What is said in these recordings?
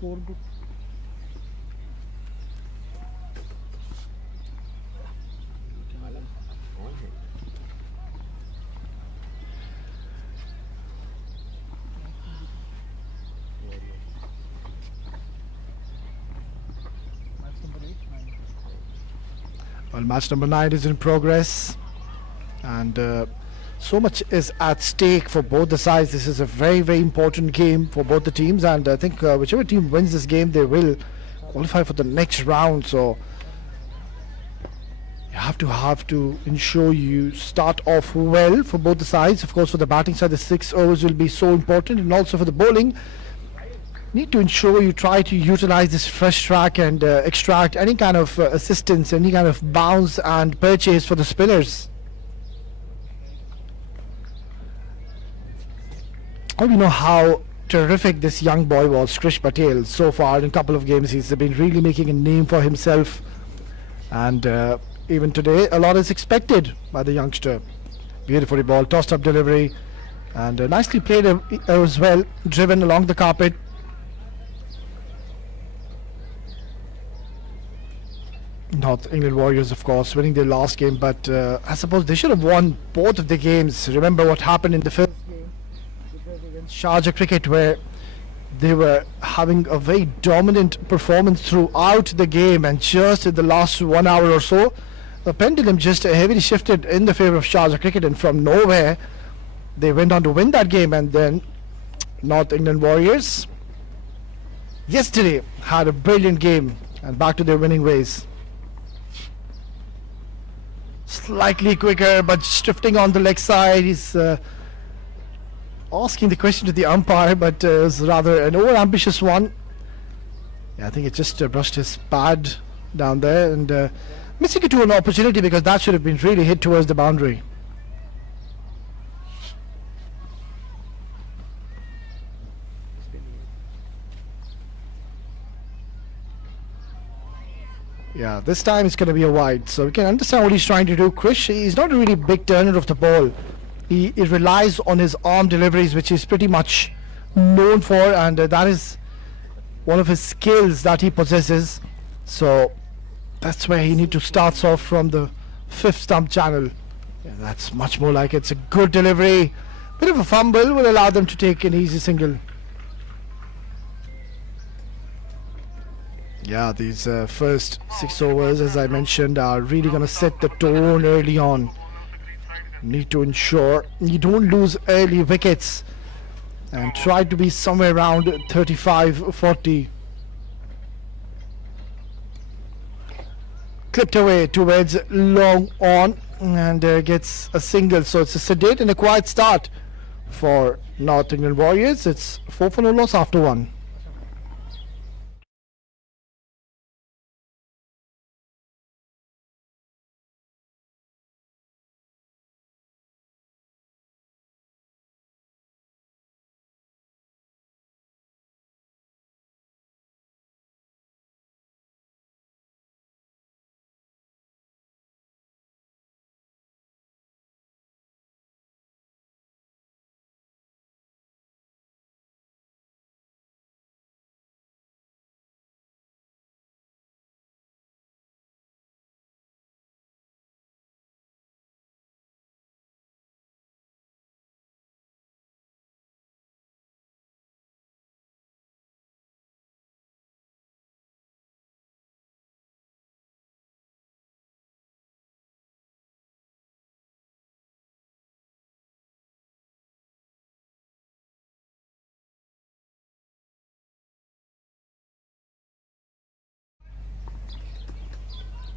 scorebook. Well, match number 9 is in progress, and so much is at stake for both the sides. This is a very, very important game for both the teams, and I think whichever team wins this game, they will qualify for the next round. So you have to ensure you start off well for both the sides. Of course, for the batting side, the 6 overs will be so important, and also for the bowling, need to ensure you try to utilize this fresh track and extract any kind of assistance, any kind of bounce and purchase for the spinners. Oh, we know how terrific this young boy was, Krish Patel. So far in a couple of games, he's been really making a name for himself, and even today, a lot is expected by the youngster. Beautifully ball, tossed up delivery, and nicely played as well, driven along the carpet. North England Warriors, of course, winning their last game, but I suppose they should have won both of the games. Remember what happened in the first game against Sharjah Cricket, where they were having a very dominant performance throughout the game, and just in the last 1 hour or so, the pendulum just heavily shifted in the favour of Sharjah Cricket, and from nowhere they went on to win that game. And then North England Warriors yesterday had a brilliant game and back to their winning ways. Slightly quicker, but shifting on the leg side. He's asking the question to the umpire, but it was rather an over-ambitious one. Yeah, I think it just brushed his pad down there, and missing it to an opportunity, because that should have been really hit towards the boundary. Yeah, this time it's going to be a wide, so we can understand what he's trying to do. Krish, he's not a really big turner of the ball. He relies on his arm deliveries, which he's pretty much known for, and that is one of his skills that he possesses. So that's where he needs to start off from the 5th stump channel. Yeah, that's much more like it's a good delivery. Bit of a fumble will allow them to take an easy single. Yeah, these first 6 overs, as I mentioned, are really going to set the tone early on. Need to ensure you don't lose early wickets and try to be somewhere around 35-40. Clipped away towards long on, and gets a single. So it's a sedate and a quiet start for North England Warriors. It's 4 for no loss after 1.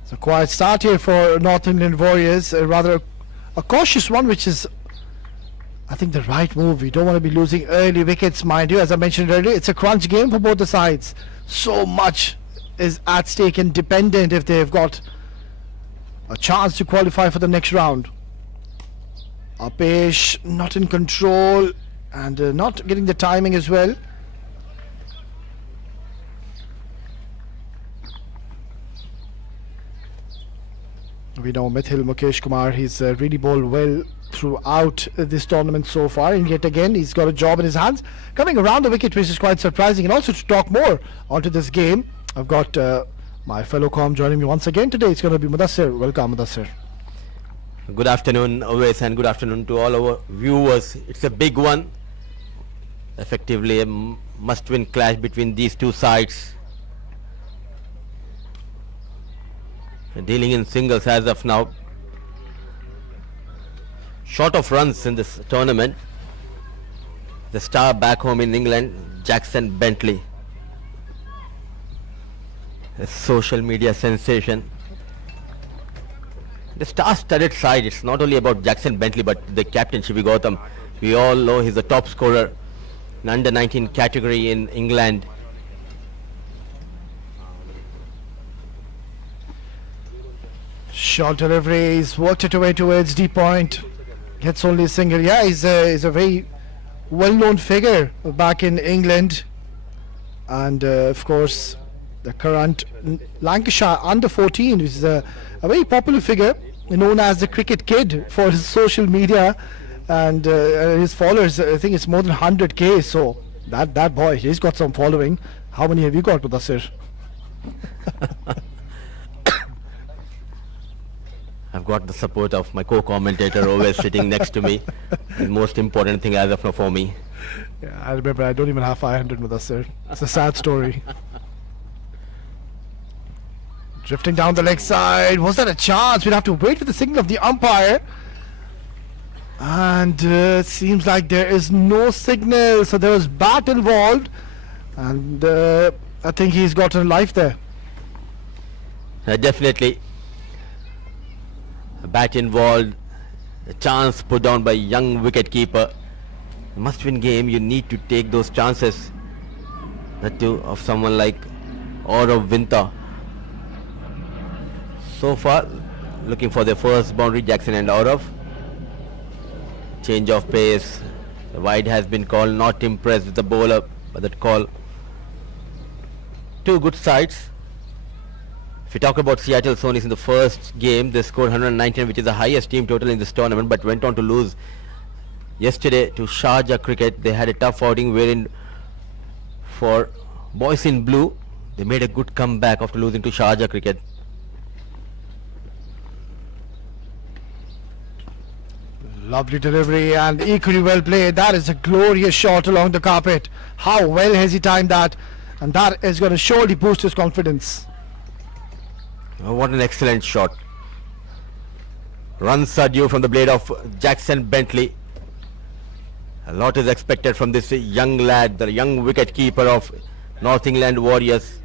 So quiet start here for North England Warriors, rather a cautious one, which is, I think, the right move. We don't want to be losing early wickets, mind you. As I mentioned earlier, it's a crunch game for both the sides. So much is at stake and dependent if they've got a chance to qualify for the next round. Apesh not in control, and not getting the timing as well. We know Mithil Mukesh Kumar, he's really bowled well throughout this tournament so far, and yet again he's got a job in his hands, coming around the wicket, which is quite surprising. And also to talk more onto this game, I've got my fellow com joining me once again today. It's going to be Mudassir. Welcome, Mudassir. Good afternoon, always, and good afternoon to all our viewers. It's a big one, effectively a must-win clash between these two sides. Dealing in singles as of now. Short of runs in this tournament. The star back home in England, Jackson Bentley, a social media sensation. The star-studded side, it's not only about Jackson Bentley but the captain Shivi Gautam. We all know he's the top scorer in under 19 category in England. Short delivery, he's worked it away towards deep point. Gets only a single. Yeah, he's a very well-known figure back in England. And of course, the current Lancashire under 14 is a very popular figure, known as the cricket kid for his social media, and his followers, I think it's more than 100k. So that boy, he's got some following. How many have you got, Mudassir? I've got the support of my co-commentator always sitting next to me. The most important thing as of now for me. Yeah, I remember I don't even have 500 Mudassir. It's a sad story. Drifting down the leg side. Was that a chance? We'll have to wait for the signal of the umpire. And it seems like there is no signal. So there was bat involved. And I think he's gotten a life there. Definitely. A bat involved. A chance put down by young wicket keeper. Must-win game. You need to take those chances. That too of someone like Aurav Winter. So far, looking for the first boundary, Jackson and Aurav. Change of pace. The wide has been called. Not impressed with the bowler by that call. Two good sides. If you talk about Seattle Sonics in the first game, they scored 119, which is the highest team total in this tournament, but went on to lose yesterday to Sharjah Cricket. They had a tough outing wherein for boys in blue, they made a good comeback after losing to Sharjah Cricket. Lovely delivery and equally well played. That is a glorious shot along the carpet. How well has he timed that? And that is going to surely boost his confidence. Oh, what an excellent shot. Runs are due from the blade of Jackson Bentley. A lot is expected from this young lad, the young wicket keeper of North England Warriors.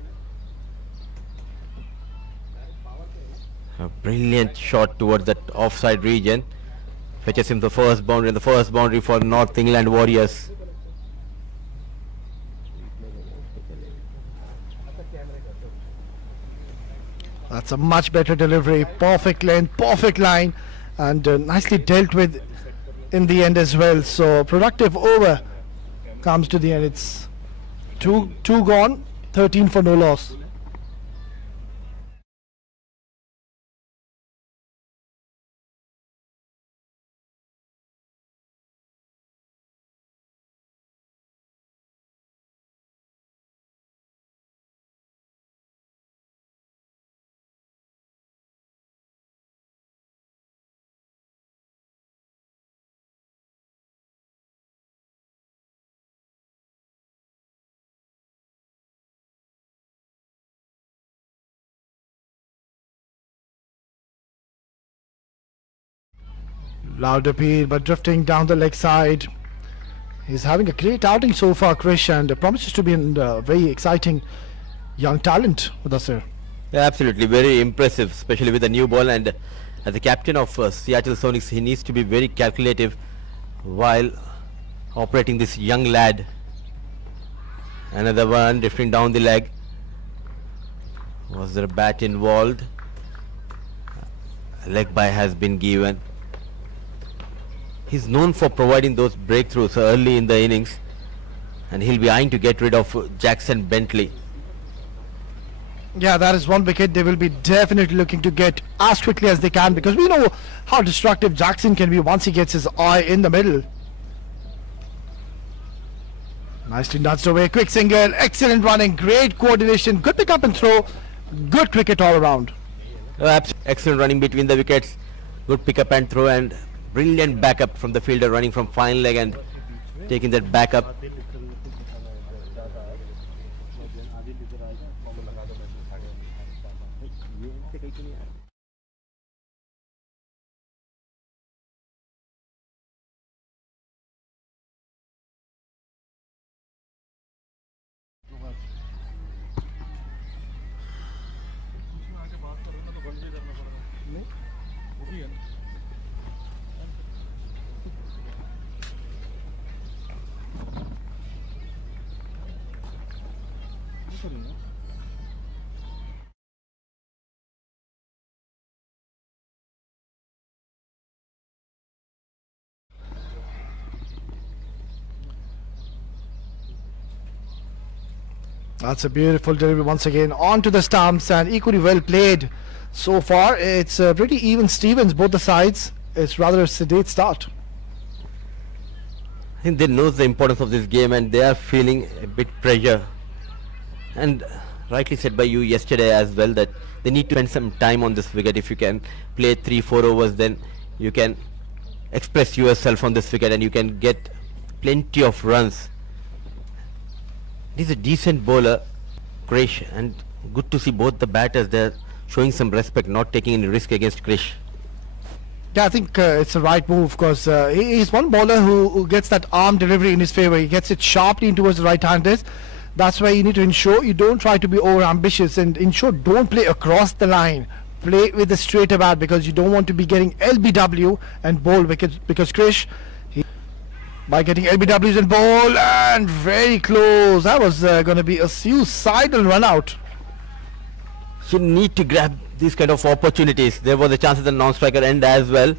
A brilliant shot towards that offside region. Fetches him the first boundary, and the first boundary for North England Warriors. That's a much better delivery. Perfect length, perfect line, and nicely dealt with in the end as well. So productive over comes to the end. It's two gone, 13 for no loss. Loud appeal, but drifting down the leg side. He's having a great outing so far, Krish, and promises to be a very exciting young talent with us, sir. Yeah, absolutely, very impressive, especially with the new ball. And as the captain of Seattle Sonics, he needs to be very calculative while operating this young lad. Another one drifting down the leg. Was there a bat involved? A leg bye has been given. He's known for providing those breakthroughs early in the innings, and he'll be eyeing to get rid of Jackson Bentley. Yeah, that is one wicket they will be definitely looking to get as quickly as they can, because we know how destructive Jackson can be once he gets his eye in the middle. Nicely nudged away, quick single, excellent running, great coordination, good pick up and throw, good cricket all around. Excellent running between the wickets, good pick up and throw, and brilliant backup from the fielder running from fine leg and taking that backup. That's a beautiful delivery once again onto the stumps, and equally well played so far. It's pretty even Stevens, both the sides. It's rather a sedate start. I think they know the importance of this game and they are feeling a bit pressure. And rightly said by you yesterday as well that they need to spend some time on this wicket. If you can play 3-4 overs, then you can express yourself on this wicket and you can get plenty of runs. He's a decent bowler, Krish, and good to see both the batters there showing some respect, not taking any risk against Krish. Yeah, I think it's the right move, because he's one bowler who gets that arm delivery in his favour. He gets it sharply in towards the right-handers. That's why you need to ensure you don't try to be over-ambitious, and ensure don't play across the line. Play with a straighter bat, because you don't want to be getting LBW and bowl wickets, because Krish, by getting LBWs and bowl, and very close. That was going to be a suicidal run out. You need to grab these kind of opportunities. There was a chance at the non-striker end as well.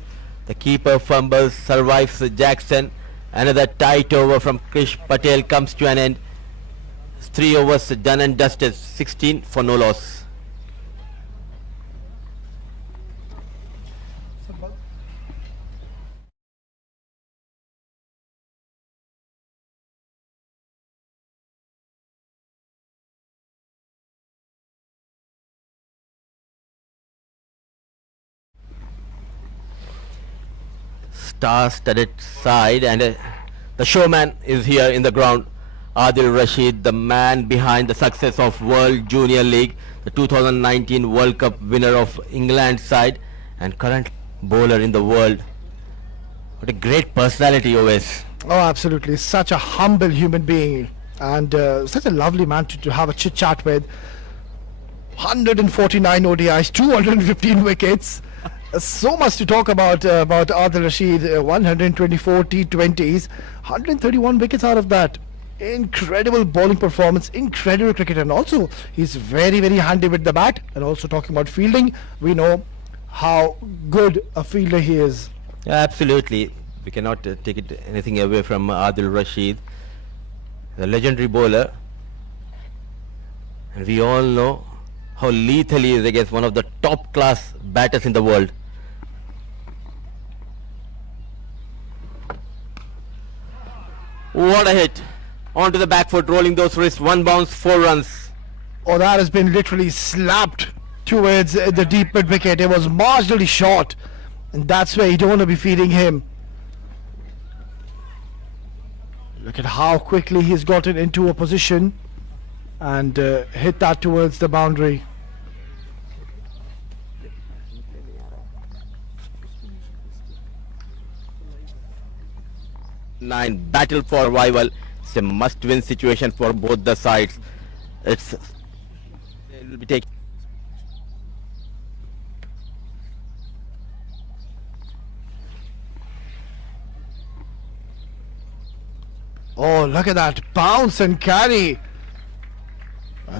The keeper fumbles, survives Jackson. Another tight over from Krish Patel comes to an end. 3 overs done and dusted, 16 for no loss. Star-studded side, and the showman is here in the ground. Adil Rashid, the man behind the success of World Junior League, the 2019 World Cup winner of England side, and current bowler in the world. What a great personality, OS. Oh, absolutely. Such a humble human being, and such a lovely man to have a chit-chat with. 149 ODIs, 215 wickets. So much to talk about Adil Rashid. 124 T20s, 131 wickets out of that. Incredible bowling performance, incredible cricket, and also he's very, very handy with the bat. And also talking about fielding, we know how good a fielder he is. Yeah, absolutely. We cannot take it anything away from Adil Rashid, the legendary bowler. And we all know how lethal he is against one of the top class batters in the world. What a hit. Onto the back foot, rolling those wrists, 1 bounce, 4 runs. Oh, that has been literally slapped towards the deep mid wicket. It was marginally short, and that's where you don't want to be feeding him. Look at how quickly he's gotten into a position and hit that towards the boundary. Battle for survival. It's a must-win situation for both the sides. It will be taking. Oh, look at that bounce and carry.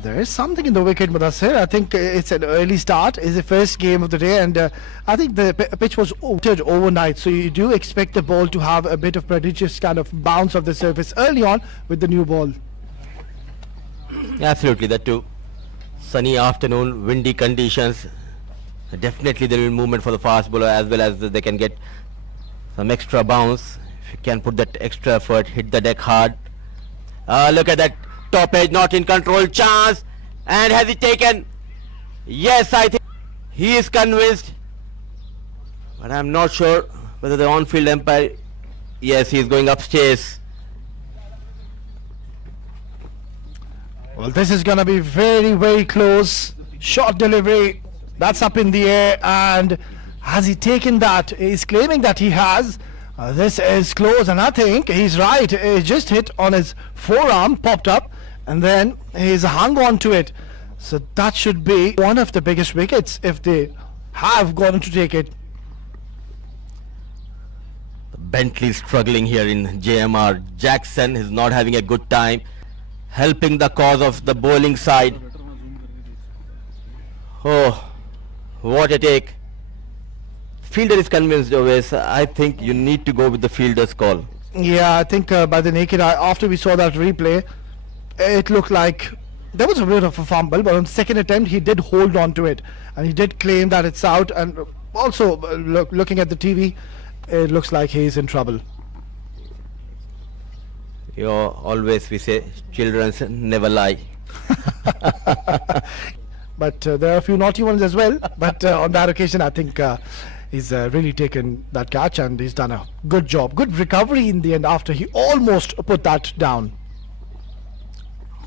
There is something in the wicket, Mudassir. I think it's an early start. It's the first game of the day, and I think the pitch was altered overnight, so you do expect the ball to have a bit of prodigious kind of bounce of the surface early on with the new ball. Absolutely, that too. Sunny afternoon, windy conditions. Definitely there will be movement for the fast bowler, as well as they can get some extra bounce. If you can put that extra effort, hit the deck hard. Look at that top edge, not in control, chance. And has he taken? Yes, I think he is convinced. But I'm not sure whether the on-field umpire. Yes, he is going upstairs. Well, this is going to be very, very close. Short delivery. That's up in the air. And has he taken that? He's claiming that he has. This is close, and I think he's right. He just hit on his forearm, popped up, and then he's hung on to it. So that should be one of the biggest wickets if they have gone to take it. Bentley struggling here in JMR. Jackson is not having a good time, helping the cause of the bowling side. Oh, what a take. Fielder is convinced always. I think you need to go with the fielder's call. Yeah, I think by the naked eye, after we saw that replay, it looked like there was a bit of a fumble, but on the second attempt he did hold on to it, and he did claim that it's out. And also looking at the TV, it looks like he's in trouble. You know, always we say children never lie. But there are a few naughty ones as well. But on that occasion, I think he's really taken that catch, and he's done a good job. Good recovery in the end after he almost put that down.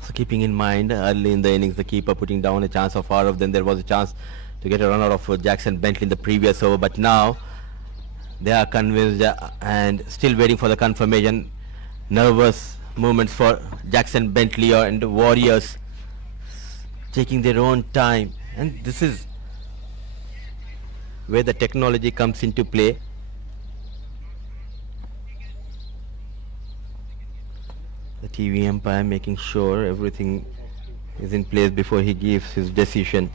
So keeping in mind early in the innings the keeper putting down a chance of out, then there was a chance to get a run out of Jackson Bentley in the previous over, but now they are convinced and still waiting for the confirmation. Nervous movements for Jackson Bentley and the Warriors, taking their own time, and this is where the technology comes into play. The TV umpire making sure everything is in place before he gives his decision.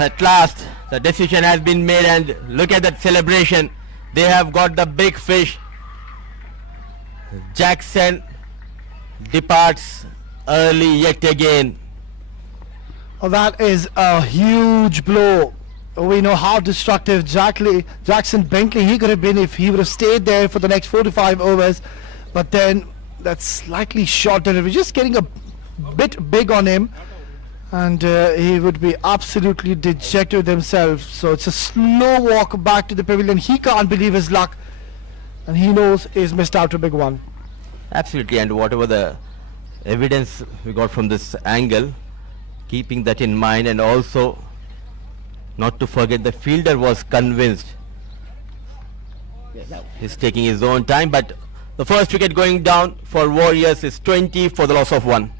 At last the decision has been made, and look at that celebration. They have got the big fish. Jackson departs early yet again. Oh, that is a huge blow. We know how destructive Jackson Bentley he could have been if he would have stayed there for the next 4 to 5 overs. But then that slightly short delivery, just getting a bit big on him, and he would be absolutely dejected with himself. So it's a slow walk back to the pavilion. He can't believe his luck, and he knows he's missed out a big one. Absolutely, and whatever the evidence we got from this angle, keeping that in mind, and also not to forget the fielder was convinced. He's taking his own time, but the first wicket going down for Warriors is 20 for the loss of 1.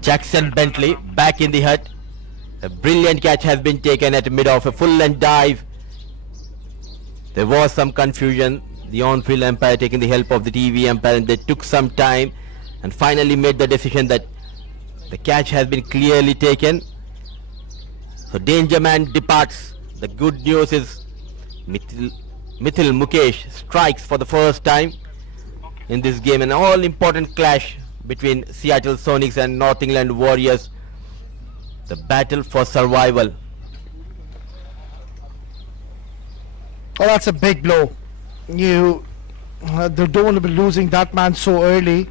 Jackson Bentley back in the hut. A brilliant catch has been taken at mid of a full length dive. There was some confusion. The on-field umpire taking the help of the TV umpire, and they took some time and finally made the decision that the catch has been clearly taken. So danger man departs. The good news is Mithil Mukesh strikes for the first time in this game, an all important clash between Seattle Sonics and North England Warriors. The battle for survival. Oh, that's a big blow. You they don't want to be losing that man so early.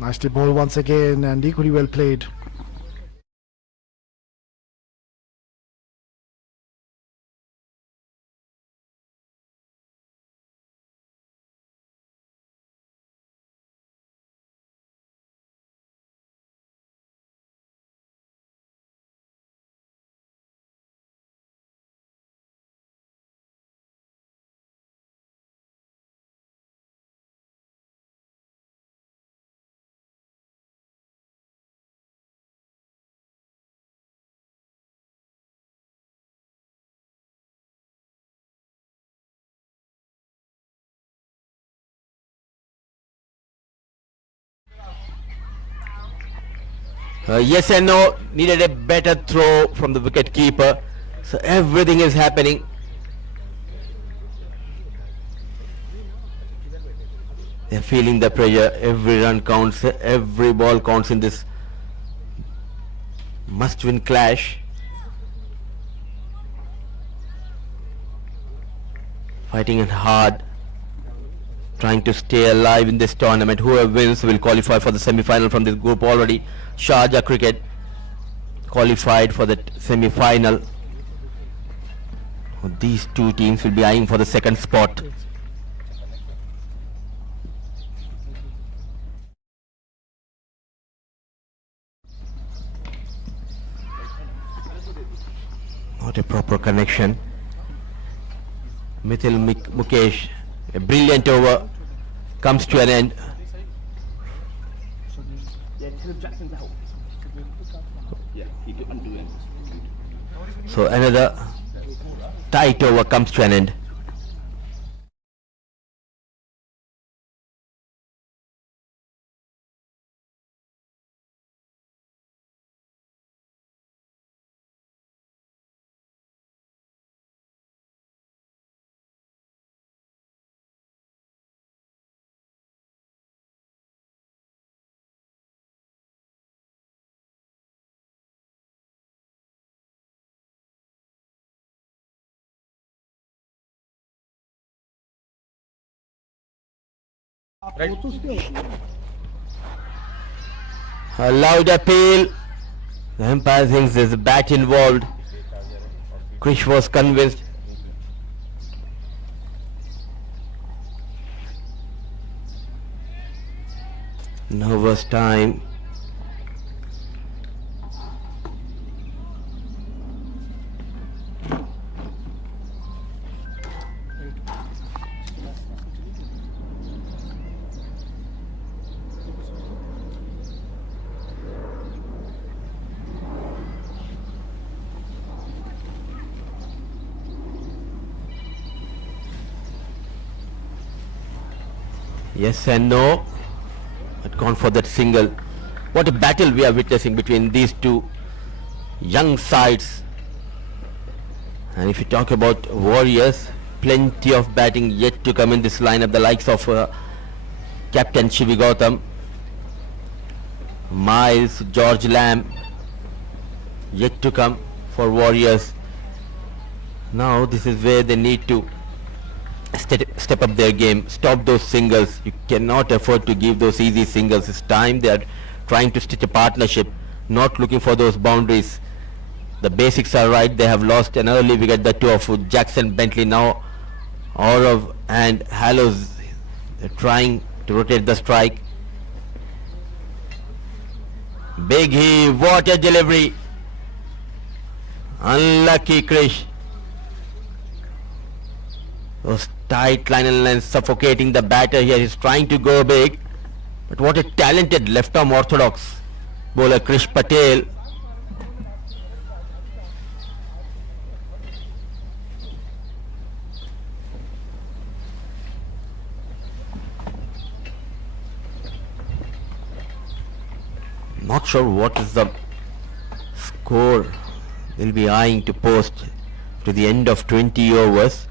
Nicely bowled once again and equally well played. Yes and no, needed a better throw from the wicket keeper. So everything is happening. They're feeling the pressure. Every run counts, every ball counts in this must-win clash. Fighting it hard, trying to stay alive in this tournament. Whoever wins will qualify for the semi-final from this group already. Sharjah Cricket qualified for the semi-final. These two teams will be eyeing for the second spot. Not a proper connection. Mithil Mukesh, a brilliant over, comes to an end. So another tight over comes to an end. A loud appeal. The umpire thinks there's a bat involved. Krish was convinced. Nervous time. Yes and no. Had gone for that single. What a battle we are witnessing between these two young sides. And if you talk about Warriors, plenty of batting yet to come in this lineup. The likes of Captain Shivi Gautam, Miles, George Lamb, yet to come for Warriors. Now this is where they need to step up their game, stop those singles. You cannot afford to give those easy singles. It's time they are trying to stitch a partnership, not looking for those boundaries. The basics are right. They have lost an early wicket, the two of Jackson Bentley. Now Aurav and Hallows, they're trying to rotate the strike. Big heave, what a delivery. Unlucky Krish. Those tight line and length suffocating the batter here. He's trying to go big. But what a talented left-arm orthodox bowler Krish Patel. Not sure what is the score they'll be eyeing to post to the end of 20 overs.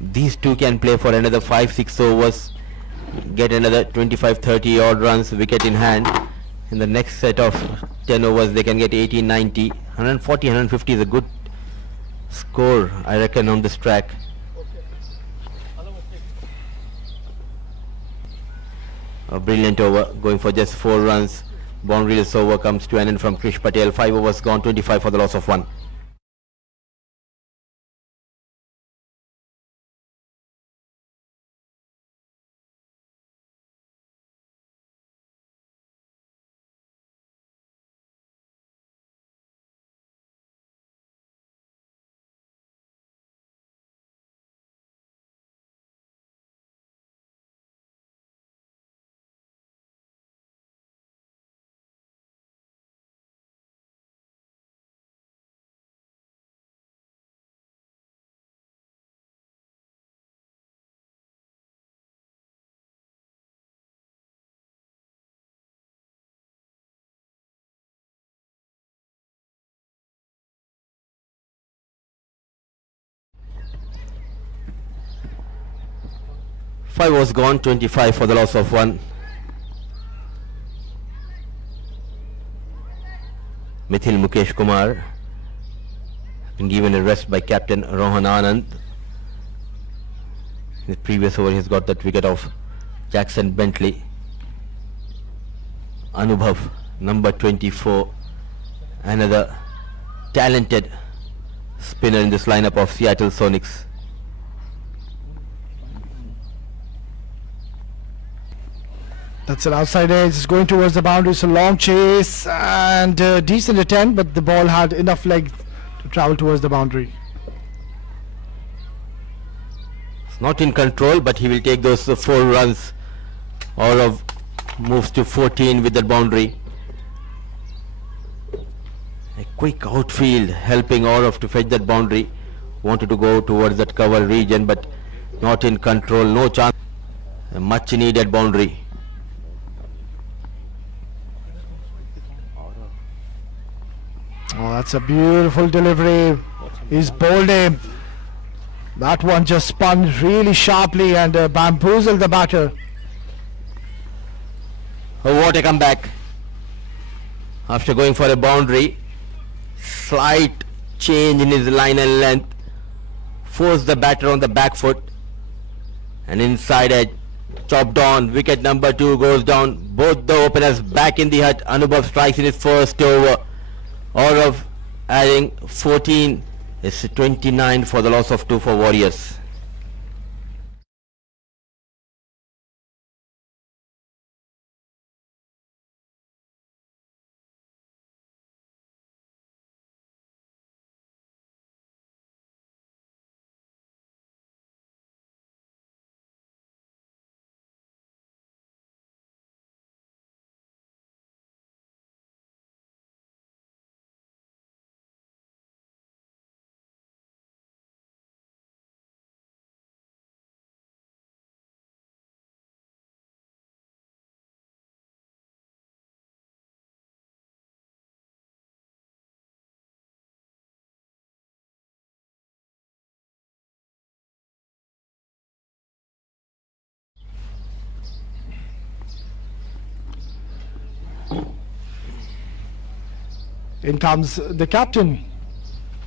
These two can play for another 5-6 overs, get another 25-30 odd runs, wicket in hand. In the next set of 10 overs they can get 80-90. 140-150 is a good score, I reckon, on this track. A brilliant over, going for just 4 runs. Boundaryless over comes to an end from Krish Patel. 5 overs gone, 25 for the loss of 1. Five was gone, 25 for the loss of 1. Mithil Mukesh Kumar been given a rest by captain Rohan Anand. In the previous over he's got that wicket of Jackson Bentley. Anubhav, number 24, another talented spinner in this lineup of Seattle Sonics. That's an outside edge. It's going towards the boundary. It's a long chase and decent attempt, but the ball had enough leg to travel towards the boundary. It's not in control, but he will take those 4 runs. All of moves to 14 with that boundary. A quick outfield helping Aurav to fetch that boundary. Wanted to go towards that cover region, but not in control. No chance. A much needed boundary. Oh, that's a beautiful delivery. He's bowled him. That one just spun really sharply and bamboozled the batter. Oh, what a comeback. After going for a boundary, slight change in his line and length, forced the batter on the back foot, and inside edge, chopped on. Wicket number 2 goes down. Both the openers back in the hut. Anubhav strikes in his first over. Aurav adding 14 is 29 for the loss of 2 for Warriors. In comes the captain,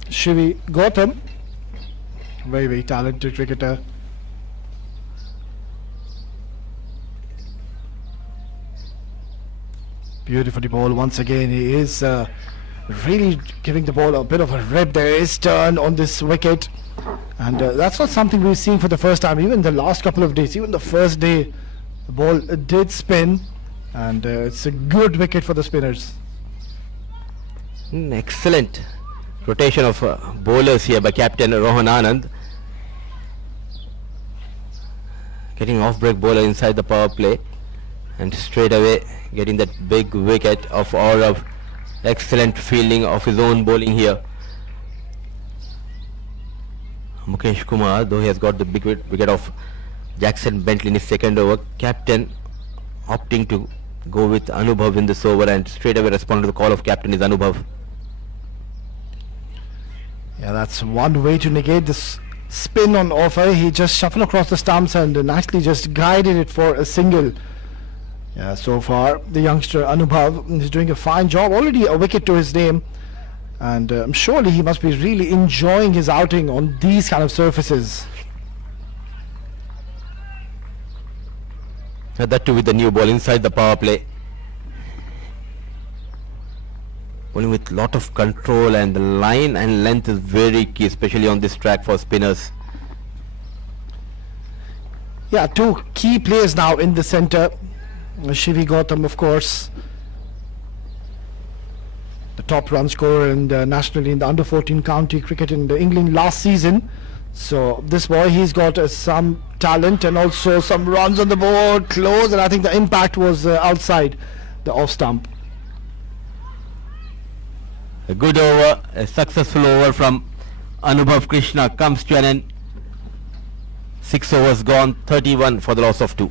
Shivi Gautam. Very, very talented cricketer. Beautifully bowled once again. He is really giving the ball a bit of a rip. There is turn on this wicket, and that's not something we've seen for the first time. Even the last couple of days, even the first day, the ball did spin, and it's a good wicket for the spinners. Excellent rotation of bowlers here by captain Rohan Anand. Getting off-break bowler inside the power play, and straight away getting that big wicket of Aurav. Excellent fielding of his own bowling here. Mukesh Kumar, though he has got the big wicket of Jackson Bentley in his second over, captain opting to go with Anubhav in this over, and straight away respond to the call of captain is Anubhav. Yeah, that's one way to negate this spin on offer. He just shuffled across the stumps and nicely just guided it for a single. Yeah, so far the youngster Anubhav is doing a fine job. Already a wicket to his name, and surely he must be really enjoying his outing on these kind of surfaces. That too with the new ball inside the power play. Bowling with lot of control, and the line and length is very key, especially on this track for spinners. Yeah, two key players now in the centre. Shivi Gautam, of course, the top run scorer and nationally in the under 14 county cricket in England last season. So this boy, he's got some talent and also some runs on the board, close, and I think the impact was outside the off stump. A good over, a successful over from Anubhav Krishna comes to an end. 6 overs gone, 31 for the loss of 2.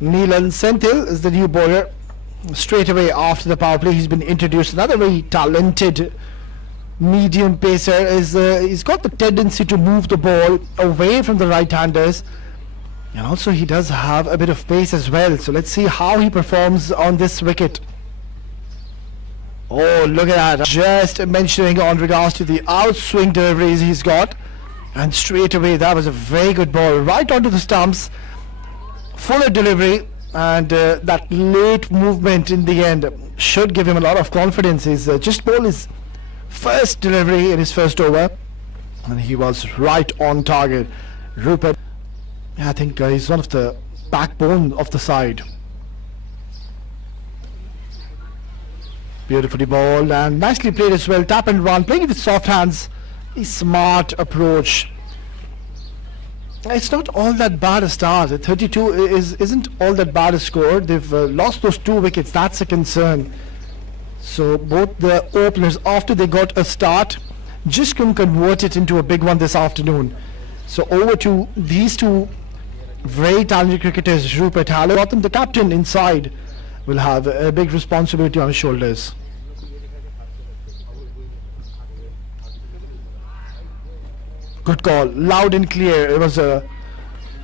Neelan Senthil is the new bowler. Straight away after the power play, he's been introduced. Another very talented medium pacer. He's got the tendency to move the ball away from the right-handers, and also he does have a bit of pace as well. So let's see how he performs on this wicket. Oh, look at that! Just mentioning on regards to the outswing deliveries he's got, and straight away that was a very good ball right onto the stumps. Fuller delivery, and that late movement in the end should give him a lot of confidence. He's just bowled his first delivery in his first over, and he was right on target. Rupert, I think he's one of the backbone of the side. Beautifully bowled and nicely played as well. Tap and run, playing with soft hands. A smart approach. It's not all that bad a start. 32 isn't all that bad a score. They've lost those 2 wickets. That's a concern. So both the openers, after they got a start, just couldn't convert it into a big one this afternoon. So over to these two very talented cricketers, Rupert Hallowell, the captain inside, will have a big responsibility on his shoulders. Good call, loud and clear. It was a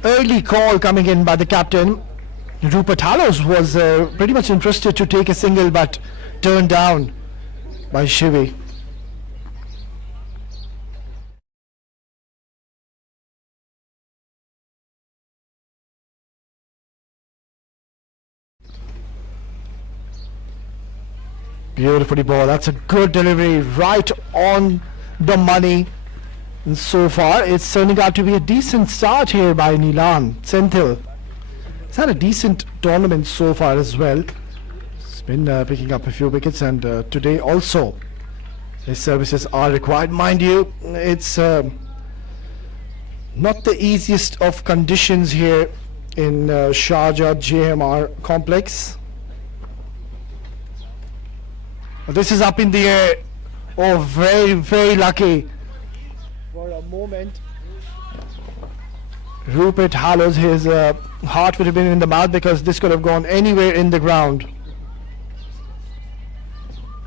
early call coming in by the captain. Rupert Hallowell was pretty much interested to take a single, but turned down by Shivi. Beautifully ball. That's a good delivery, right on the money. And so far, it's turning out to be a decent start here by Neelan Senthil. He's had a decent tournament so far as well. He's been picking up a few wickets, and today also his services are required. Mind you, it's not the easiest of conditions here in Sharjah JMR complex. This is up in the air. Oh, very, very lucky. For a moment, Rupert Hallowell, his heart would have been in the mouth, because this could have gone anywhere in the ground.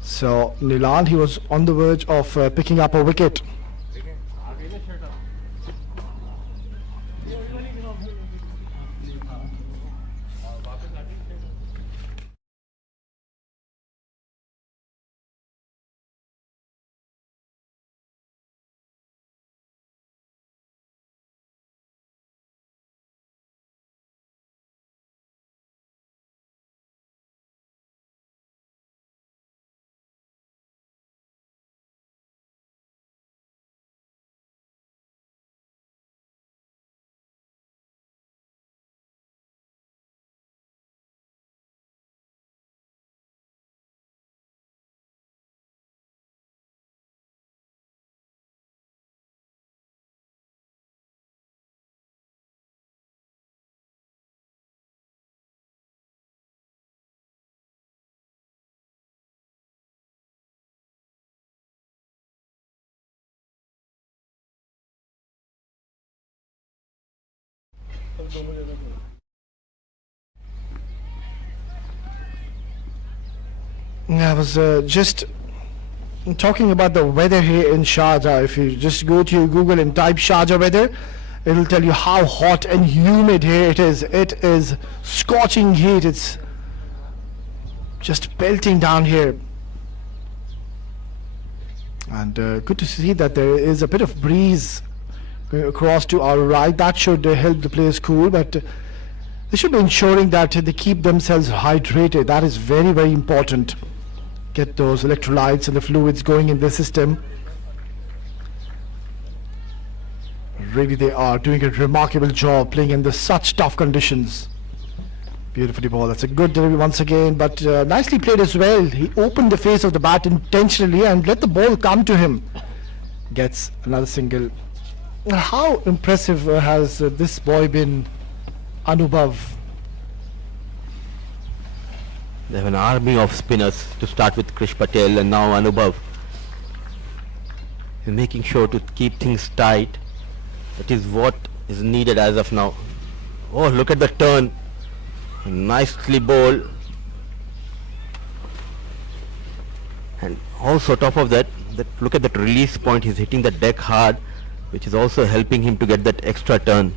So Neelan, he was on the verge of picking up a wicket. I was just talking about the weather here in Sharjah. If you just go to Google and type Sharjah weather, it'll tell you how hot and humid here it is. It is scorching heat. It's just pelting down here. And good to see that there is a bit of breeze going across to our right. That should help the players cool, but they should be ensuring that they keep themselves hydrated. That is very, very important. Get those electrolytes and the fluids going in the system. Really, they are doing a remarkable job playing in such tough conditions. Beautifully ball. That's a good delivery once again, but nicely played as well. He opened the face of the bat intentionally and let the ball come to him. Gets another single. How impressive has this boy been, Anubhav? They have an army of spinners to start with Krish Patel and now Anubhav. He's making sure to keep things tight. That is what is needed as of now. Oh, look at the turn. Nicely bowled. And also top of that, look at that release point. He's hitting the deck hard, which is also helping him to get that extra turn.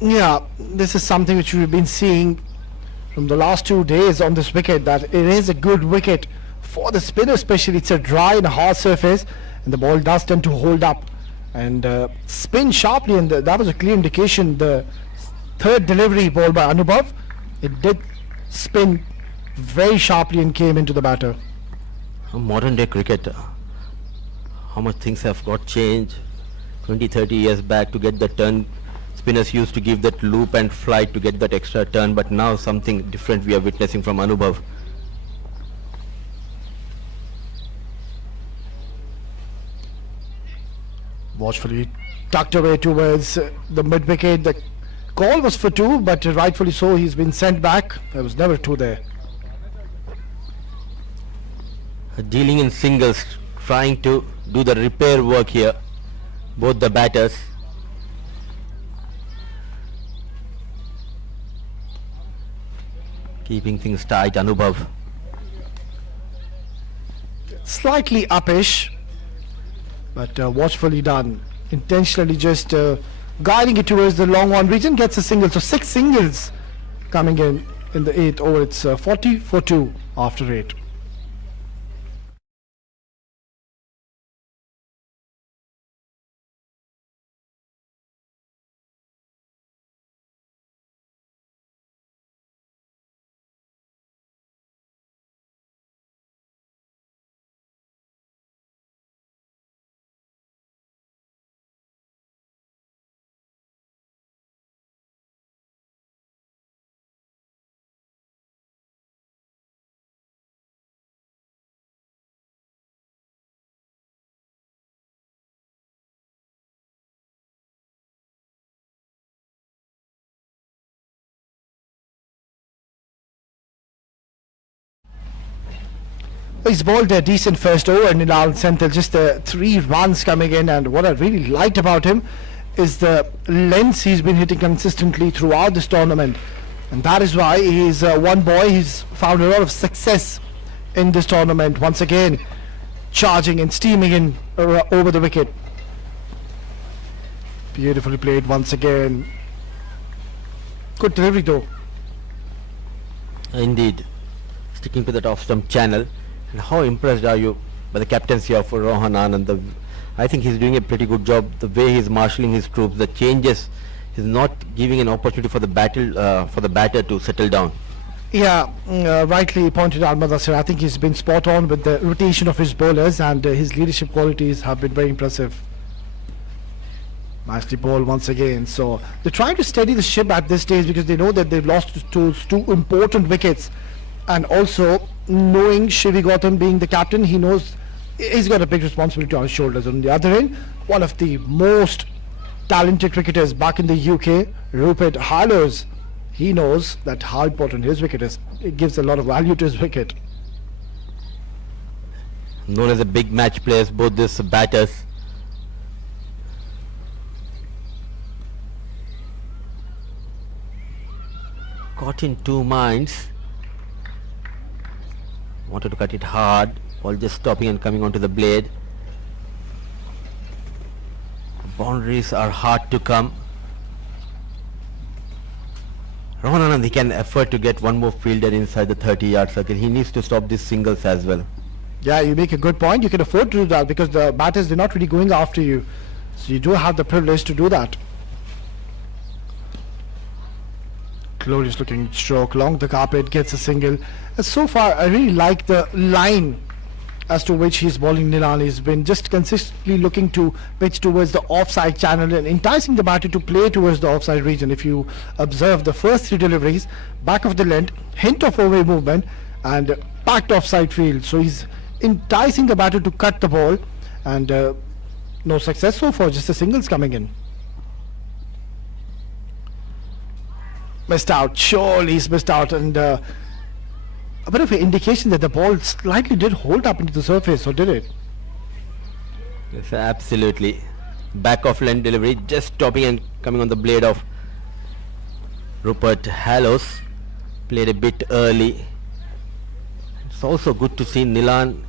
Yeah, this is something which we've been seeing from the last 2 days on this wicket, that it is a good wicket for the spinner especially. It's a dry and hard surface and the ball does tend to hold up and spin sharply, and that was a clear indication. The third delivery ball by Anubhav, it did spin very sharply and came into the batter. Modern day cricket, how much things have got changed. 20-30 years back, to get the turn, spinners used to give that loop and flight to get that extra turn, but now something different we are witnessing from Anubhav. Watchfully tucked away towards the mid wicket. The call was for 2, but rightfully so, he's been sent back. There was never 2 there. Dealing in singles, trying to do the repair work here, both the batters. Keeping things tight, Anubhav. Slightly uppish, but watchfully done. Intentionally just guiding it towards the long on region, gets a single. So 6 singles coming in the 8th over. It's 40 for 2 after 8. He's bowled a decent first over in Nilal Senthil, just 3 runs coming in, and what I really liked about him is the lengths he's been hitting consistently throughout this tournament, and that is why he's one boy. He's found a lot of success in this tournament. Once again, charging and steaming in over the wicket. Beautifully played once again. Good delivery though. Indeed, sticking to that off-stump channel. And how impressed are you by the captaincy of Rohan Anand? I think he's doing a pretty good job. The way he's marshalling his troops, the changes, he's not giving an opportunity for the batter to settle down. Yeah, rightly pointed out, Madasir. I think he's been spot on with the rotation of his bowlers, and his leadership qualities have been very impressive. Nicely bowled once again. So they're trying to steady the ship at this stage because they know that they've lost two important wickets. And also, knowing Shivi Gautam being the captain, he knows he's got a big responsibility on his shoulders. On the other end, one of the most talented cricketers back in the UK, Rupert Harlows, he knows that how important his wicket is. It gives a lot of value to his wicket. Known as a big match players, both these batters. not in two minds. Wanted to cut it hard, while just stopping and coming onto the blade. Boundaries are hard to come. Rohan Anand, he can afford to get one more fielder inside the 30-yard circle. He needs to stop these singles as well. Yeah, you make a good point. You can afford to do that because the batters, they're not really going after you. So you do have the privilege to do that. Glorious looking stroke along the carpet, gets a single. And so far, I really like the line as to which he's bowling Nilan. He's been just consistently looking to pitch towards the offside channel and enticing the batter to play towards the offside region. If you observe the first three deliveries, back of the length, hint of away movement and packed offside field. So he's enticing the batter to cut the ball, and no success so far, just the singles coming in. Missed out, surely he's missed out, and a bit of an indication that the ball slightly did hold up into the surface, or did it? Yes, absolutely. Back of length delivery, just stopping and coming on the blade of Rupert Hallows. Played a bit early. It's also good to see Nilan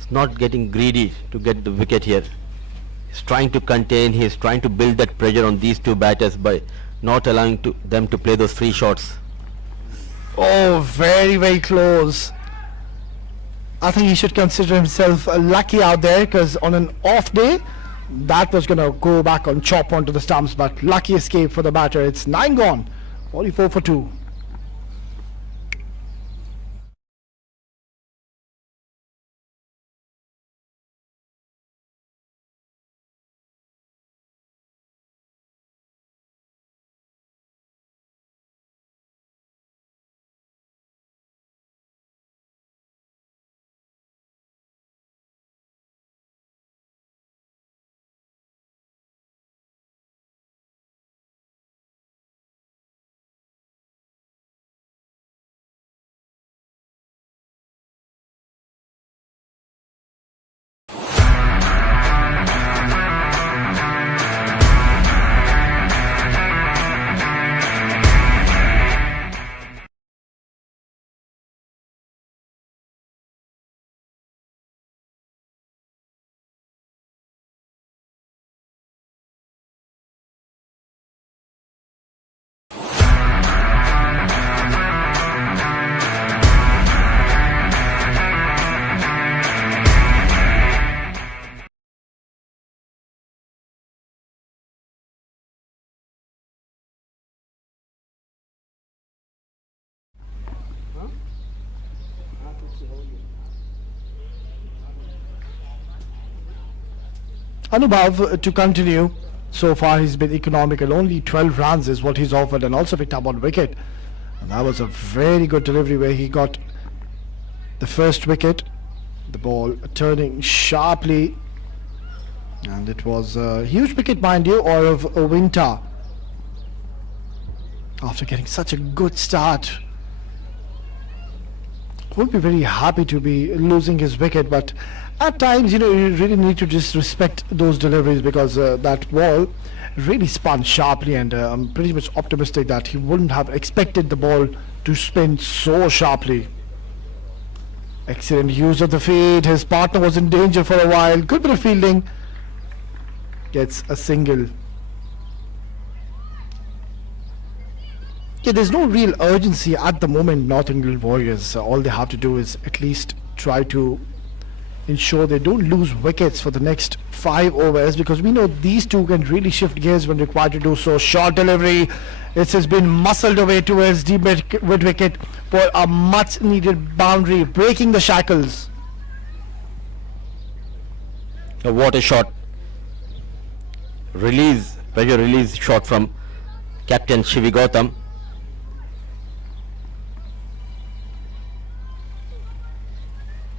is not getting greedy to get the wicket here. He's trying to contain, he's trying to build that pressure on these two batters by not allowing them to play those free shots. Oh, very, very close. I think he should consider himself lucky out there, because on an off day, that was going to go back on chop onto the stumps, but lucky escape for the batter. It's 9 gone, 44 for 2. Anubhav, to continue, so far he's been economical. Only 12 runs is what he's offered, and also picked up on wicket. And that was a very good delivery where he got the first wicket. The ball turning sharply, and it was a huge wicket, mind you, or of a winter. After getting such a good start, won't be very happy to be losing his wicket, but at times, you know, you really need to just respect those deliveries, because that ball really spun sharply, and I'm pretty much optimistic that he wouldn't have expected the ball to spin so sharply. Excellent use of the feet. His partner was in danger for a while. Good bit of fielding. Gets a single. Yeah, there's no real urgency at the moment, North England Warriors. All they have to do is at least try to ensure they don't lose wickets for the next 5 overs, because we know these two can really shift gears when required to do so. Short delivery. It has been muscled away towards deep mid wicket for a much needed boundary, breaking the shackles. What a shot. Release, pressure release shot from Captain Shivi Gautam.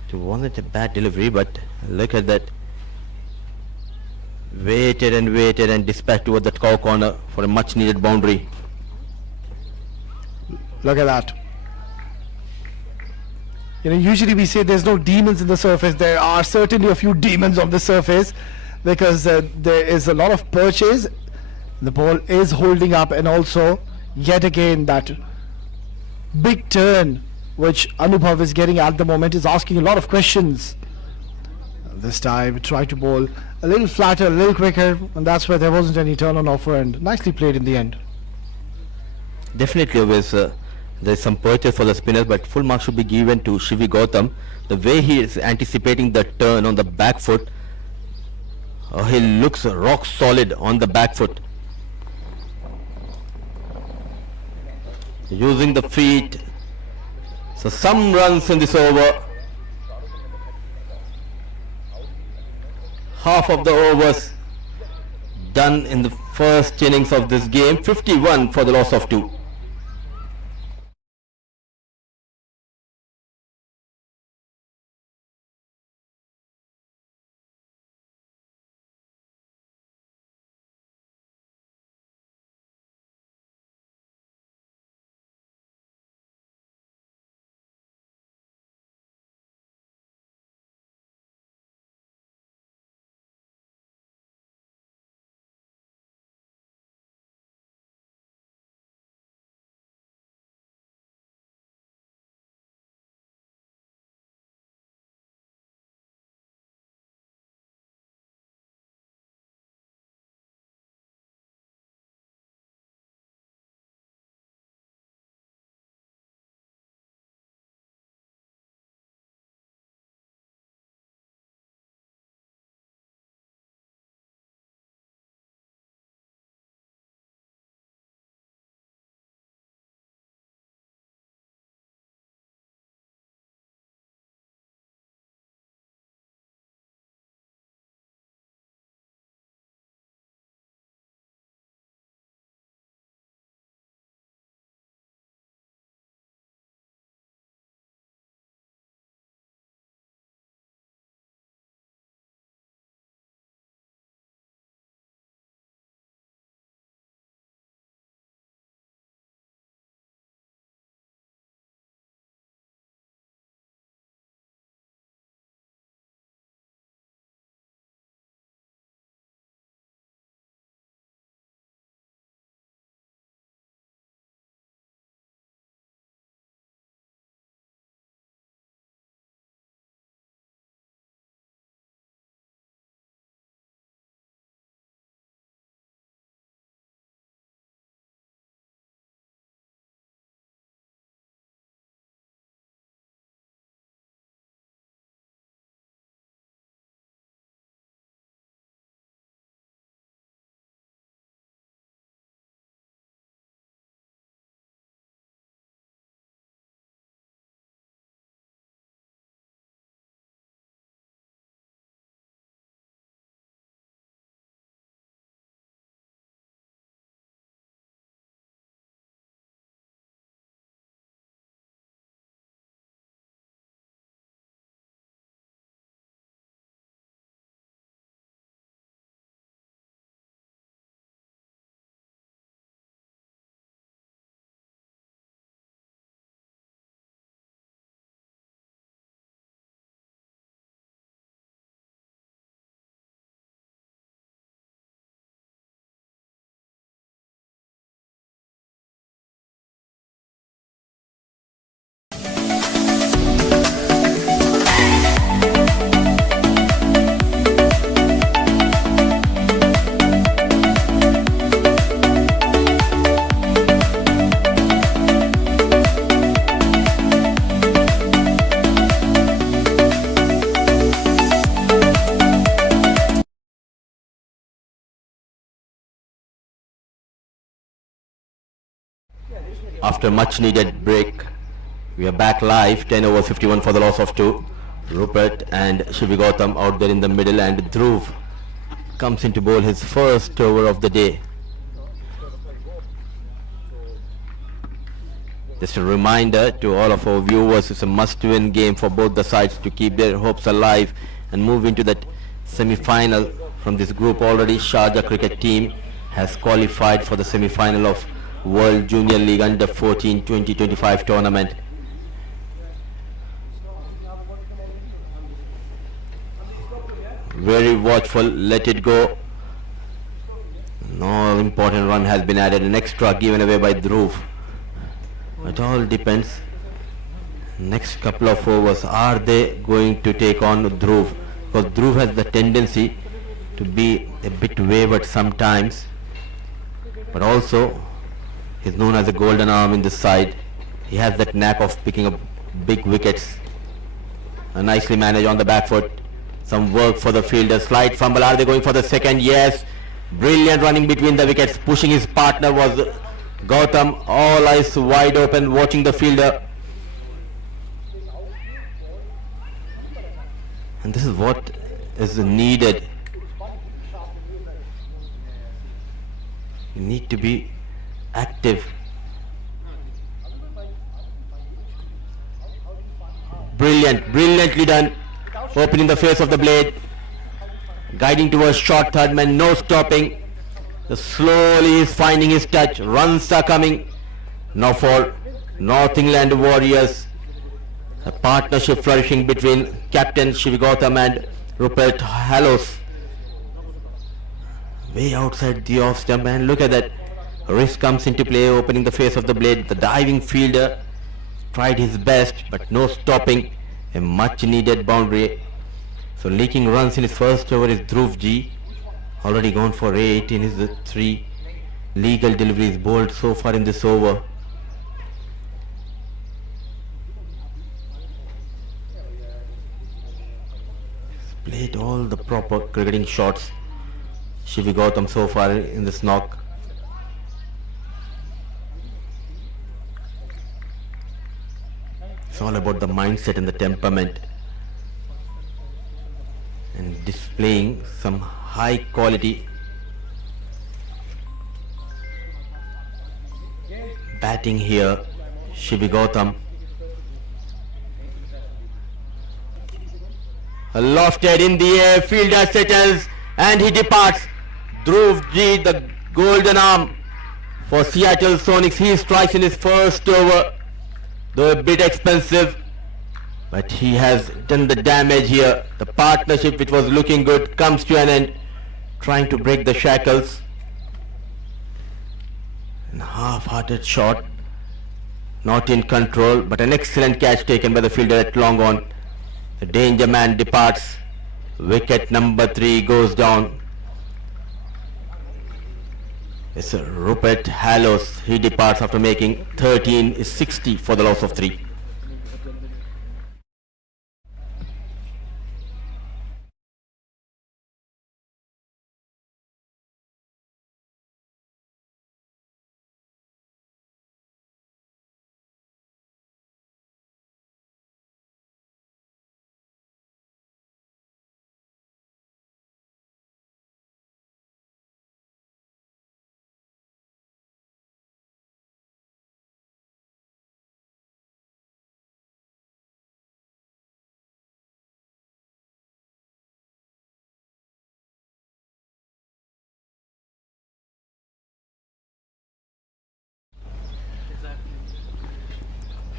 It wasn't a bad delivery, but look at that. Waited and dispatched toward that cow corner for a much needed boundary. Look at that. You know, usually we say there's no demons in the surface. There are certainly a few demons on the surface, because there is a lot of purchase. The ball is holding up, and also yet again that big turn which Anubhav is getting at the moment, is asking a lot of questions. This time try to bowl a little flatter, a little quicker, and that's where there wasn't any turn on offer, and nicely played in the end. Definitely, always there's some purchase for the spinners, but full marks should be given to Shivi Gautam. The way he is anticipating the turn on the back foot, he looks rock solid on the back foot. Using the feet. So some runs in this over. Half of the overs done in the first innings of this game. 51 for the loss of 2. After much needed break, we are back live. 10 over 51 for the loss of 2. Rupert and Shivi Gautam out there in the middle, and Dhruv comes in to bowl his first over of the day. Just a reminder to all of our viewers, it's a must-win game for both the sides to keep their hopes alive and move into that semi-final from this group. Already Sharjah cricket team has qualified for the semi-final of World Junior League Under 14 2025 tournament. Very watchful, let it go. No important run has been added, an extra given away by Dhruv. It all depends. Next couple of overs, are they going to take on Dhruv? Because Dhruv has the tendency to be a bit wayward sometimes, but also he's known as a golden arm in this side. He has that knack of picking up big wickets. Nicely managed on the back foot. Some work for the fielder. Slight fumble. Are they going for the second? Yes. Brilliant running between the wickets. Pushing his partner was Gautam. All eyes wide open watching the fielder. And this is what is needed. You need to be active. Brilliantly done. Opening the face of the blade. Guiding towards short third man, no stopping. Slowly he's finding his touch. Runs are coming. Now for North England Warriors. A partnership flourishing between Captain Shiv Gautam and Rupert Hallows. Way outside the off stump, and look at that. Risk comes into play, opening the face of the blade. The diving fielder tried his best, but no stopping. A much needed boundary. So leaking runs in his first over is Dhruv G. Already gone for 8 in his 3 legal deliveries bowled so far in this over. He's played all the proper cricketing shots. Shivi Gautam so far in this knock. It's all about the mindset and the temperament, and displaying some high quality batting here. Shivi Gautam. Lofted in the air, fielder settles and he departs. Dhruv G, the golden arm for Seattle Sonics. He strikes in his first over, though a bit expensive, but he has done the damage here. The partnership which was looking good comes to an end, trying to break the shackles. And half-hearted shot, not in control, but an excellent catch taken by the fielder at long on. The danger man departs. Wicket number 3 goes down. It's Rupert Hallows. He departs after making 13 is 60 for the loss of 3.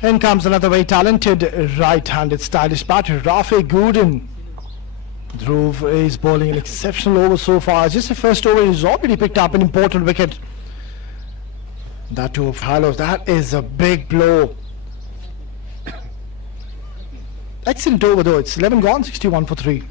In comes another very talented right-handed stylish batter, Rafe Gooden. Dhruv is bowling an exceptional over so far. Just the first over, he's already picked up an important wicket. That too of Hallows. That is a big blow. Excellent over though. It's 11 gone, 61 for 3.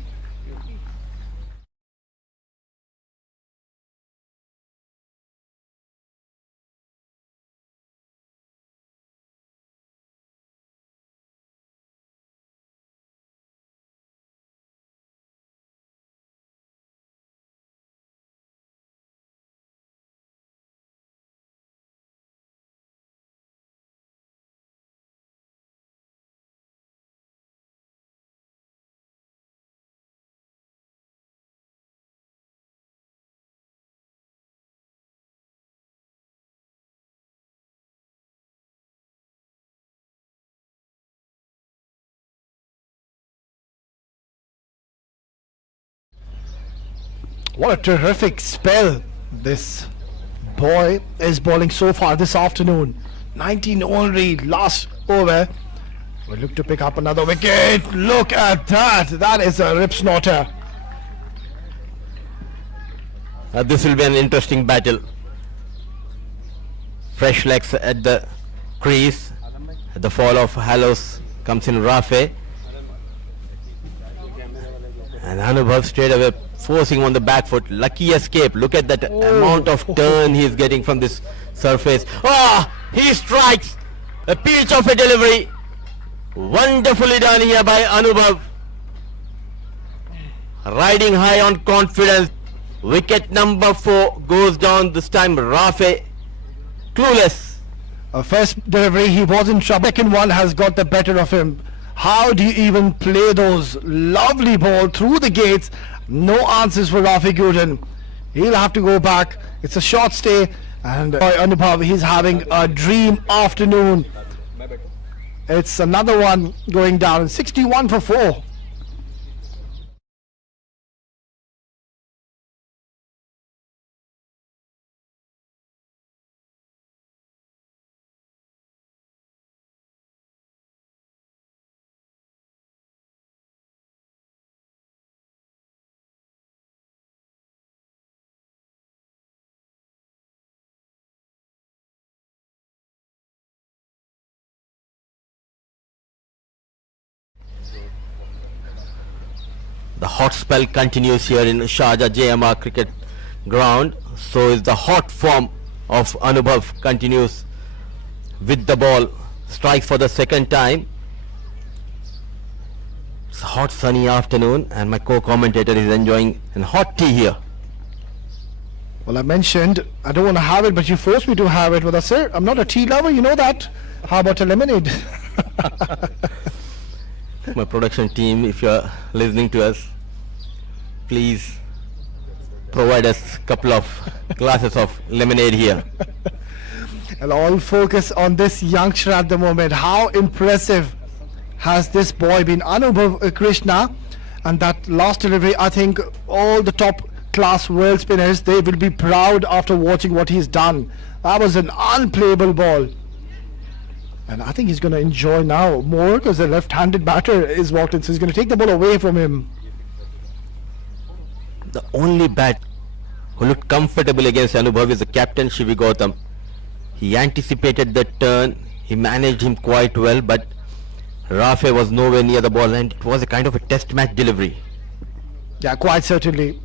What a terrific spell this boy is bowling so far this afternoon. 19 only last over. We look to pick up another wicket. Look at that. That is a rip snorter. This will be an interesting battle. Fresh legs at the crease. At the fall of Halos comes in Rafe. And Anubhav straight away forcing him on the back foot. Lucky escape. Look at that amount of turn he is getting from this surface. Oh, he strikes. A peach of a delivery. Wonderfully done here by Anubhav. Riding high on confidence. Wicket number 4 goes down. This time Rafe clueless. First delivery, he was in trouble. Second one has got the better of him. How do you even play those? Lovely ball through the gates. No answers for Rafi Guden. He'll have to go back. It's a short stay. And Anubhav, he's having a dream afternoon. It's another one going down. 61 for 4. The hot spell continues here in Sharjah JMR cricket ground. So is the hot form of Anubhav continues with the ball. Strikes for the second time. It's a hot sunny afternoon and my co-commentator is enjoying a hot tea here. Well, I mentioned I don't want to have it, but you forced me to have it. Well, sir, I'm not a tea lover, you know that. How about a lemonade? My production team, if you're listening to us, please provide us a couple of glasses of lemonade here. And all focus on this youngster at the moment. How impressive has this boy been? Anubhav Krishna, and that last delivery, I think all the top class world spinners, they will be proud after watching what he's done. That was an unplayable ball. And I think he's going to enjoy now more because the left-handed batter is walked in, so he's going to take the ball away from him. The only bat who looked comfortable against Anubhav is the captain Shivi Gautam. He anticipated the turn, he managed him quite well, but Rafe was nowhere near the ball and it was a kind of a test match delivery. Yeah, quite certainly.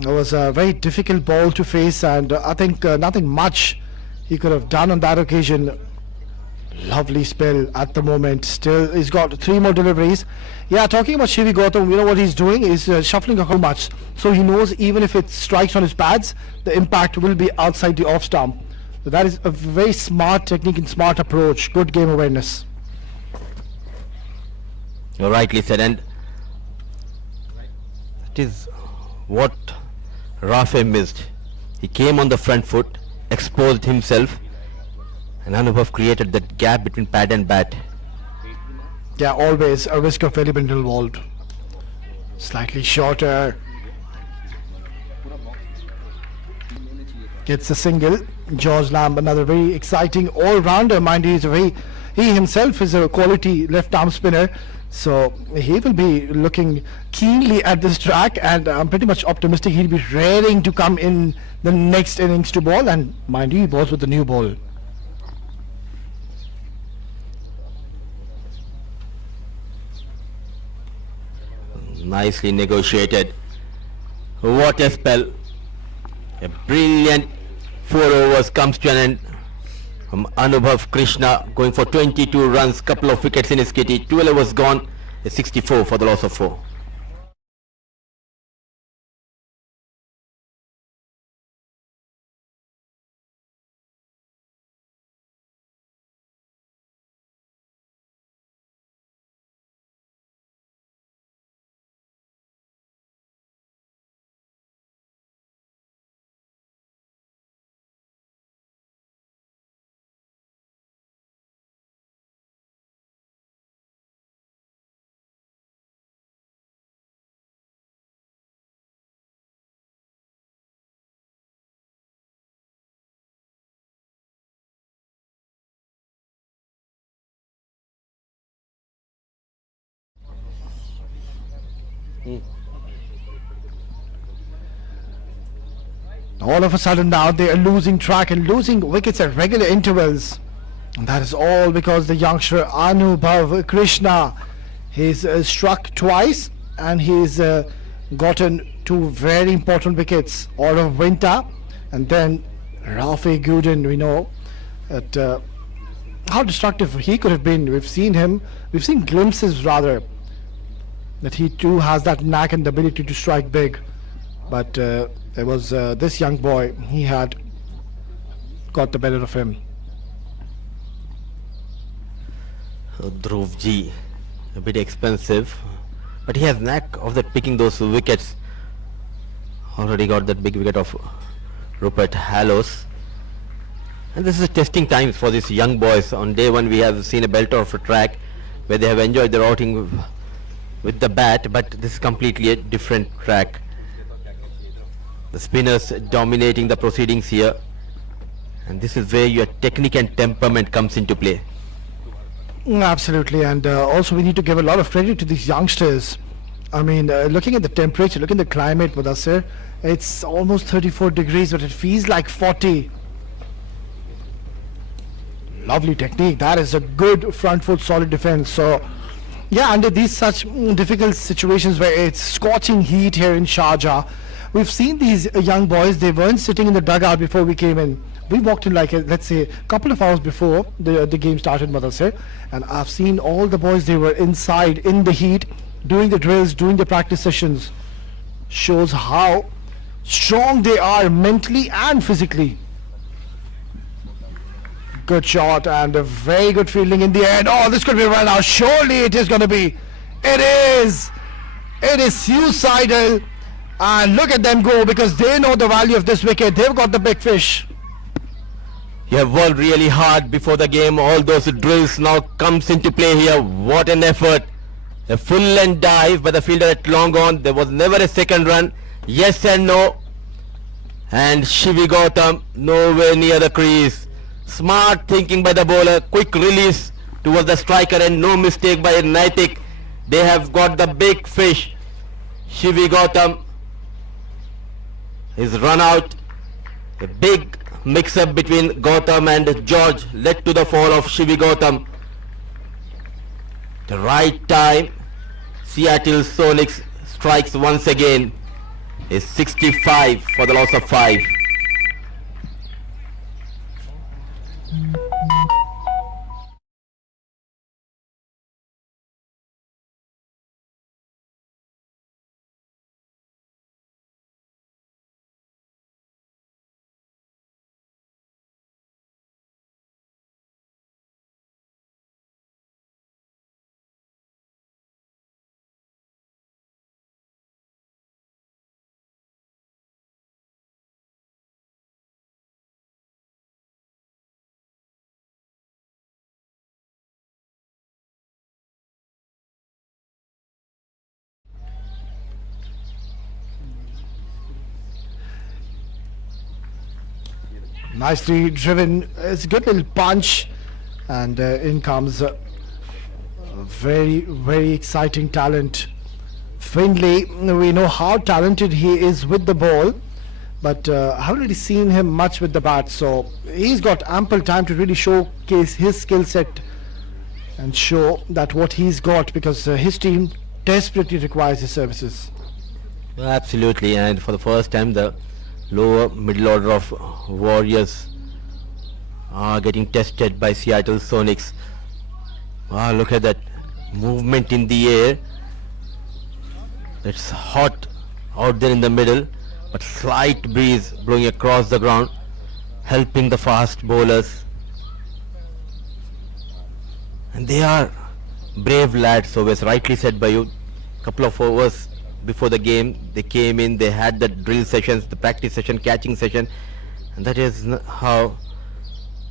It was a very difficult ball to face, and I think nothing much he could have done on that occasion. Lovely spell at the moment. Still, he's got 3 more deliveries. Yeah, talking about Shivi Gautam, you know what he's doing is shuffling a whole much. So he knows even if it strikes on his pads, the impact will be outside the off stump. So that is a very smart technique and smart approach. Good game awareness. You're rightly said, and it is what Rafe missed. He came on the front foot, exposed himself, and Anubhav created that gap between pad and bat. Yeah, always a risk of element involved. Slightly shorter. Gets a single. George Lamb, another very exciting all-rounder. Mind you, he himself is a quality left-arm spinner. So he will be looking keenly at this track, and I'm pretty much optimistic he'll be raring to come in the next innings to bowl. And mind you, he bowls with the new ball. Nicely negotiated. What a spell. A brilliant 4 overs comes to an end. Anubhav Krishna going for 22 runs, couple of wickets in his kitty. 12 overs gone, a 64 for the loss of 4. All of a sudden now they are losing track and losing wickets at regular intervals. And that is all because the youngster Anubhav Krishna, he's struck twice and he's gotten two very important wickets out of Winter, and then Rafi Gooden. We know that how destructive he could have been. We've seen glimpses rather, that he too has that knack and the ability to strike big. But there was this young boy, he had got the better of him. Dhruv Ji, a bit expensive, but he has knack of that picking those wickets. Already got that big wicket of Rupert Hallows. And this is testing times for these young boys. On day one we have seen a belter of a track where they have enjoyed their outing with the bat, but this is completely a different track. The spinners dominating the proceedings here, and this is where your technique and temperament comes into play. Absolutely, and also we need to give a lot of credit to these youngsters. I mean, looking at the temperature, looking at the climate, Mudassir, it's almost 34 degrees, but it feels like 40. Lovely technique. That is a good front foot solid defense. So yeah, under these such difficult situations where it's scorching heat here in Sharjah, we've seen these young boys. They weren't sitting in the dugout before we came in. We walked in like let's say a couple of hours before the game started, Mudassir, and I've seen all the boys. They were inside in the heat doing the drills, doing the practice sessions. Shows how strong they are mentally and physically. Good shot and a very good fielding in the end. Oh, this could be a run out. Surely it is going to be. It is. It is suicidal. And look at them go, because they know the value of this wicket. They've got the big fish. You have worked really hard before the game. All those drills now comes into play here. What an effort. A full length dive by the fielder at long on. There was never a second run. Yes and no. And Shivi Gautam nowhere near the crease. Smart thinking by the bowler. Quick release towards the striker and no mistake by Naitik. They have got the big fish. Shivi Gautam is run out. A big mix-up between Gautam and George led to the fall of Shivi Gautam. The right time, Seattle Sonics strikes once again. Is 65 for the loss of 5. Nicely driven. It's a good little punch, and in comes a very, very exciting talent. Findlay, we know how talented he is with the ball, but I haven't really seen him much with the bat, so he's got ample time to really showcase his skill set and show that what he's got, because his team desperately requires his services. Absolutely, and for the first time the lower middle order of Warriors are getting tested by Seattle Sonics. Wow, look at that movement in the air. It's hot out there in the middle, but slight breeze blowing across the ground, helping the fast bowlers. And they are brave lads, so as rightly said by you. Couple of hours before the game they came in, they had the drill sessions, the practice session, catching session, and that is how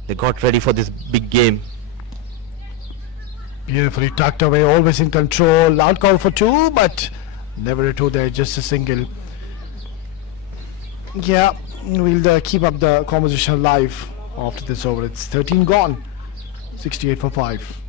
they got ready for this big game. Beautifully tucked away, always in control. Out call for 2, but never a 2 there, just a single. Yeah, we'll keep up the conversation live after this over. It's 13 gone, 68 for 5.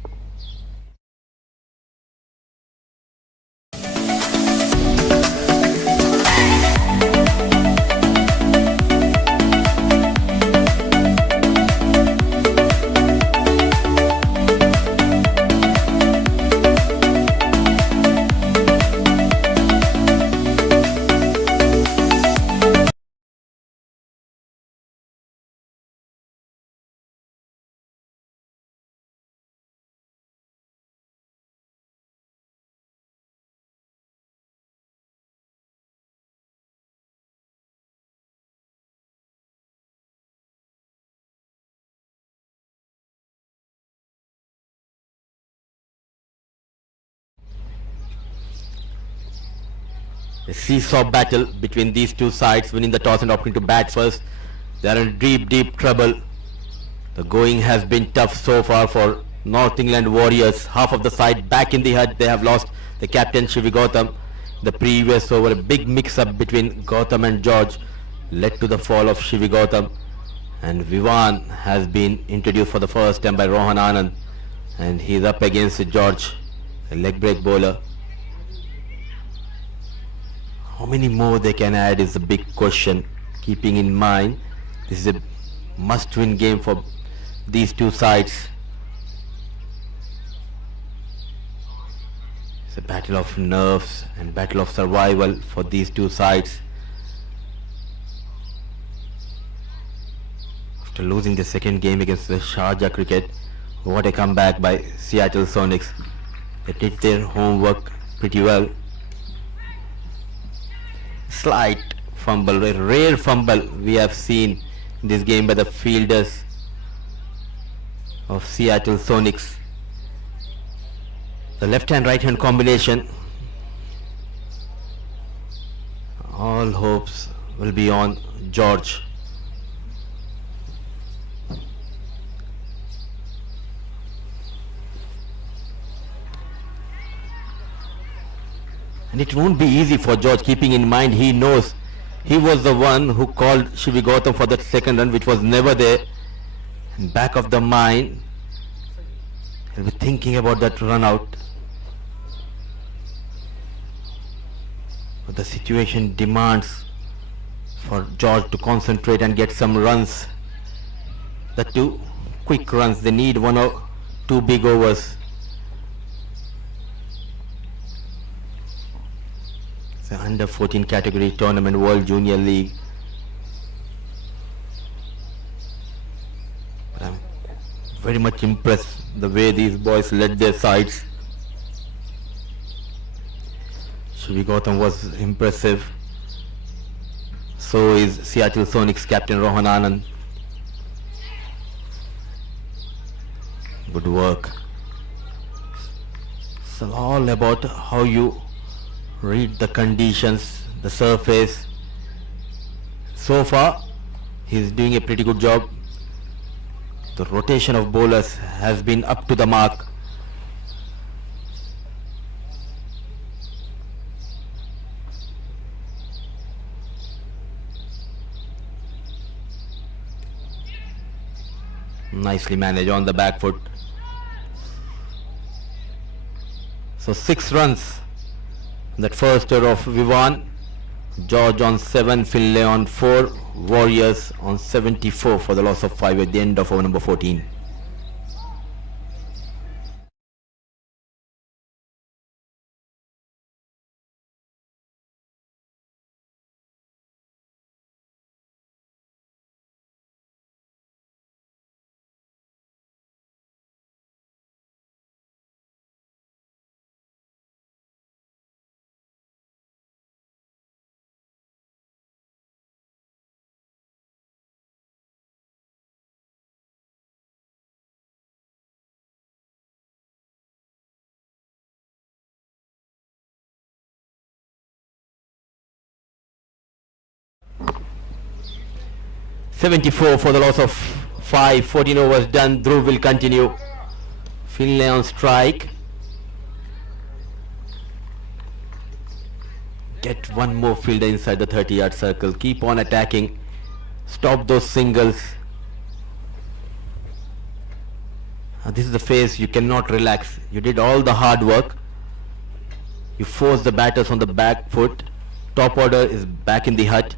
A seesaw battle between these two sides, winning the toss and opting to bat first. They are in deep trouble. The going has been tough so far for North England Warriors. Half of the side back in the hut. They have lost the captain Shivi Gautam. The previous over, a big mix-up between Gautam and George led to the fall of Shivi Gautam. And Vivan has been introduced for the first time by Rohan Anand. And he's up against George, a leg break bowler. How many more they can add is the big question, keeping in mind this is a must-win game for these two sides. It's a battle of nerves and battle of survival for these two sides. After losing the second game against the Sharjah Cricket, what a comeback by Seattle Sonics. They did their homework pretty well. Slight fumble, a rare fumble we have seen in this game by the fielders of Seattle Sonics. The left hand right hand combination, all hopes will be on George. And it won't be easy for George, keeping in mind he knows he was the one who called Shivi Gautam for that second run, which was never there. In back of the mind, he'll be thinking about that run out. But the situation demands for George to concentrate and get some runs. The two quick runs, they need one or two big overs. It's an under 14 category tournament, World Junior League. But I'm very much impressed the way these boys led their sides. Shivi Gautam was impressive. So is Seattle Sonics captain Rohan Anand. Good work. It's all about how you read the conditions, the surface. So far, he's doing a pretty good job. The rotation of bowlers has been up to the mark. Nicely managed on the back foot. So 6 runs. That first over of Vivan. George on 7, Finlay on 4, Warriors on 74 for the loss of 5 at the end of over number 14. .74 for the loss of 5, 14 overs done. Dhruv will continue. Finlay on strike. Get one more fielder inside the 30-yard circle. Keep on attacking. Stop those singles. This is the phase you cannot relax. You did all the hard work. You force the batters on the back foot. Top order is back in the hut.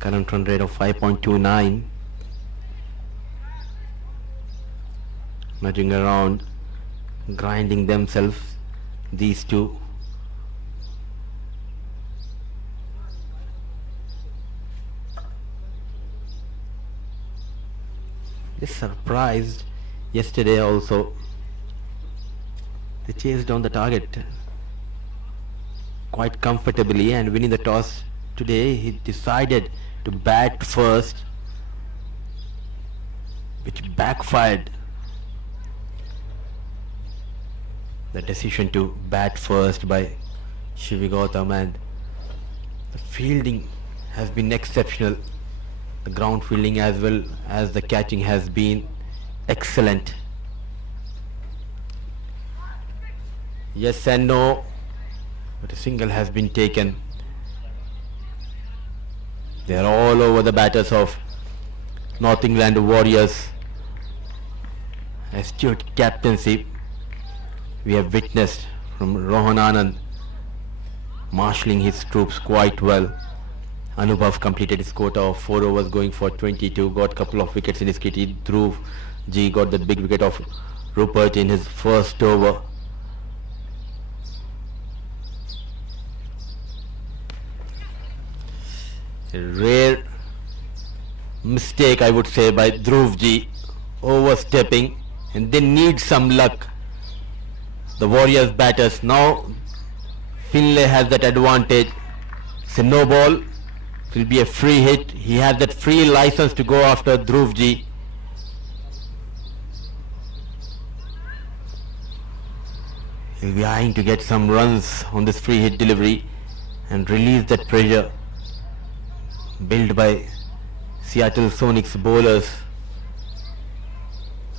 Current run rate of 5.29. Nudging around, grinding themselves, these two. Just surprised yesterday also. They chased down the target quite comfortably and winning the toss. Today he decided to bat first, which backfired. The decision to bat first by Shivi Gautam, and the fielding has been exceptional. The ground fielding as well as the catching has been excellent. Yes and no, but a single has been taken. They are all over the batters of North England Warriors. Astute captaincy we have witnessed from Rohan Anand, marshalling his troops quite well. Anubhav completed his quota of 4 overs, going for 22, got a couple of wickets in his kitty. Dhruv G got the big wicket of Rupert in his first over. A rare mistake, I would say, by Dhruv G, overstepping, and they need some luck. The Warriors batters now, Finlay has that advantage. It's a no ball. It will be a free hit. He has that free license to go after Dhruv G. He'll be eyeing to get some runs on this free hit delivery and release that pressure built by Seattle Sonics bowlers.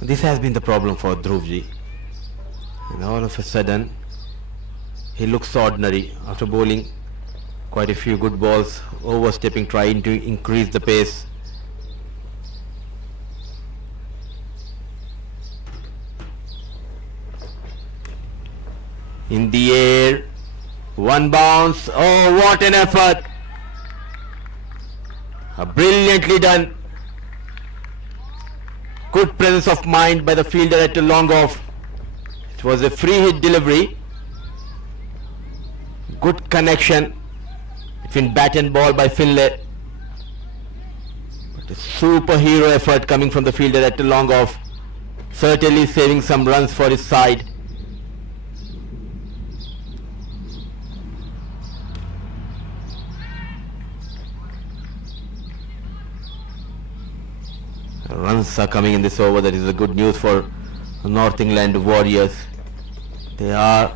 This has been the problem for Dhruv G. And all of a sudden, he looks ordinary after bowling quite a few good balls, overstepping, trying to increase the pace. In the air, one bounce. Oh, what an effort! Brilliantly done. Good presence of mind by the fielder at the long off. It was a free hit delivery. Good connection between bat and ball by Finlay. But a superhero effort coming from the fielder at the long off. Certainly saving some runs for his side. Runs are coming in this over. That is the good news for North England Warriors. They are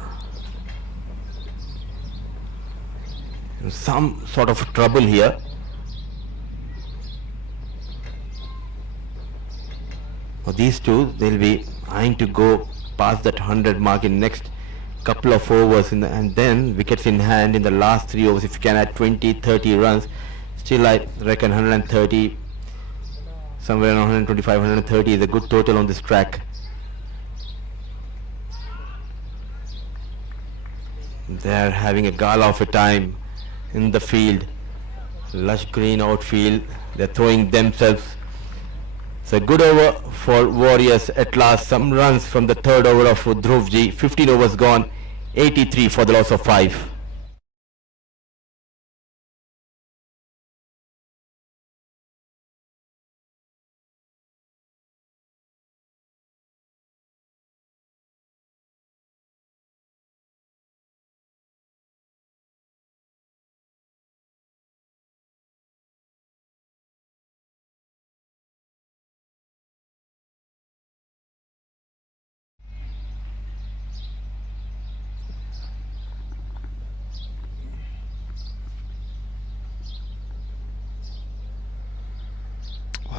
in some sort of trouble here. For these two, they'll be eyeing to go past that 100 mark in next couple of overs, and then wickets in hand in the last 3 overs. If you can add 20-30 runs, still I reckon 130, somewhere around 125, 130 is a good total on this track. They're having a gala of a time in the field. Lush green outfield. They're throwing themselves. It's a good over for Warriors at last. Some runs from the third over of Dhruv G. 15 overs gone. 83 for the loss of 5.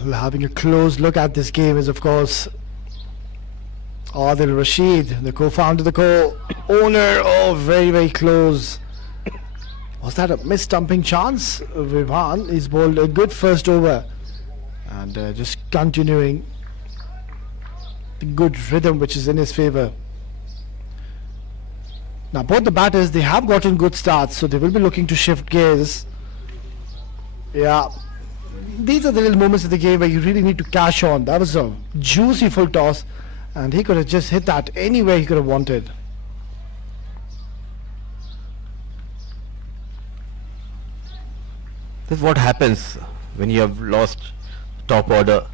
Well, having a close look at this game is, of course, Adil Rashid, the co-founder, the co-owner. Oh, very, very close. Was that a missed-stumping chance? Vivan is bowled a good first over, and just continuing the good rhythm which is in his favour. Now both the batters, they have gotten good starts, so they will be looking to shift gears. Yeah, these are the little moments of the game where you really need to cash on. That was a juicy full toss, and he could have just hit that anywhere he could have wanted. This is what happens when you have lost top order.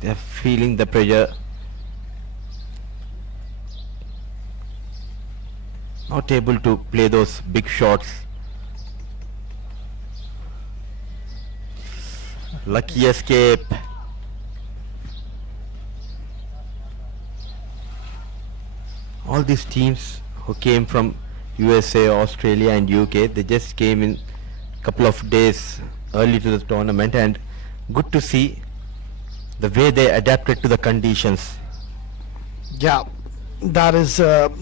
They are feeling the pressure. Not able to play those big shots. Lucky escape. all these teams who came from USA, Australia and UK, they just came in couple of days early to the tournament, and good to see the way they adapted to the conditions. Yeah, that is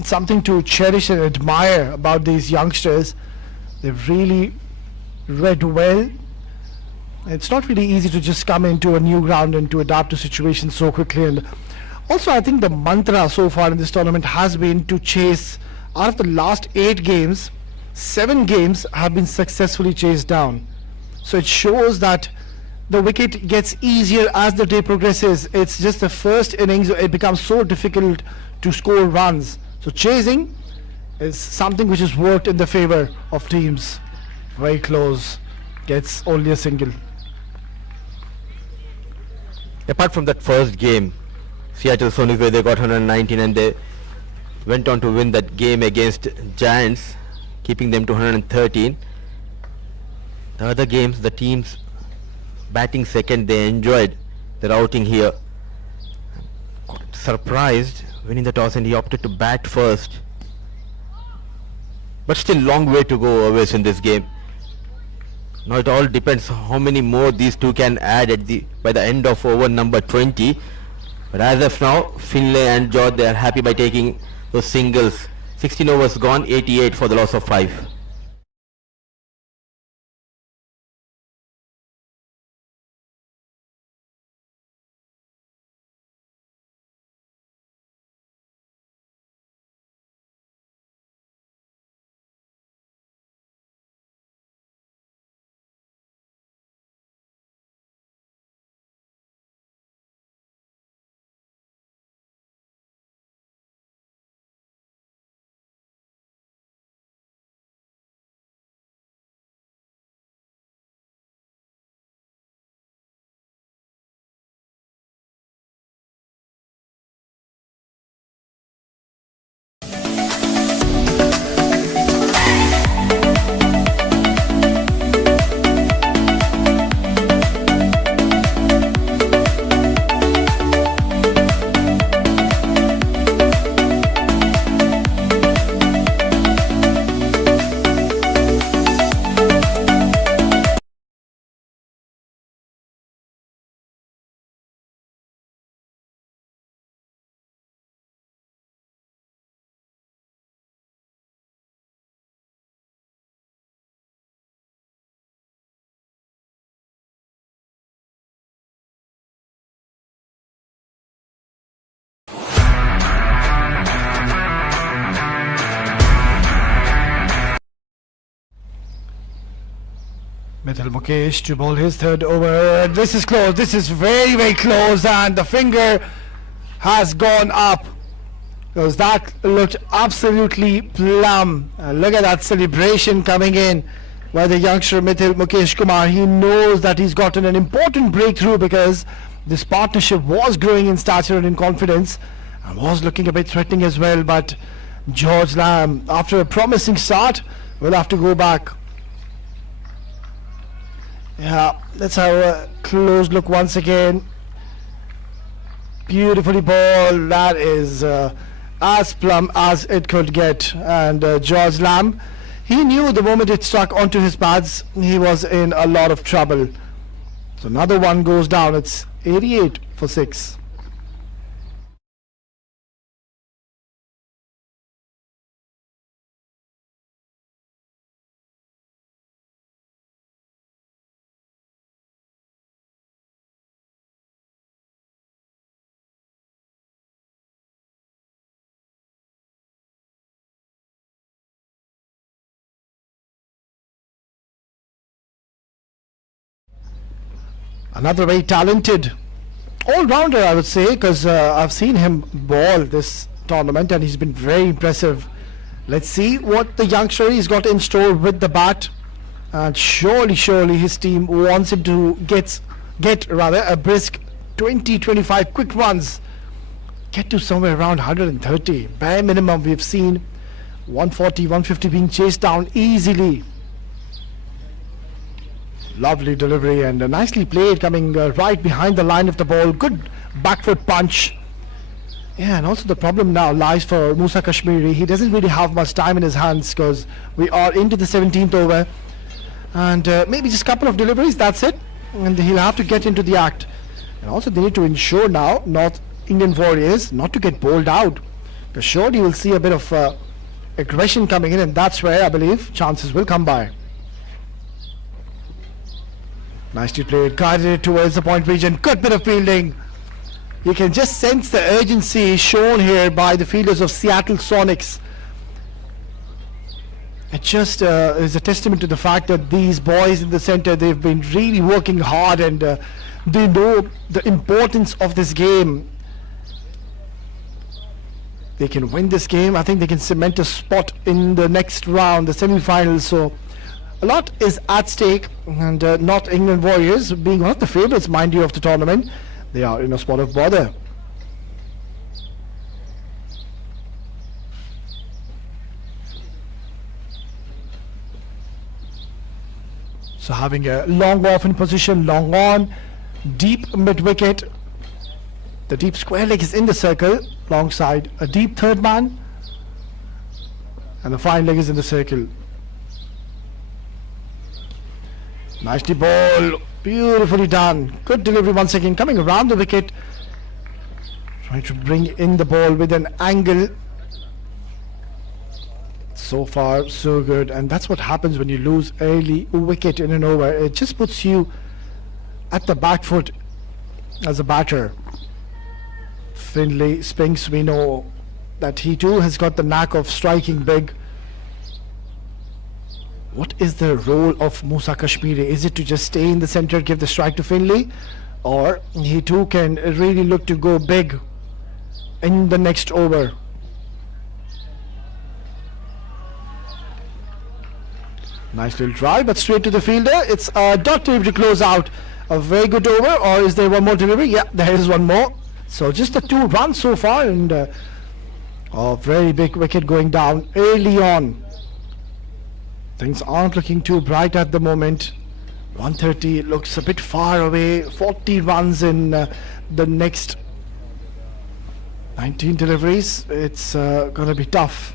something to cherish and admire about these youngsters. They've really read well. It's not really easy to just come into a new ground and to adapt to situations so quickly. And also, I think the mantra so far in this tournament has been to chase. Out of the last 8 games, 7 games have been successfully chased down. So it shows that the wicket gets easier as the day progresses. It's just the first innings, it becomes so difficult to score runs. So chasing is something which has worked in the favor of teams. Very close, gets only a single. Apart from that first game, Seattle Sonics, where they got 119 and they went on to win that game against Giants, keeping them to 113. The other games, the teams batting second, they enjoyed their outing here. Quite surprised winning the toss, and he opted to bat first. But still, long way to go always in this game. Now it all depends how many more these two can add by the end of over number 20. But as of now, Finlay and George, they are happy by taking those singles. 16 overs gone, 88 for the loss of 5. Mithil Mukesh to bowl his third over. This is close. This is very, very close, and the finger has gone up because that looked absolutely plumb. Look at that celebration coming in by the youngster Mithil Mukesh Kumar. He knows that he's gotten an important breakthrough because this partnership was growing in stature and in confidence and was looking a bit threatening as well. But George Lamb, after a promising start, will have to go back. Yeah, let's have a close look once again. Beautifully ball. That is as plumb as it could get. And George Lamb, he knew the moment it struck onto his pads, he was in a lot of trouble. So another one goes down. It's 88 for 6. Another very talented all-rounder, I would say, because I've seen him ball this tournament and he's been very impressive. Let's see what the youngster he's got in store with the bat, and surely his team wants him to get a brisk 20-25 quick runs, get to somewhere around 130 bare minimum. We've seen 140, 150 being chased down easily. Lovely delivery and nicely played, coming right behind the line of the ball. Good back foot punch. Yeah, and also the problem now lies for Musa Kashmiri. He doesn't really have much time in his hands because we are into the 17th over, and maybe just a couple of deliveries, that's it, and he'll have to get into the act. And also they need to ensure now, North Indian Warriors, not to get bowled out, because surely we'll see a bit of aggression coming in, and that's where I believe chances will come by. Nicely played, guided it towards the point region, good bit of fielding. You can just sense the urgency shown here by the fielders of Seattle Sonics. It just is a testament to the fact that these boys in the center, they've been really working hard, and they know the importance of this game. They can win this game. I think they can cement a spot in the next round, the semi-finals. So a lot is at stake, and North England Warriors, being one of the favorites, mind you, of the tournament, they are in a spot of bother. So having a long off in position, long on, deep mid wicket. The deep square leg is in the circle, alongside a deep third man, and the fine leg is in the circle. Nicely ball, beautifully done. Good delivery once again, coming around the wicket, trying to bring in the ball with an angle. So far so good, and that's what happens when you lose early wicket in an over. It just puts you at the back foot as a batter. Finlay Spinks, we know that he too has got the knack of striking big. What is the role of Musa Kashmiri? Is it to just stay in the center, give the strike to Finlay, or he too can really look to go big in the next over? Nice little try, but straight to the fielder. It's a dot delivery to close out. A very good over, or is there one more delivery? Yeah, there is one more. So just the 2 runs so far, and a very big wicket going down early on. Things aren't looking too bright at the moment. 130 looks a bit far away. 40 runs in the next 19 deliveries. It's going to be tough.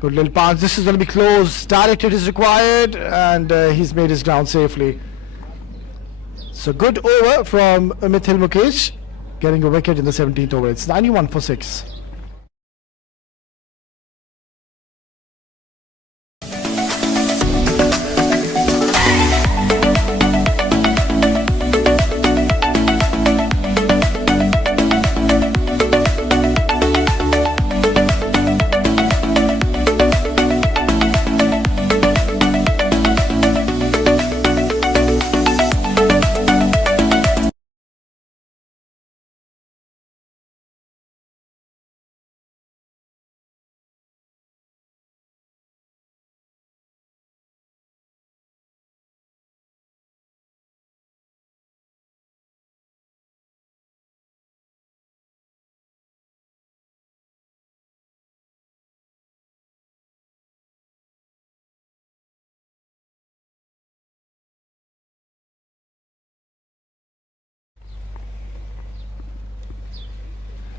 Good little pass. This is going to be close. Directed is required, and he's made his ground safely. So good over from Mithil Mukesh, getting a wicket in the 17th over. It's 91 for 6.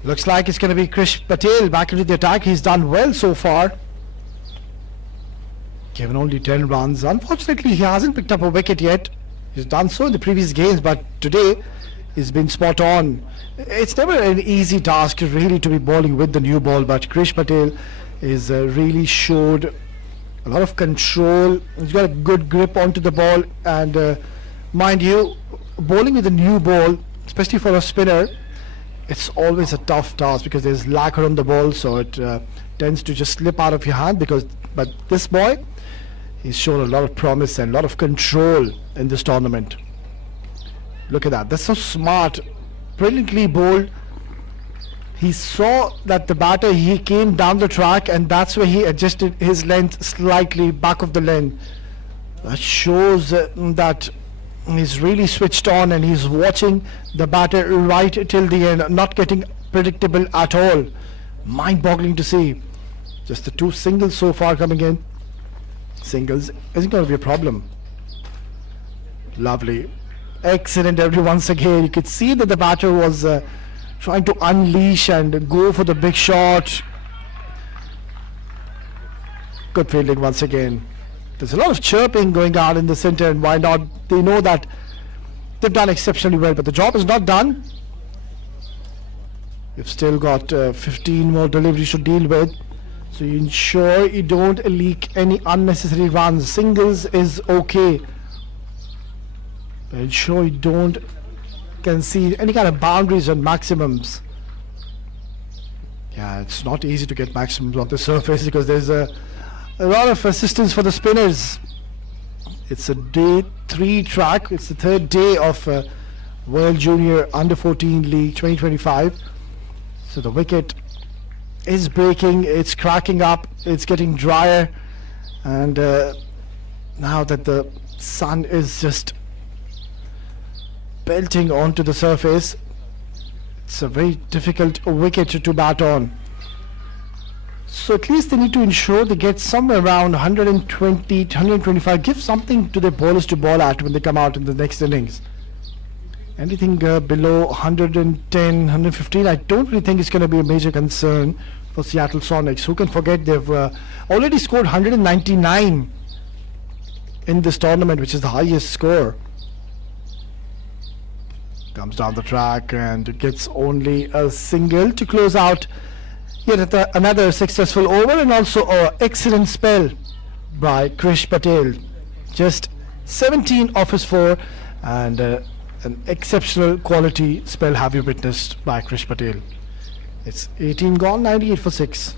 Looks like it's going to be Krish Patel back into the attack. He's done well so far. Given only 10 runs. Unfortunately, he hasn't picked up a wicket yet. He's done so in the previous games, but today he's been spot on. It's never an easy task really to be bowling with the new ball, but Krish Patel is really showed a lot of control. He's got a good grip onto the ball, and mind you, bowling with a new ball, especially for a spinner, it's always a tough task because there's lacquer on the ball, so it tends to just slip out of your hand. But this boy, he's shown a lot of promise and a lot of control in this tournament. Look at that. That's so smart. Brilliantly bowled. He saw that the batter, he came down the track, and that's where he adjusted his length slightly back of the lane. That shows that he's really switched on, and he's watching the batter right till the end, not getting predictable at all. Mind-boggling to see. Just the 2 singles so far coming in. Singles isn't going to be a problem. Lovely. Excellent every once again. You could see that the batter was trying to unleash and go for the big shot. Good fielding once again. There's a lot of chirping going on in the center, and why not? They know that they've done exceptionally well, but the job is not done. You've still got 15 more deliveries to deal with, so you ensure you don't leak any unnecessary runs. Singles is okay, but ensure you don't concede any kind of boundaries and maximums. Yeah, it's not easy to get maximums on the surface because there's a lot of assistance for the spinners. It's a day 3 track. It's the third day of World Junior Under 14 League 2025. So the wicket is breaking, it's cracking up, it's getting drier, and now that the sun is just belting onto the surface, it's a very difficult wicket to bat on. So at least they need to ensure they get somewhere around 120 to 125, give something to their bowlers to bowl at when they come out in the next innings. Anything below 110, 115, I don't really think it's going to be a major concern for Seattle Sonics. Who can forget they've already scored 199 in this tournament, which is the highest score. Comes down the track and gets only a single to close out yet another successful over, and also an excellent spell by Krish Patel. Just 17 off his 4, and an exceptional quality spell have you witnessed by Krish Patel. It's 18 gone, 98 for 6.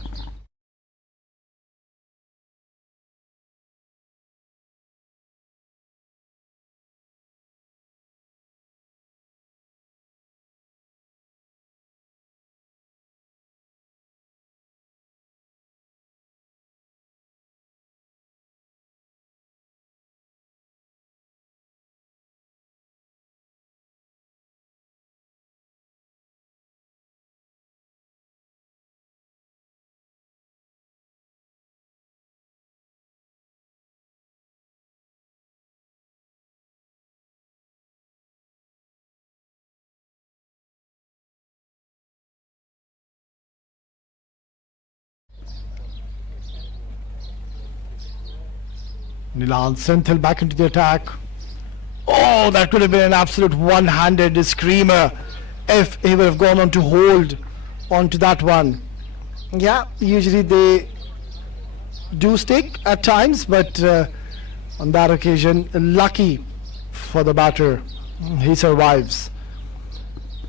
Nilan Senthil back into the attack. Oh, that could have been an absolute one-handed screamer if he would have gone on to hold onto that one. Yeah, usually they do stick at times, but on that occasion, lucky for the batter, he survives.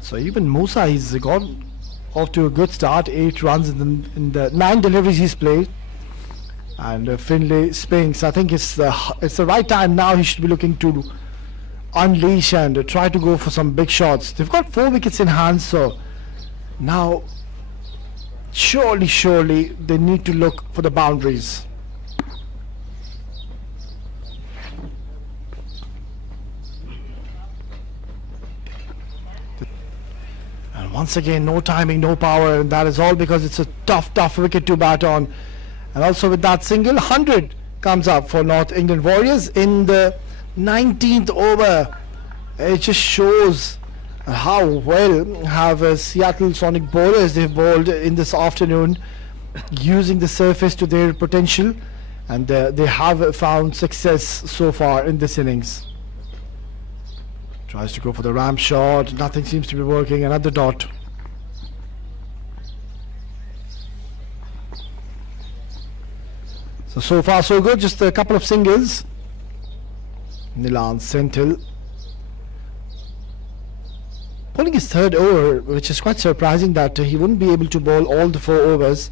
So even Musa, he's gone off to a good start. 8 runs in the 9 deliveries he's played. And Finlay Spinks, I think it's the right time now. He should be looking to unleash and try to go for some big shots. They've got 4 wickets in hand, so now surely they need to look for the boundaries. And once again, no timing, no power, and that is all because it's a tough wicket to bat on. And also with that single, 100 comes up for North England Warriors in the 19th over. It just shows how well have Seattle Sonic bowlers they've bowled in this afternoon, using the surface to their potential, and they have found success so far in this innings. Tries to go for the ramp shot, nothing seems to be working, another dot. So far so good, just a couple of singles. Nilan Senthil bowling his 3rd over, which is quite surprising that he wouldn't be able to bowl all the 4 overs.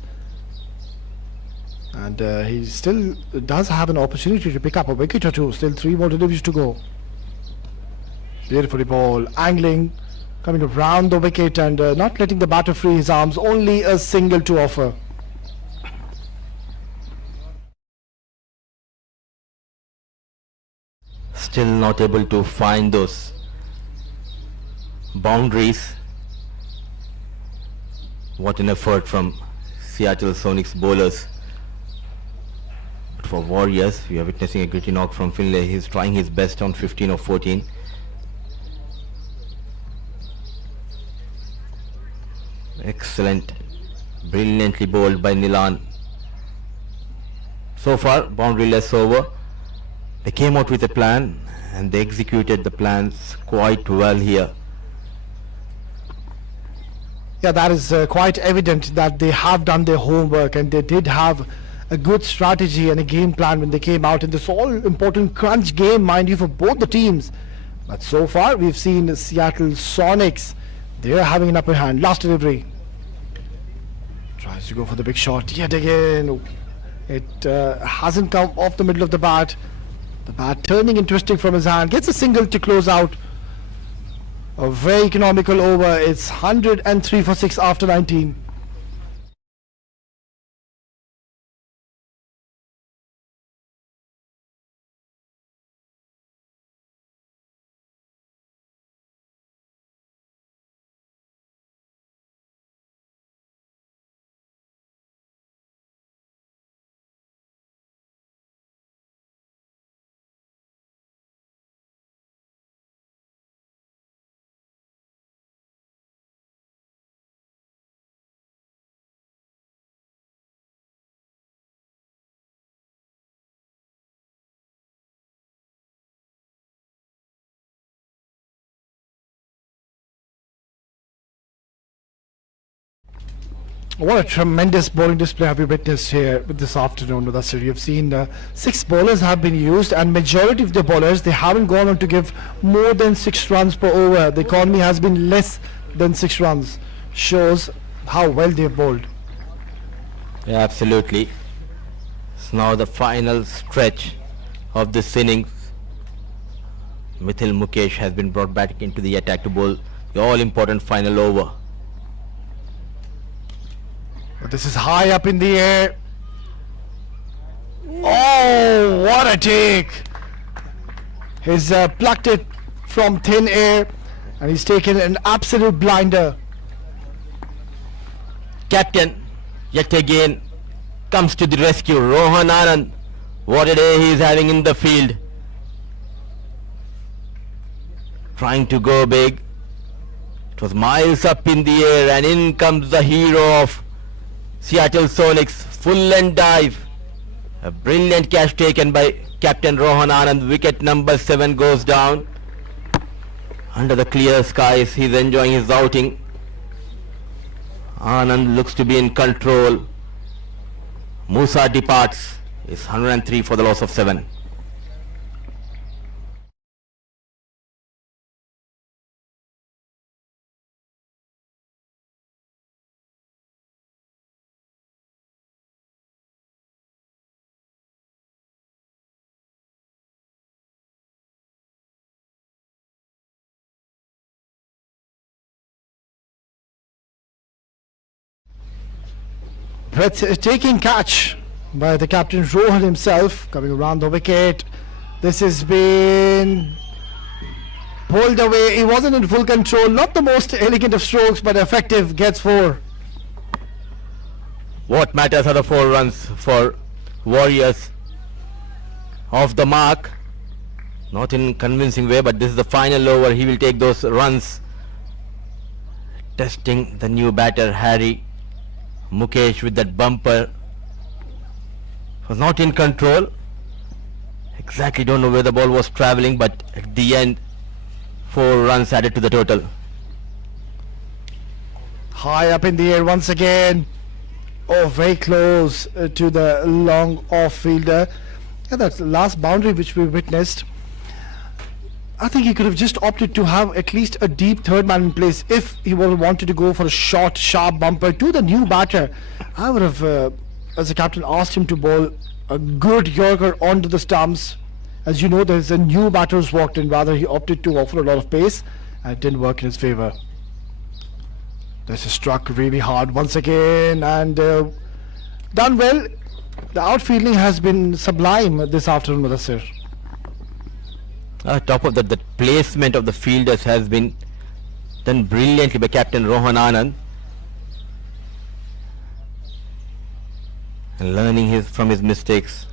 And he still does have an opportunity to pick up a wicket or 2. Still 3 more deliveries to go. Beautifully bowled, angling, coming around the wicket and not letting the batter free his arms. Only a single to offer. Still not able to find those boundaries. What an effort from Seattle Sonics bowlers. But for Warriors, we are witnessing a gritty knock from Finlay. He's trying his best on 15 of 14. Excellent. Brilliantly bowled by Nilan. So far, boundaryless over. They came out with a plan and they executed the plans quite well here. Yeah, that is quite evident that they have done their homework and they did have a good strategy and a game plan when they came out in this all-important crunch game, mind you, for both the teams. But so far, we've seen the Seattle Sonics. They're having an upper hand. Last delivery. Tries to go for the big shot yet again. It hasn't come off the middle of the bat. The bat turning interesting from his hand. Gets a single to close out. A very economical over. It's 103 for 6 after 19. What a tremendous bowling display have we witnessed here this afternoon, Mudassir. You've seen 6 bowlers have been used and majority of the bowlers, they haven't gone on to give more than 6 runs per over. The economy has been less than 6 runs. Shows how well they've bowled. Yeah, absolutely. It's now the final stretch of this innings. Mithil Mukesh has been brought back into the attack to bowl the all-important final over. But this is high up in the air. Oh, what a take! He's plucked it from thin air and he's taken an absolute blinder. Captain, yet again, comes to the rescue. Rohan Anand, what a day he is having in the field. Trying to go big. It was miles up in the air and in comes the hero of Seattle Sonics, full and dive. A brilliant catch taken by Captain Rohan Anand. Wicket number 7 goes down. Under the clear skies, he's enjoying his outing. Anand looks to be in control. Musa departs. It's 103 for the loss of 7. Breathtaking catch by the captain Rohan himself, coming around the wicket. This has been pulled away. He wasn't in full control. Not the most elegant of strokes, but effective. Gets 4. What matters are the 4 runs for Warriors. Off the mark. Not in convincing way, but this is the final over. He will take those runs. Testing the new batter, Harry. Mukesh with that bumper. Was not in control. Exactly don't know where the ball was travelling, but at the end 4 runs added to the total. High up in the air once again. Oh, very close to the long off fielder. Yeah, that's the last boundary which we witnessed. I think he could have just opted to have at least a deep third man in place if he wanted to go for a short, sharp bumper to the new batter. I would have, as a captain, asked him to bowl a good Yorker onto the stumps. As you know, there's a new batter who's walked in. Rather, he opted to offer a lot of pace and it didn't work in his favour. This is struck really hard once again and done well. The outfielding has been sublime this afternoon, Mudassir. Top of that, the placement of the fielders has been done brilliantly by Captain Rohan Anand. And learning from his mistakes.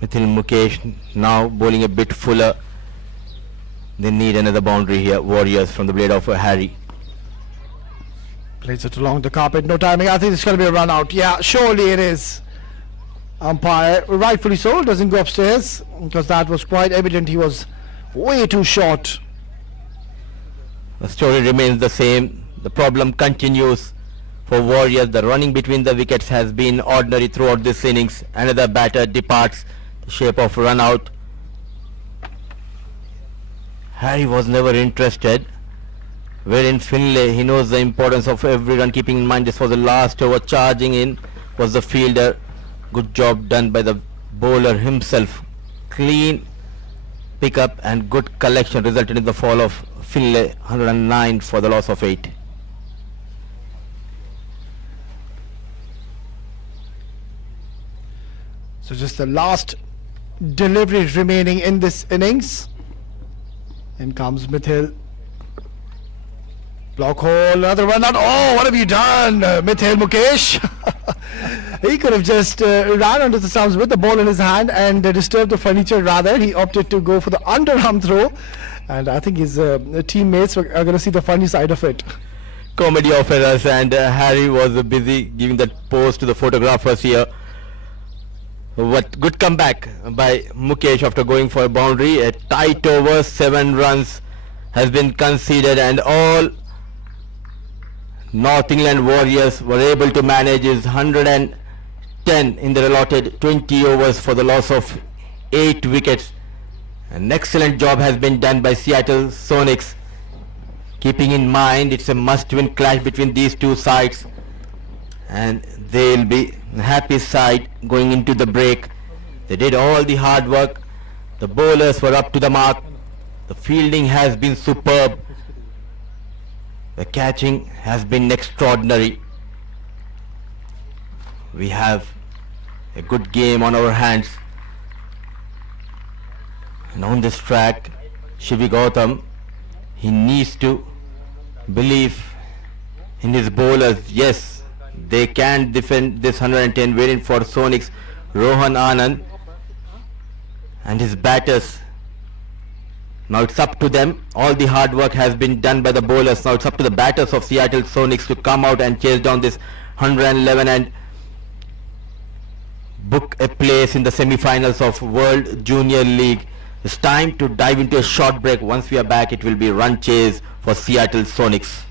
Mithil Mukesh now bowling a bit fuller. They need another boundary here. Warriors from the blade of Harry. Plays it along the carpet. No timing. I think it's going to be a run out. Yeah, surely it is. Umpire, rightfully so, doesn't go upstairs because that was quite evident. He was way too short. The story remains the same. The problem continues for Warriors. The running between the wickets has been ordinary throughout this innings. Another batter departs the shape of run out. Harry was never interested. Wherein Finlay, he knows the importance of every run, keeping in mind this was the last over. Charging in was the fielder. Good job done by the bowler himself. Clean pickup and good collection resulted in the fall of Finlay, 109 for the loss of 8. So just the last delivery remaining in this innings. In comes Mithil. Block hole, another run out. Oh, what have you done, Mithil Mukesh? He could have just ran onto the stumps with the ball in his hand and disturbed the furniture rather. He opted to go for the underarm throw, and I think his teammates are going to see the funny side of it. Comedy of errors, and Harry was busy giving that pose to the photographers here. What good comeback by Mukesh after going for a boundary. A tight over, 7 runs has been conceded, and all North England Warriors were able to manage his 110 in their allotted 20 overs for the loss of 8 wickets. An excellent job has been done by Seattle Sonics, keeping in mind it's a must-win clash between these two sides, and they'll be the happy side going into the break. They did all the hard work. The bowlers were up to the mark. The fielding has been superb. The catching has been extraordinary. We have a good game on our hands. And on this track, Shivi Gautam, he needs to believe in his bowlers. Yes, they can defend this 110, waiting for Sonics, Rohan Anand and his batters. Now it's up to them. All the hard work has been done by the bowlers. Now it's up to the batters of Seattle Sonics to come out and chase down this 111 and book a place in the semi-finals of World Junior League. It's time to dive into a short break. Once we are back, it will be run chase for Seattle Sonics.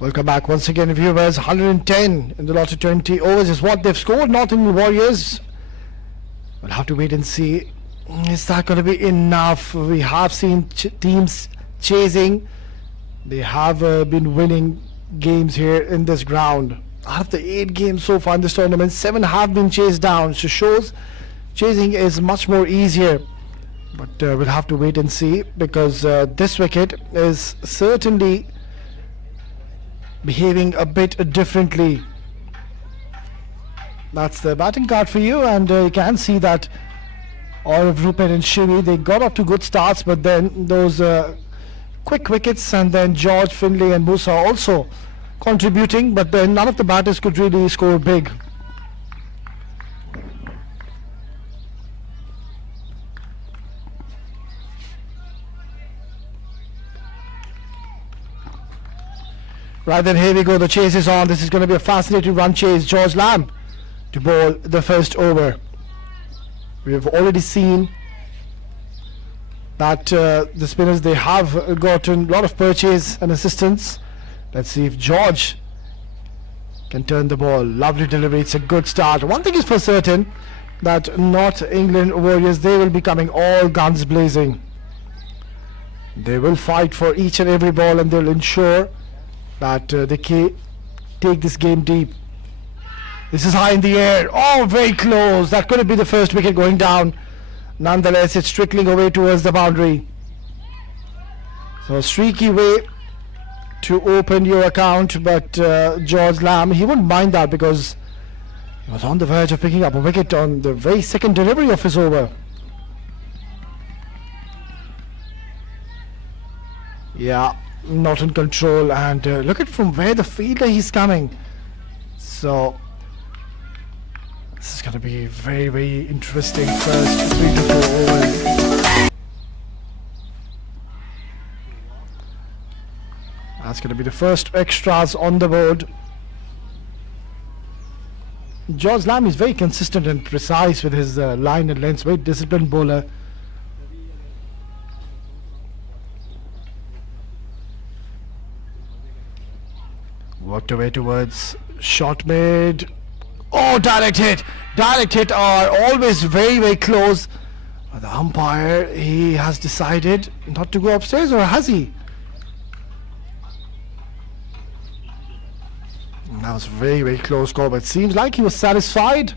Welcome back once again, viewers. 110 in the lot of 20 overs is what they've scored. North England Warriors. We'll have to wait and see. Is that going to be enough? We have seen teams chasing. They have been winning games here in this ground. Out of the 8 games so far in this tournament, 7 have been chased down. So shows chasing is much more easier. But we'll have to wait and see, because this wicket is certainly behaving a bit differently. That's the batting card for you, and you can see that all of Rupert and Shivi, they got up to good starts, but then those quick wickets, and then George, Finlay and Musa also contributing, but then none of the batters could really score big. Right then, here we go, the chase is on. This is going to be a fascinating run chase. George Lamb to bowl the first over. We have already seen that the spinners, they have gotten a lot of purchase and assistance. Let's see if George can turn the ball. Lovely delivery, it's a good start. One thing is for certain, that North England Warriors, they will be coming all guns blazing. They will fight for each and every ball, and they'll ensure that they take this game deep. This is high in the air. Oh, very close. That could have been the first wicket going down. Nonetheless, it's trickling away towards the boundary. So a streaky way to open your account, but George Lamb, he wouldn't mind that, because he was on the verge of picking up a wicket on the very second delivery of his over. Yeah, not in control, and look at from where the fielder he's coming. So this is going to be very, very interesting first 3 to 4 overs. That's going to be the first extras on the board. George Lamb is very consistent and precise with his line and length, very disciplined bowler. Worked away towards shot made. Oh, direct hit! Direct hit are always very, very close. The umpire, he has decided not to go upstairs, or has he? That was very, very close call, but it seems like he was satisfied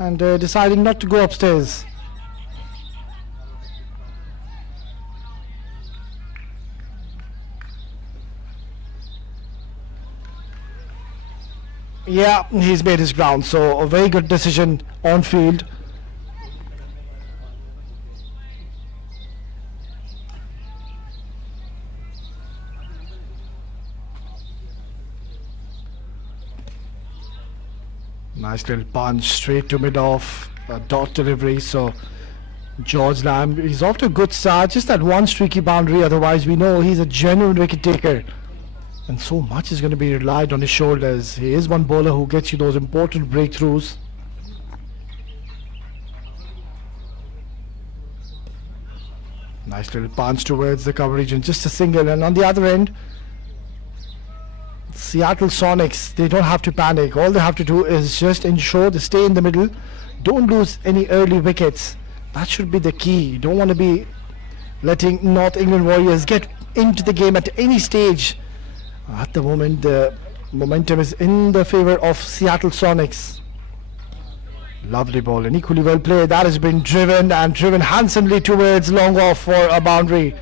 and deciding not to go upstairs. Yeah, he's made his ground, so a very good decision on field. Nice little punch straight to mid-off, dot delivery. So George Lamb, he's off to a good start, just that one streaky boundary, otherwise we know he's a genuine wicket taker. And so much is going to be relied on his shoulders. He is one bowler who gets you those important breakthroughs. Nice little punch towards the coverage and just a single. And on the other end, Seattle Sonics, they don't have to panic. All they have to do is just ensure they stay in the middle. Don't lose any early wickets. That should be the key. You don't want to be letting North England Warriors get into the game at any stage. At the moment, the momentum is in the favor of Seattle Sonics. Lovely ball and equally well played. That has been driven handsomely towards long off for a boundary.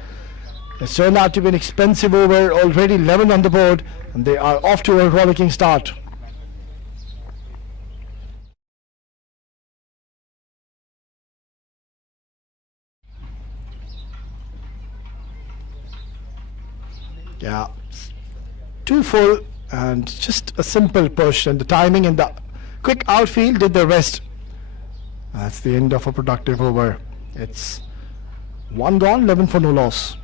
It's turned out to be an expensive over, already 11 on the board, and they are off to a rollicking start. Yeah, too full and just a simple push, and the timing and the quick outfield did the rest. That's the end of a productive over. It's 1 gone, 11 for no loss.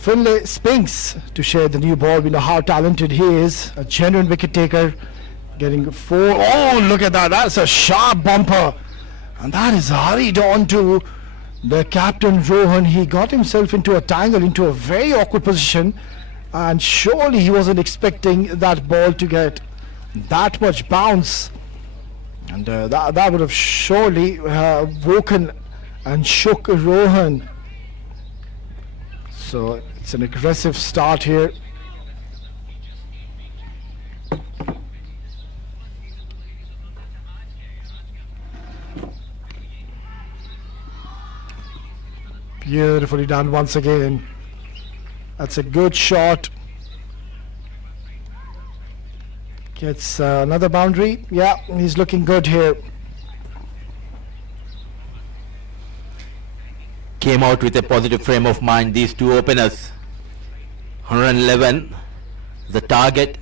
Finlay Spinks to share the new ball. We know how talented he is. A genuine wicket taker. Getting 4. Oh, look at that. That's a sharp bumper. And that is hurried on to the captain Rohan. He got himself into a tangle, into a very awkward position. And surely he wasn't expecting that ball to get that much bounce. And that would have surely woken and shook Rohan. So it's an aggressive start here. Beautifully done once again. That's a good shot. Gets another boundary. Yeah, he's looking good here. Came out with a positive frame of mind, these two openers. 111, the target.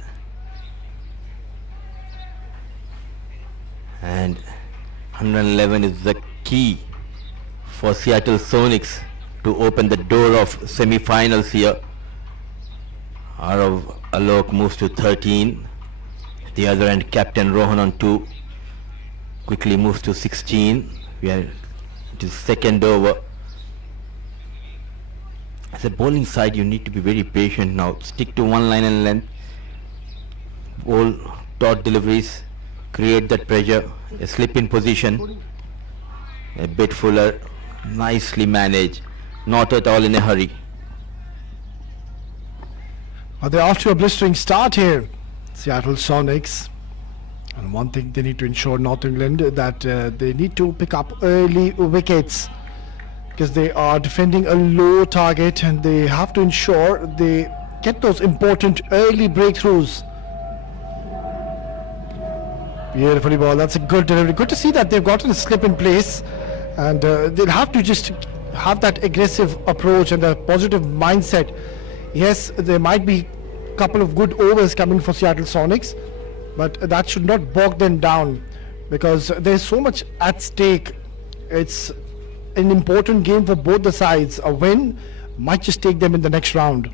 And 111 is the key for Seattle Sonics to open the door of semi-finals here. Arav Alok moves to 13. The other end, Captain Rohan on 2. Quickly moves to 16. We are to second over. As a bowling side, you need to be very patient now. Stick to one line and length. Bowl dot deliveries. Create that pressure. A slip in position. A bit fuller. Nicely managed. Not at all in a hurry. They're off to a blistering start here, Seattle Sonics. And one thing they need to ensure, North England, that they need to pick up early wickets, because they are defending a low target and they have to ensure they get those important early breakthroughs. Beautifully ball. That's a good delivery. Good to see that they've gotten a slip in place, and they'll have to just have that aggressive approach and a positive mindset. Yes, there might be a couple of good overs coming for Seattle Sonics, but that should not bog them down, because there's so much at stake. It's an important game for both the sides. A win might just take them in the next round.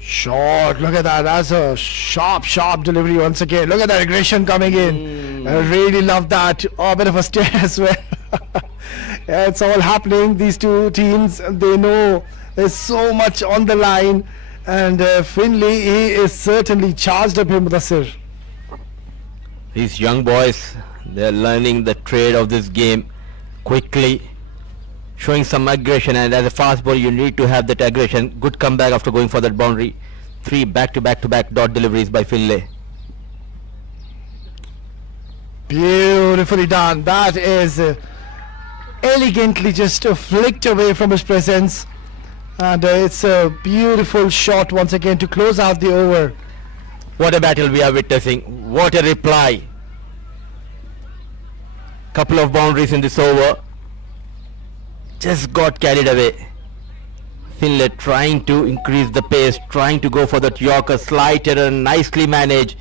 Short, look at that. That's a sharp delivery once again. Look at that aggression coming in. I really love that. Oh, a bit of a stare as well. Yeah, it's all happening. These two teams, they know there's so much on the line. And Finlay, he is certainly charged up him, Mudassir. These young boys, they're learning the trade of this game quickly, showing some aggression, and as a fast bowler you need to have that aggression. Good comeback after going for that boundary. 3 back-to-back dot deliveries by Finlay. Beautifully done. That is elegantly just flicked away from his presence, and it's a beautiful shot once again to close out the over. What a battle we are witnessing. What a reply. Couple of boundaries in this over. Just got carried away. Finlay trying to increase the pace, trying to go for that Yorker. Slight error, nicely managed.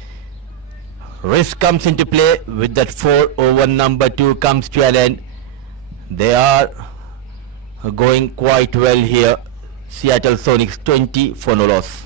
Risk comes into play with that 4 over number 2 comes to an end. They are going quite well here. Seattle Sonics 20 for no loss.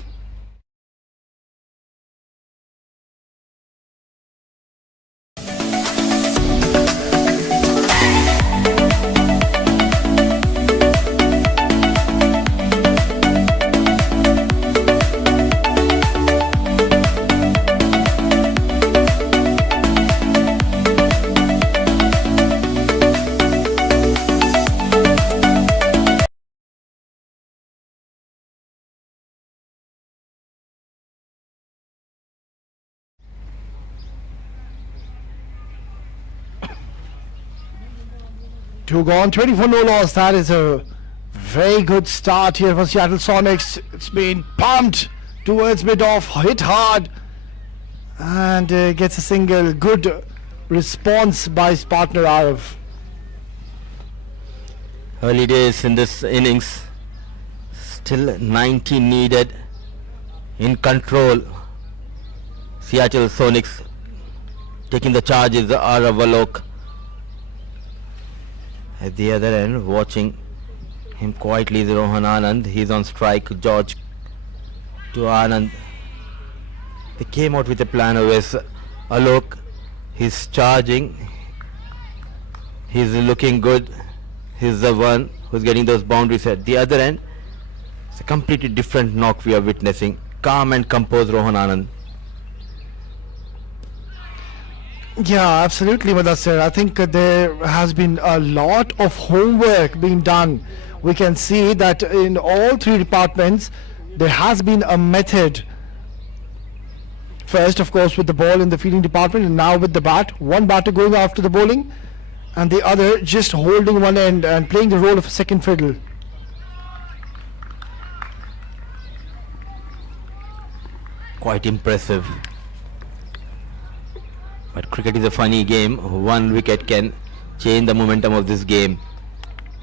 Two gone, 24 no loss. That is a very good start here for Seattle Sonics. It's been pumped towards mid-off, hit hard, and gets a single. Good response by his partner Arav. Early days in this innings. Still 90 needed. In control. Seattle Sonics taking the charge is Arav Alok. At the other end, watching Him quietly is Rohan Anand. He's on strike. George to Anand. They came out with a plan always. Alok, he's charging. He's looking good. He's the one who's getting those boundaries at the other end. It's a completely different knock we are witnessing. Calm and composed Rohan Anand. Yeah, absolutely, Mudassir. I think there has been a lot of homework being done. We can see that in all three departments, there has been a method. First, of course, with the ball in the fielding department, and now with the bat. One batter going after the bowling, and the other just holding one end and playing the role of a second fiddle. Quite impressive. But cricket is a funny game. One wicket can change the momentum of this game.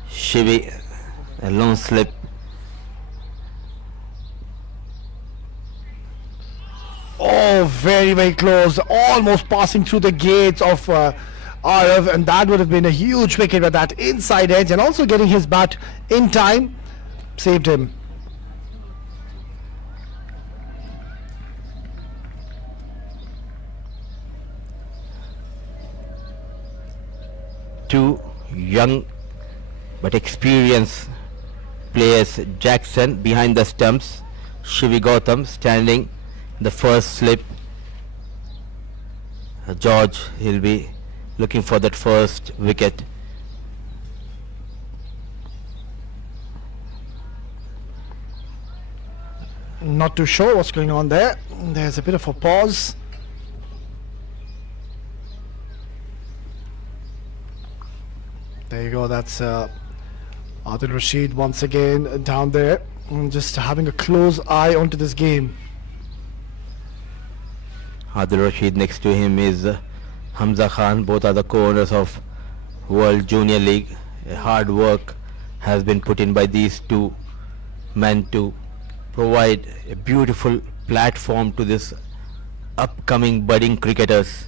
Shivi, a lone slip. Oh, very, very close. Almost passing through the gates of Arav, and that would have been a huge wicket with that inside edge, and also getting his bat in time saved him. Two young but experienced players. Jackson behind the stumps. Shivi Gautam standing the first slip. George, he'll be looking for that first wicket. Not too sure what's going on there. There's a bit of a pause. There you go. That's Adil Rashid once again down there, just having a close eye onto this game. Adil Rashid, next to him is Hamza Khan. Both are the co-owners of World Junior League. Hard work has been put in by these two men to provide a beautiful platform to this upcoming budding cricketers.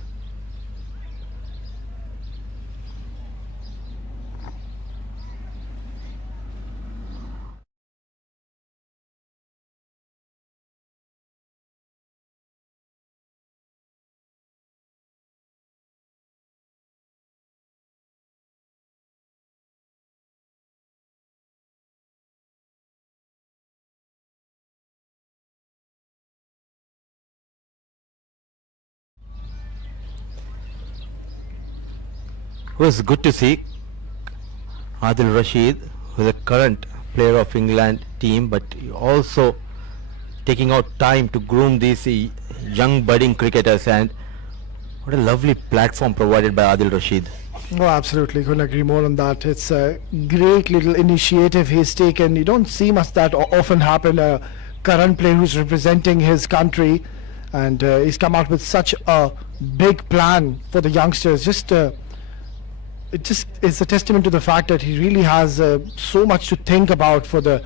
It was good to see Adil Rashid, who is a current player of England team, but also taking out time to groom these young budding cricketers, and what a lovely platform provided by Adil Rashid. Oh, absolutely. Couldn't agree more on that. It's a great little initiative he's taken. You don't see much that often happen. A current player who's representing his country, and he's come out with such a big plan for the youngsters. It just is a testament to the fact that he really has so much to think about for the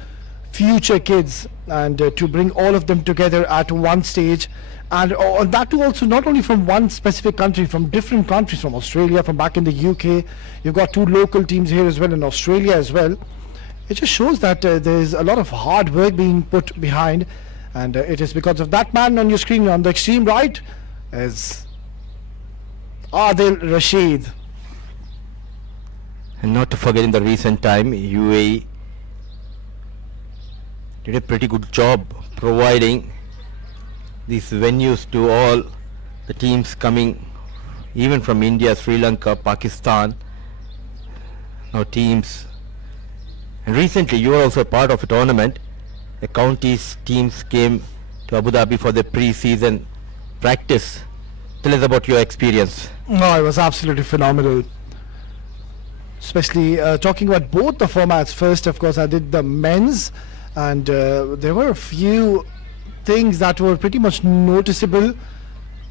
future kids, and to bring all of them together at one stage, and that too also not only from one specific country, from different countries, from Australia, from back in the UK. You've got two local teams here as well, in Australia as well. It just shows that there's a lot of hard work being put behind, and it is because of that man on your screen on the extreme right is Adil Rashid. And not to forget, in the recent time, UAE did a pretty good job providing these venues to all the teams coming even from India, Sri Lanka, Pakistan, now teams. And recently you were also a part of a tournament. The counties teams came to Abu Dhabi for the pre-season practice. Tell us about your experience. No, it was absolutely phenomenal. Especially talking about both the formats. First, of course, I did the men's, and there were a few things that were pretty much noticeable.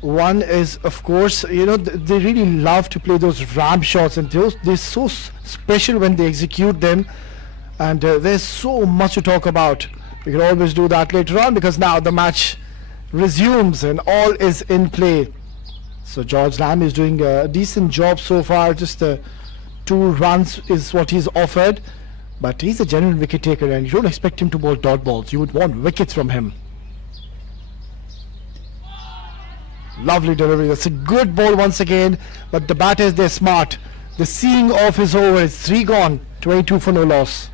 One is, of course, they really love to play those ramp shots, and they're so special when they execute them. And there's so much to talk about. We can always do that later on, because now the match resumes and all is in play. So George Lamb is doing a decent job so far. Just 2 runs is what he's offered. But he's a genuine wicket taker, and you don't expect him to bowl dot balls. You would want wickets from him. Lovely delivery. That's a good ball once again. But the batters, they're smart. The seeing off his over. It's 3 gone. 22 for no loss.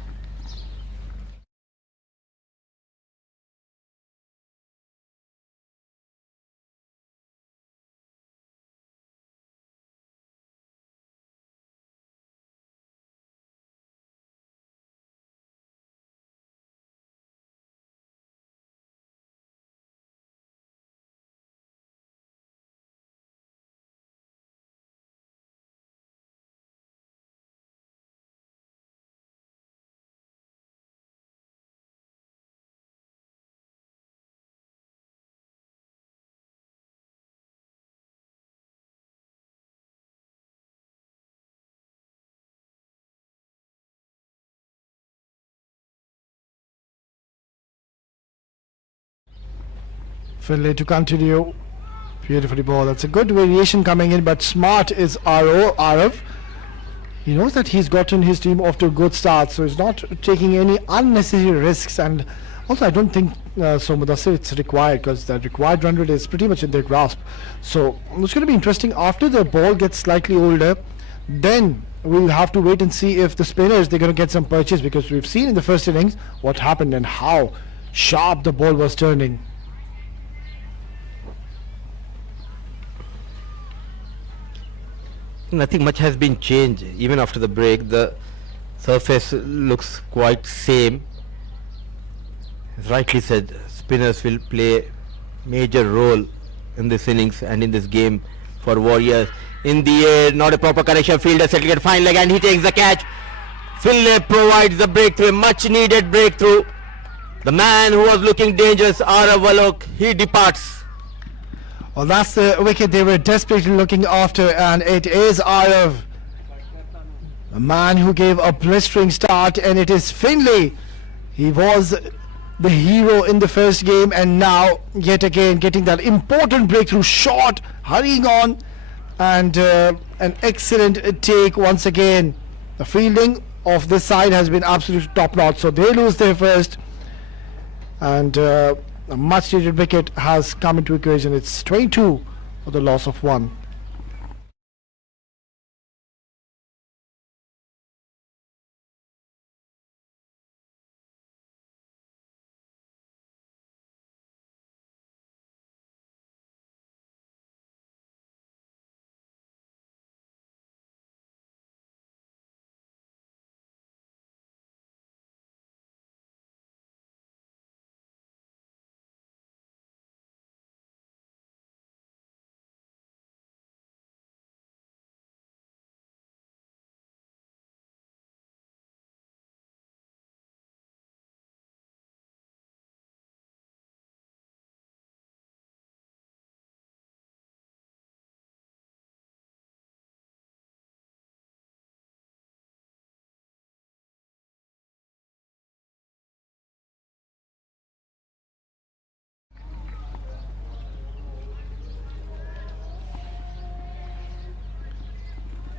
Finlay to continue. Beautifully ball. That's a good variation coming in, but smart is Arav. He knows that he's gotten his team off to a good start, so he's not taking any unnecessary risks. And also, I don't think Mudassir it's required, because the required run rate is pretty much in their grasp. So it's going to be interesting. After the ball gets slightly older, then we'll have to wait and see if the spinners, they're going to get some purchase, because we've seen in the first innings what happened and how sharp the ball was turning. Nothing much has been changed even after the break. The surface looks quite same. As rightly said, spinners will play major role in this innings and in this game for Warriors. In the air, not a proper connection. Fielder settle at fine leg and he takes the catch. Finlay provides the breakthrough, a much needed breakthrough. The man who was looking dangerous, Arav, he departs. Well, that's the wicket they were desperately looking after, and it is Arav, a man who gave a blistering start, and it is Finlay. He was the hero in the first game, and now yet again getting that important breakthrough shot, hurrying on, and an excellent take once again. The fielding of this side has been absolutely top notch, so they lose their first, and a much needed wicket has come into equation. It's 22 for the loss of 1.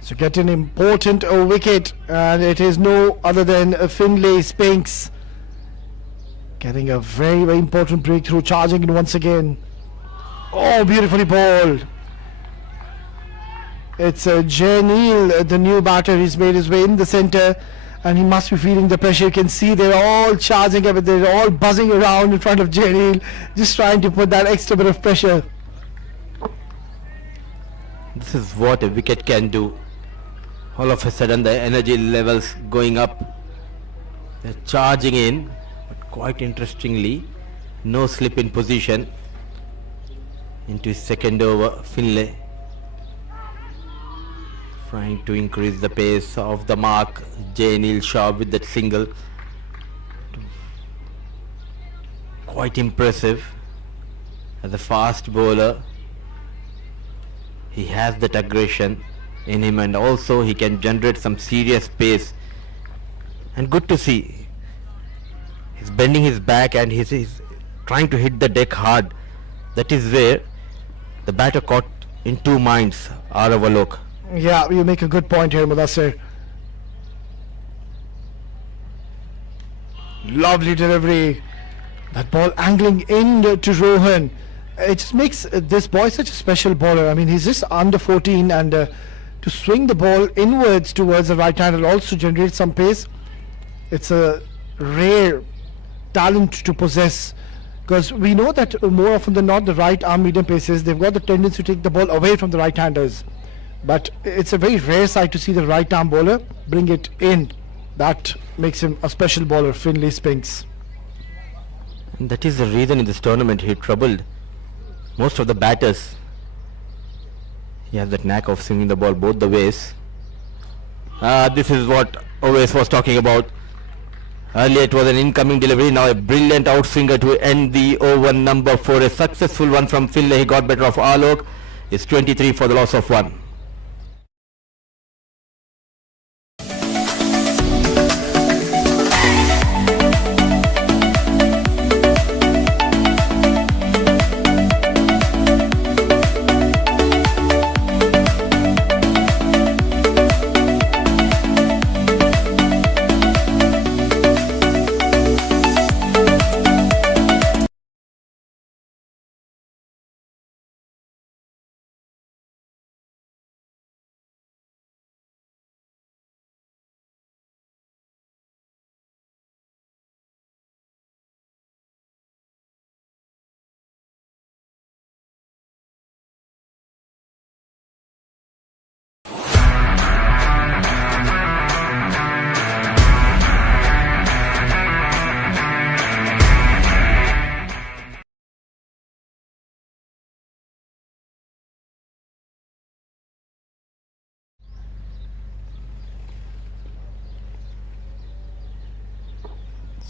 So get an important wicket, and it is no other than Finlay Spinks getting a very, very important breakthrough, charging in once again. Oh, beautifully bowled. It's Jay Neal, the new batter. He's made his way in the centre, and he must be feeling the pressure. You can see they're all charging up, they're all buzzing around in front of Jay Neal, just trying to put that extra bit of pressure. This is what a wicket can do. All of a sudden the energy levels going up. They're charging in, but quite interestingly, no slip in position into his second over. Finlay trying to increase the pace of the mark. Jay Neal sharp with that single. Quite impressive as a fast bowler. He has that aggression in him, and also he can generate some serious pace, and good to see he's bending his back and he's trying to hit the deck hard. That is where the batter caught in two minds, Arav. Yeah, you make a good point here, Mudassir. Lovely delivery. That ball angling in to Rohan. It just makes this boy such a special bowler. I mean, he's just under 14, and to swing the ball inwards towards the right hand and also generate some pace, it's a rare talent to possess. Because we know that more often than not, the right arm medium paces, they've got the tendency to take the ball away from the right handers. But it's a very rare sight to see the right arm bowler bring it in. That makes him a special bowler, Finlay Spinks. And that is the reason in this tournament he troubled most of the batters. He has that knack of swinging the ball both the ways. This is what Owais was talking about. Earlier it was an incoming delivery, now a brilliant outswinger to end the over number 4. A successful one from Finlay. He got better of Alok. It's 23 for the loss of 1.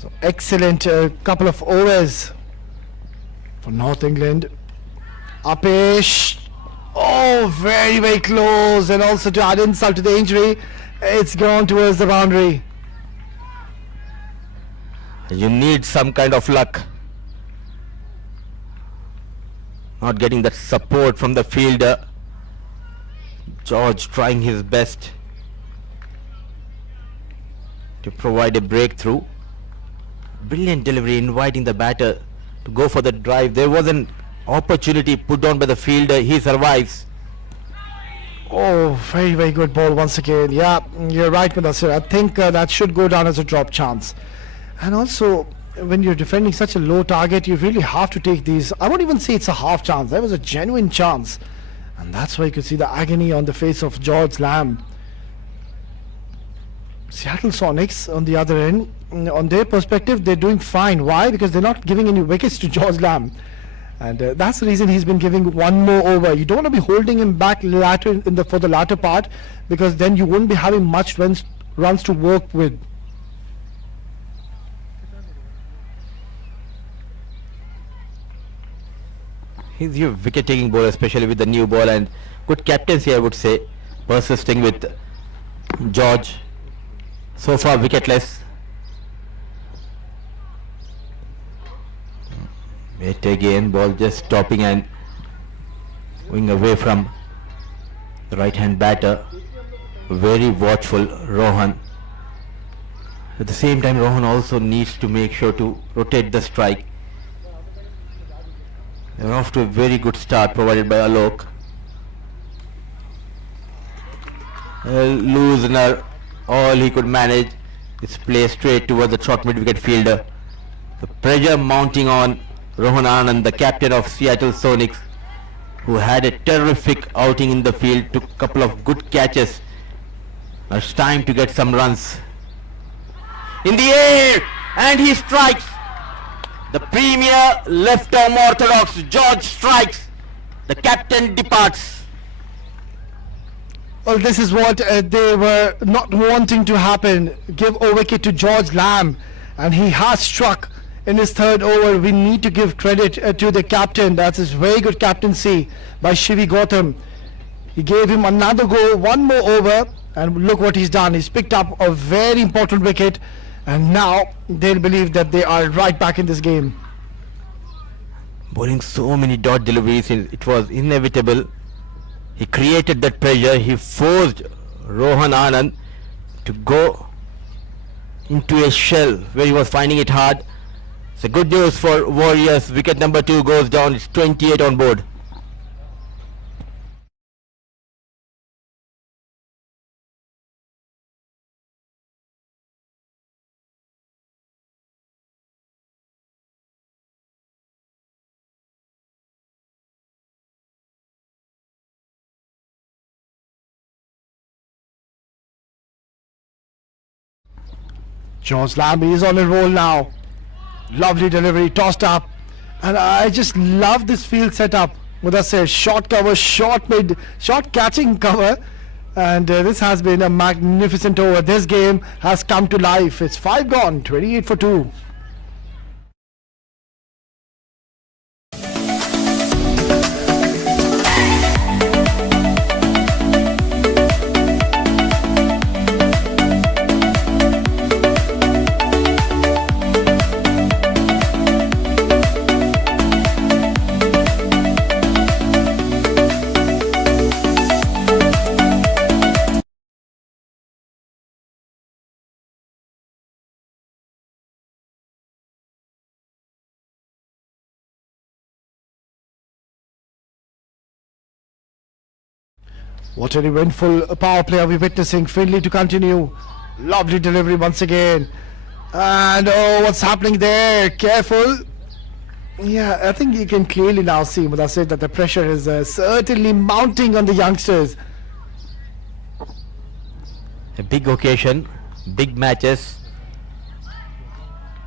So excellent couple of overs for North England. Upish. Oh, very, very close. And also to add insult to the injury, it's gone towards the boundary. You need some kind of luck. Not getting that support from the fielder. George trying his best to provide a breakthrough. Brilliant delivery, inviting the batter to go for the drive. There was an opportunity put on by the fielder. He survives. Oh, very, very good ball once again. Yeah, you're right, Mudassir. I think that should go down as a drop chance. And also, when you're defending such a low target, you really have to take these. I won't even say it's a half chance. That was a genuine chance. And that's why you could see the agony on the face of George Lamb. Seattle Sonics, on the other end, on their perspective, they're doing fine. Why? Because they're not giving any wickets to George Lamb. And that's the reason he's been giving one more over. You don't want to be holding him back later for the latter part, because then you won't be having much runs to work with. He's your wicket-taking bowler, especially with the new ball, and good captaincy, I would say, persisting with George. So far wicketless. Wait again, ball just stopping and going away from the right-hand batter. Very watchful, Rohan. At the same time, Rohan also needs to make sure to rotate the strike. They're off to a very good start provided by Alok. Loosener, all he could manage is play straight towards the short mid-wicket fielder. The pressure mounting on Rohan Anand, the captain of Seattle Sonics, who had a terrific outing in the field, took a couple of good catches. Now it's time to get some runs. In the air, and he strikes. The premier left-arm orthodox George strikes. The captain departs. Well, this is what they were not wanting to happen. Give a wicket to George Lamb, and he has struck in his third over. We need to give credit to the captain. That's his very good captaincy by Shivi Gautam. He gave him another go, one more over, and look what he's done. He's picked up a very important wicket, and now they'll believe that they are right back in this game. Bowling so many dot deliveries, it was inevitable. He created that pressure. He forced Rohan Anand to go into a shell where he was finding it hard. So good news for Warriors. Wicket number 2 goes down. It's 28 on board. George Lambie is on a roll now. Lovely delivery, tossed up. And I just love this field setup. What I say, short cover, short mid, short catching cover. And this has been a magnificent over. This game has come to life. It's 5 gone, 28 for 2. What an eventful power play are we witnessing. Finley to continue. Lovely delivery once again. And oh, what's happening there? Careful. Yeah, I think you can clearly now see what I said, that the pressure is certainly mounting on the youngsters. A big occasion, big matches.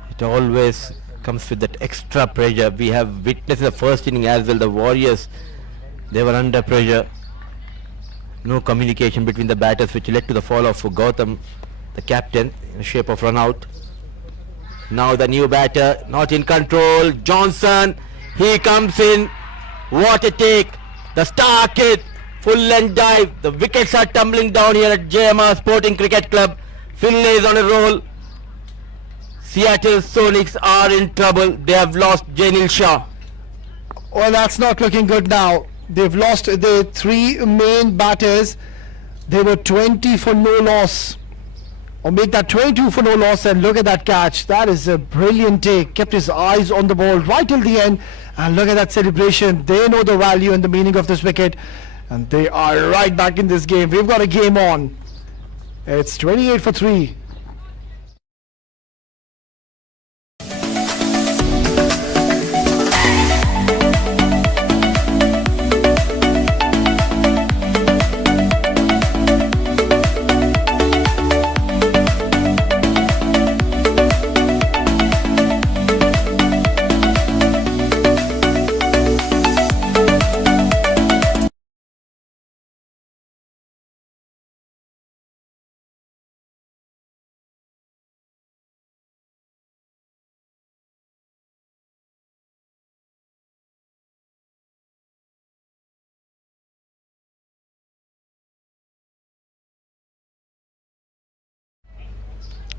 It always comes with that extra pressure. We have witnessed in the first inning as well. The Warriors, they were under pressure. No communication between the batters, which led to the fall of Gautam, the captain, in the shape of run out. Now the new batter, not in control. Johnson, he comes in. What a take. The star kid, full length dive. The wickets are tumbling down here at JMR Sporting Cricket Club. Finlay is on a roll. Seattle Sonics are in trouble. They have lost Janil Shah. Well, that's not looking good now. They've lost the 3 main batters. They were 20 for no loss. Or make that 22 for no loss, and look at that catch. That is a brilliant take. Kept his eyes on the ball right till the end. And look at that celebration. They know the value and the meaning of this wicket. And they are right back in this game. We've got a game on. It's 28 for 3.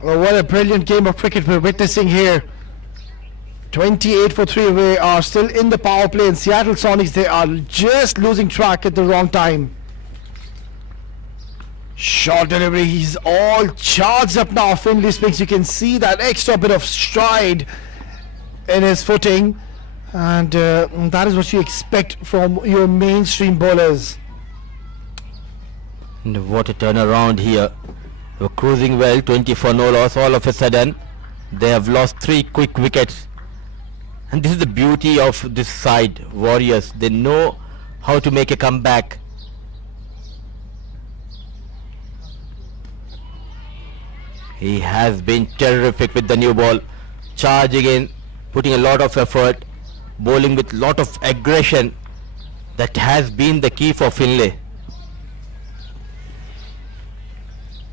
Oh, what a brilliant game of cricket we're witnessing here. 28 for 3. We are still in the power play, and Seattle Sonics, they are just losing track at the wrong time. Short delivery. He's all charged up now. Finley Spinks, you can see that extra bit of stride in his footing. And that is what you expect from your mainstream bowlers. And what a turnaround here. They were cruising well, 20 for no loss. All of a sudden, they have lost 3 quick wickets. And this is the beauty of this side, Warriors. They know how to make a comeback. He has been terrific with the new ball. Charging in, putting a lot of effort, bowling with lot of aggression. That has been the key for Finlay.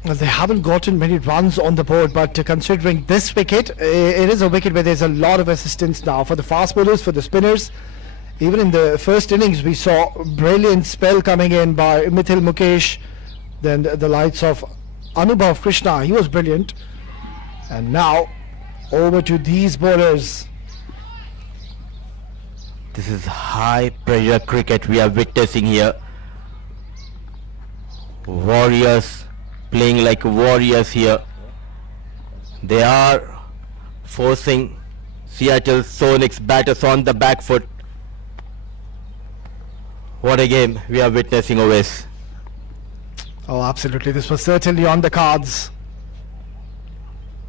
Well, they haven't gotten many runs on the board, but considering this wicket, it is a wicket where there's a lot of assistance now for the fast bowlers, for the spinners. Even in the first innings, we saw a brilliant spell coming in by Mithil Mukesh. Then the lights of Anubhav Krishna, he was brilliant. And now, over to these bowlers. This is high pressure cricket we are witnessing here. Warriors playing like warriors here. They are forcing Seattle Sonics batters on the back foot. What a game we are witnessing, always. Oh, absolutely. This was certainly on the cards.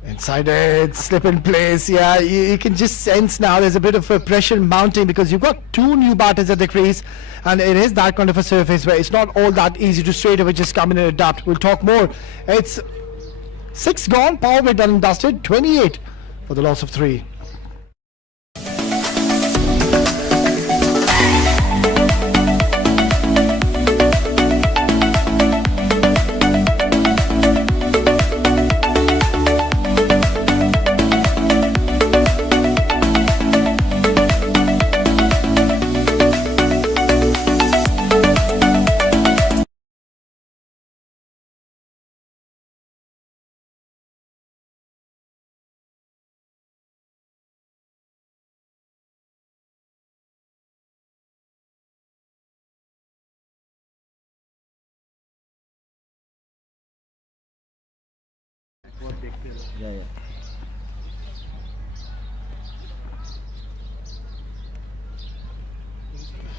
Inside it, slip in place. Yeah, you can just sense now there's a bit of a pressure mounting because you've got two new batters at the crease, and it is that kind of a surface where it's not all that easy to straight away just come in and adapt. We'll talk more. It's 6 gone, power play done and dusted, 28 for the loss of 3.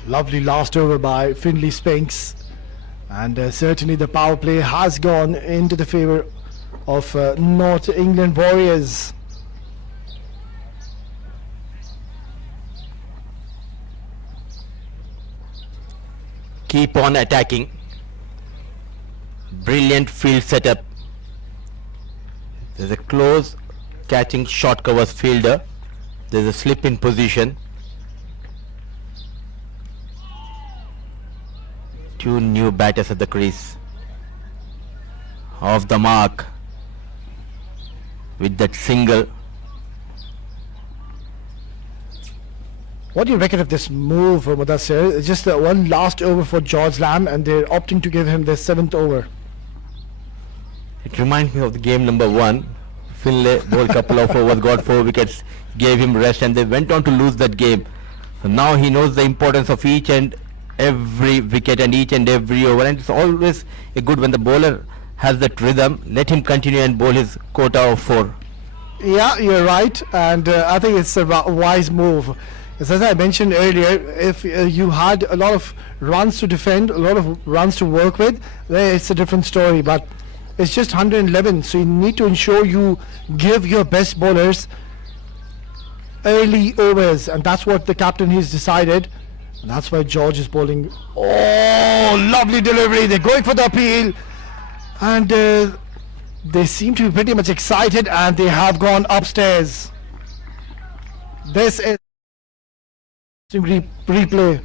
Lovely last over by Finley Spinks, and certainly the power play has gone into the favour of North England Warriors. Keep on attacking. Brilliant field setup. There's a close catching short covers fielder. There's a slip in position. Two new batters at the crease. Off the mark with that single. What do you reckon of this move, Mudassir? It's just one last over for George Lamb, and they're opting to give him the 7th over. It reminds me of the game number 1. Finlay bowled couple of overs, got 4 wickets, gave him rest, and they went on to lose that game. So now he knows the importance of each and every wicket and each and every over, and it's always a good when the bowler has that rhythm. Let him continue and bowl his quota of 4. Yeah, you're right, and I think it's a wise move. As I mentioned earlier, if you had a lot of runs to defend, a lot of runs to work with, then it's a different story. But it's just 111, so you need to ensure you give your best bowlers early overs, and that's what the captain has decided. And that's why George is bowling. Oh, lovely delivery. They're going for the appeal, and they seem to be pretty much excited, and they have gone upstairs. This is replay.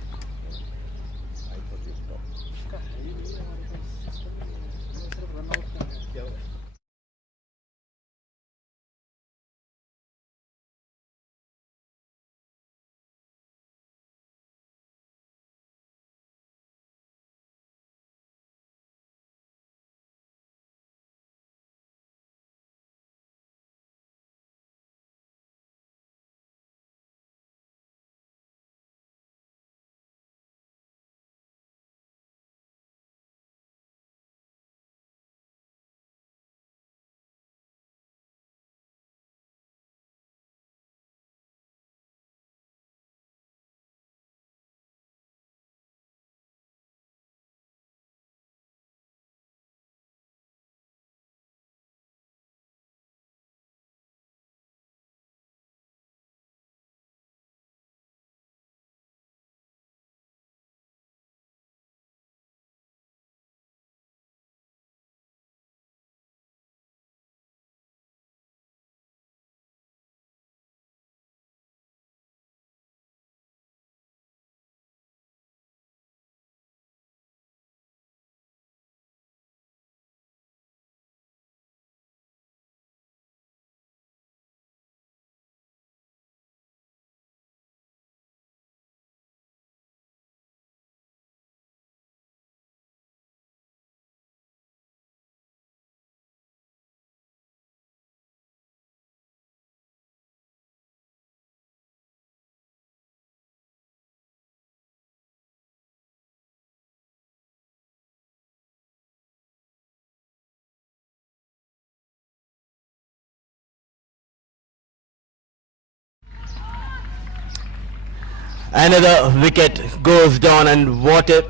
Another wicket goes down, and what a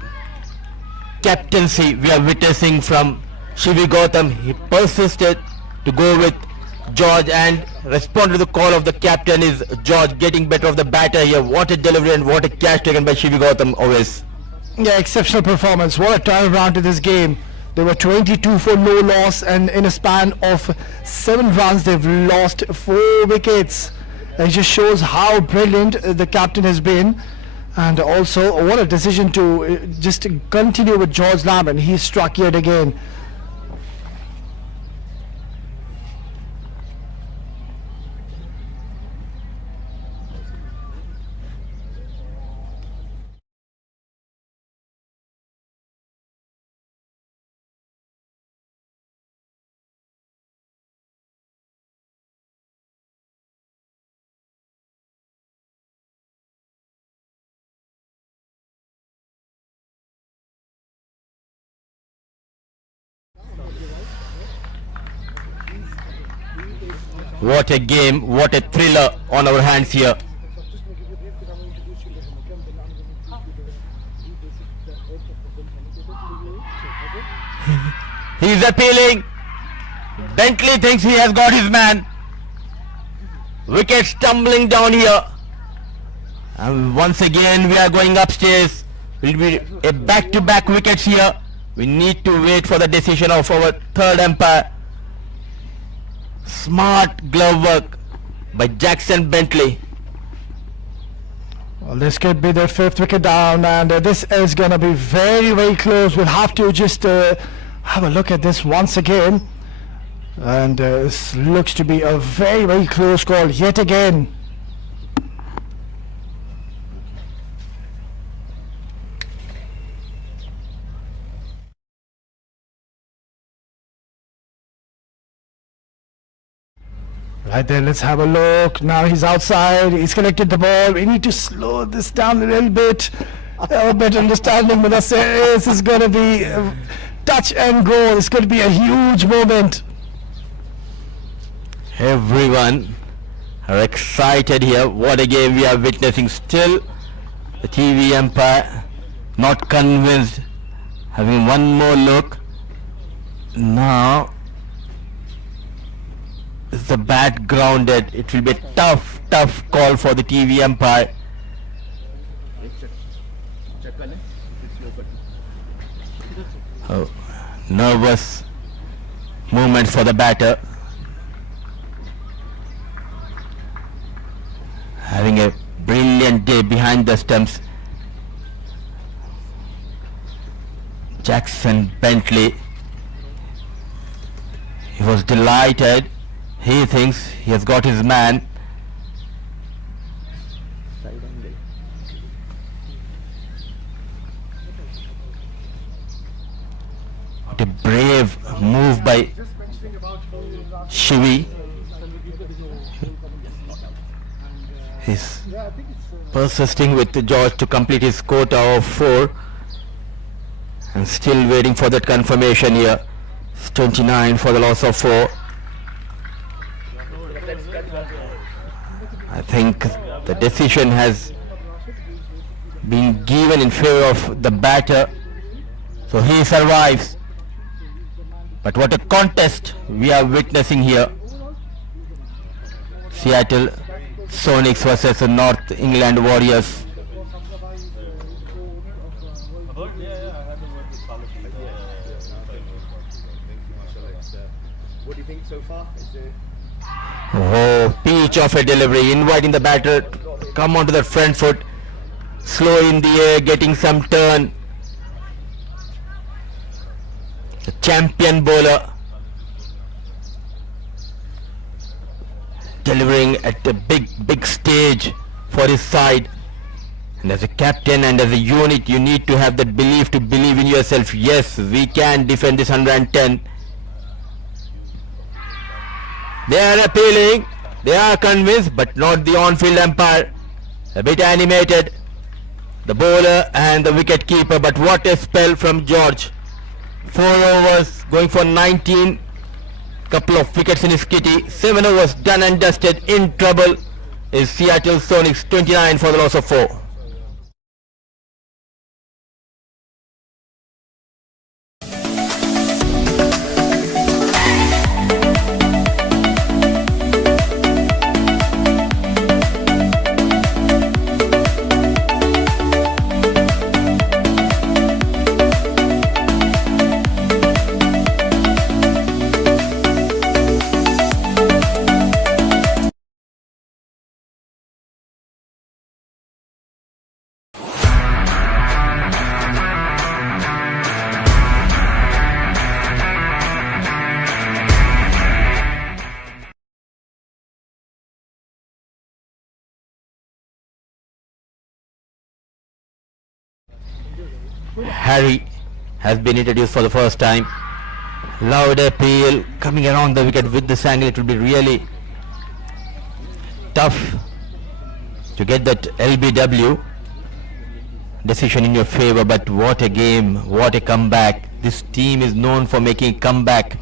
captaincy we are witnessing from Shivi Gautam. He persisted to go with George and respond to the call of the captain. Is George getting better of the batter here? What a delivery and what a catch taken by Shivi Gautam always. Yeah, exceptional performance. What a turnaround to this game. They were 22 for no loss, and in a span of 7 runs, they've lost 4 wickets. It just shows how brilliant the captain has been, and also what a decision to just continue with George Lamb. He struck yet again. What a game, what a thriller on our hands here. He's appealing. Bentley thinks he has got his man. Wickets tumbling down here. And once again we are going upstairs. Will be a back-to-back wickets here. We need to wait for the decision of our third umpire. Smart glove work by Jackson Bentley. Well, this could be their 5th wicket down, and this is going to be very, very close. We'll have to just have a look at this once again. And this looks to be a very, very close call yet again. Right there, let's have a look. Now he's outside, he's collected the ball. We need to slow this down a little bit. Have a better understanding, but this is going to be touch and go. It's going to be a huge moment. Everyone are excited here. What a game we are witnessing. Still the TV umpire not convinced, having one more look. Now is the bat grounded. It will be a tough call for the TV umpire. Oh, nervous movement for the batter. Having a brilliant day behind the stumps. Jackson Bentley. He was delighted. He thinks he has got his man. What a brave move by Shivi. He's persisting with George to complete his quota of 4 and still waiting for that confirmation here. It's 29 for the loss of 4. I think the decision has been given in favor of the batter, so he survives. But what a contest we are witnessing here. Seattle Sonics versus the North England Warriors. What do you think so far? Oh, peach of a delivery, inviting the batter to come onto the front foot, slow in the air, getting some turn. The champion bowler delivering at a big stage for his side. And as a captain and as a unit, you need to have that belief to believe in yourself. Yes, we can defend this 110. They are appealing, they are convinced, but not the on-field umpire. A bit animated, the bowler and the wicket keeper, but what a spell from George. 4 overs, going for 19, couple of wickets in his kitty. 7 overs done and dusted. In trouble is Seattle Sonics, 29 for the loss of 4. Harry has been introduced for the first time. Loud appeal coming around the wicket with this angle. It will be really tough to get that LBW decision in your favor, but what a game, what a comeback. This team is known for making comeback.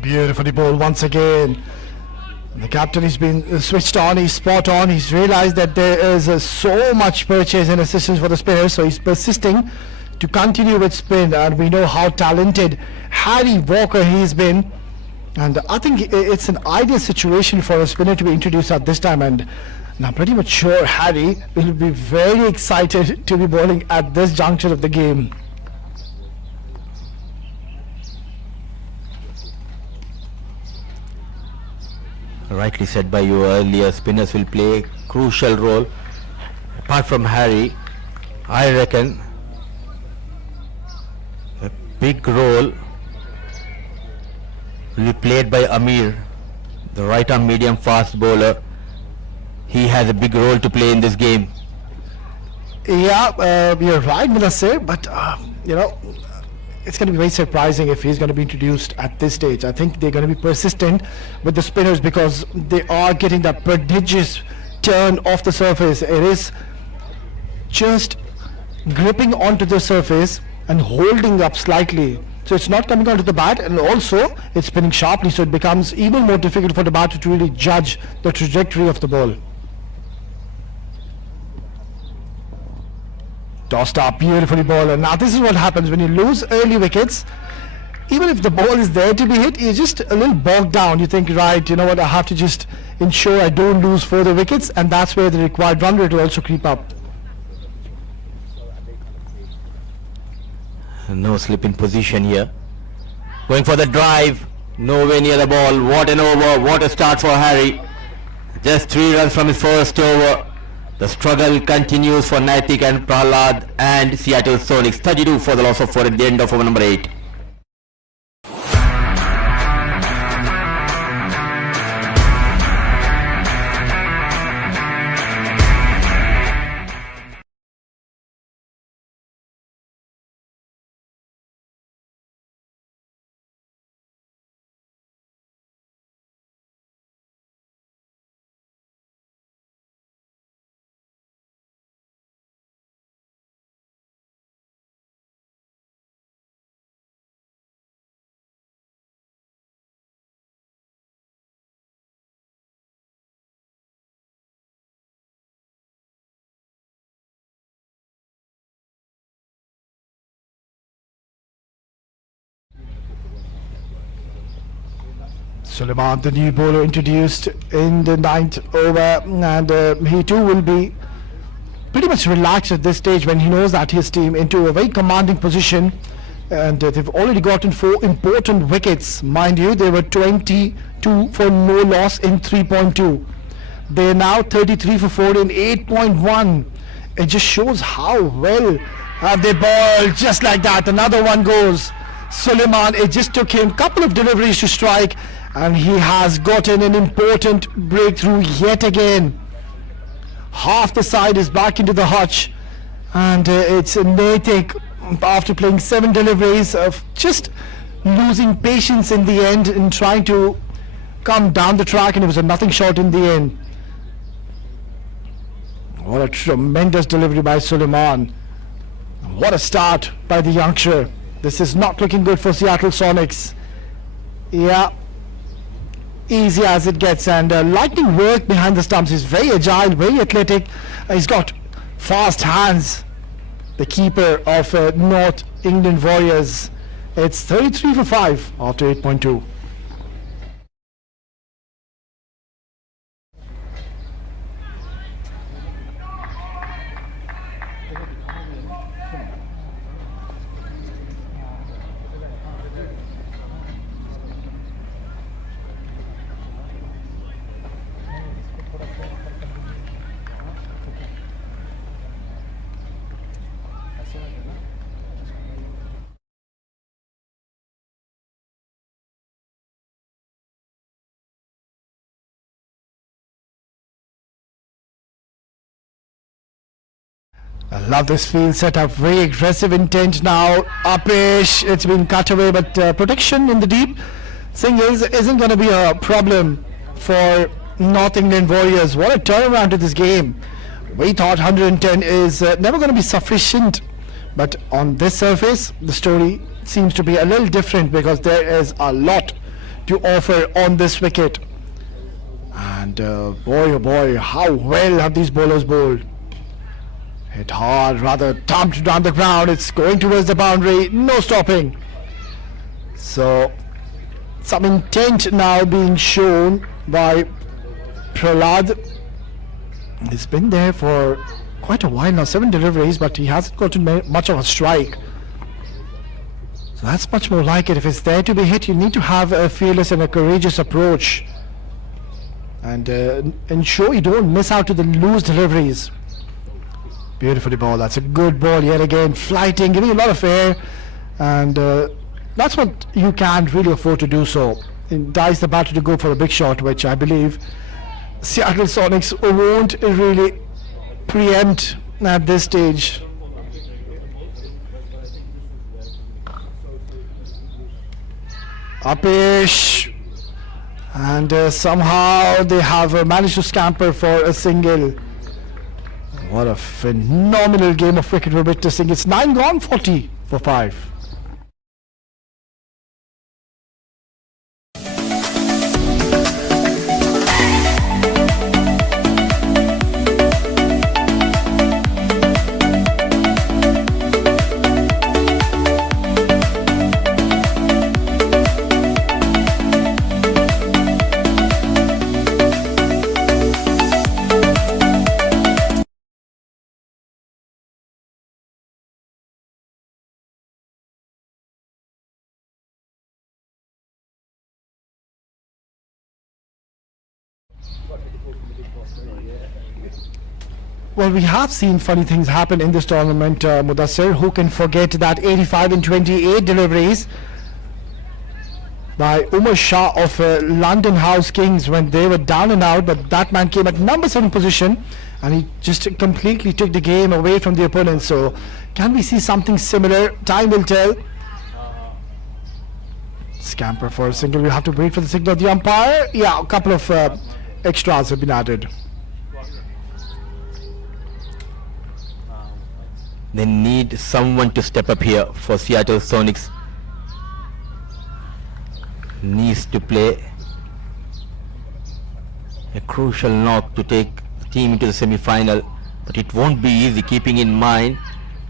Beautifully bowled once again. The captain has been switched on, he's spot on, he's realized that there is so much purchase and assistance for the spinners, so he's persisting to continue with spin, and we know how talented Harry Walker he's been, and I think it's an ideal situation for a spinner to be introduced at this time, and I'm pretty much sure Harry will be very excited to be bowling at this juncture of the game. Rightly said by you earlier, spinners will play a crucial role. Apart from Harry, I reckon a big role will be played by Amir, the right arm medium fast bowler. He has a big role to play in this game. Yeah, you're right, Mudassir, but you know, it's going to be very surprising if he's going to be introduced at this stage. I think they're going to be persistent with the spinners because they are getting that prodigious turn off the surface. It is just gripping onto the surface and holding up slightly. So it's not coming onto the bat, and also it's spinning sharply, so it becomes even more difficult for the batter to really judge the trajectory of the ball. Tossed up beautifully ball, and now this is what happens when you lose early wickets. Even if the ball is there to be hit, you're just a little bogged down. You think, right, you know what, I have to just ensure I don't lose further wickets, and that's where the required run rate will also creep up. No slip in position here. Going for the drive, nowhere near the ball. What an over, what a start for Harry. Just 3 runs from his first over. The struggle continues for Naitik and Prahlad and Seattle Sonics. 32 for the loss of 4 at the end of over number 8. Suleiman, the new bowler introduced in the 9th over, and he too will be pretty much relaxed at this stage when he knows that his team into a very commanding position, and they've already gotten 4 important wickets. Mind you, they were 22 for no loss in 3.2. They're now 33 for 4 in 8.1. It just shows how well they bowled, just like that. Another one goes. Suleiman, it just took him a couple of deliveries to strike, and he has gotten an important breakthrough yet again. Half the side is back into the hutch, and it's Naitik, after playing 7 deliveries, of just losing patience in the end and trying to come down the track, and it was a nothing short in the end. What a tremendous delivery by Suleiman. What a start by the youngster. This is not looking good for Seattle Sonics. Yeah, easy as it gets, and lightning work behind the stumps. He's very agile, very athletic. He's got fast hands. The keeper of North England Warriors. It's 33 for 5 after 8.2. I love this field setup. Very aggressive intent now. Upish. It's been cut away, but protection in the deep singles isn't going to be a problem for North England Warriors. What a turnaround to this game. We thought 110 is never going to be sufficient, but on this surface, the story seems to be a little different because there is a lot to offer on this wicket. And boy, oh boy, how well have these bowlers bowled. Hit hard, rather thumped down the ground. It's going towards the boundary. No stopping. So, some intent now being shown by Prahlad. He's been there for quite a while now. 7 deliveries, but he hasn't gotten much of a strike. So that's much more like it. If it's there to be hit, you need to have a fearless and a courageous approach. And ensure you don't miss out to the loose deliveries. Beautifully ball. That's a good ball yet again. Flighting, giving a lot of air, and that's what you can't really afford to do. So, entice the batter to go for a big shot, which I believe Seattle Sonics won't really preempt at this stage. Upish, and somehow they have managed to scamper for a single. What a phenomenal game of cricket we're witnessing. It's 9 gone, 40 for 5. Well, we have seen funny things happen in this tournament, Mudassir. Who can forget that 85 and 28 deliveries by Umar Shah of London House Kings when they were down and out, but that man came at number 7 position and he just completely took the game away from the opponent. So can we see something similar? Time will tell. Scamper for a single. We have to wait for the signal of the umpire. Yeah, a couple of extras have been added. They need someone to step up here for Seattle Sonics. Needs to play a crucial knock to take the team into the semi-final, but it won't be easy, keeping in mind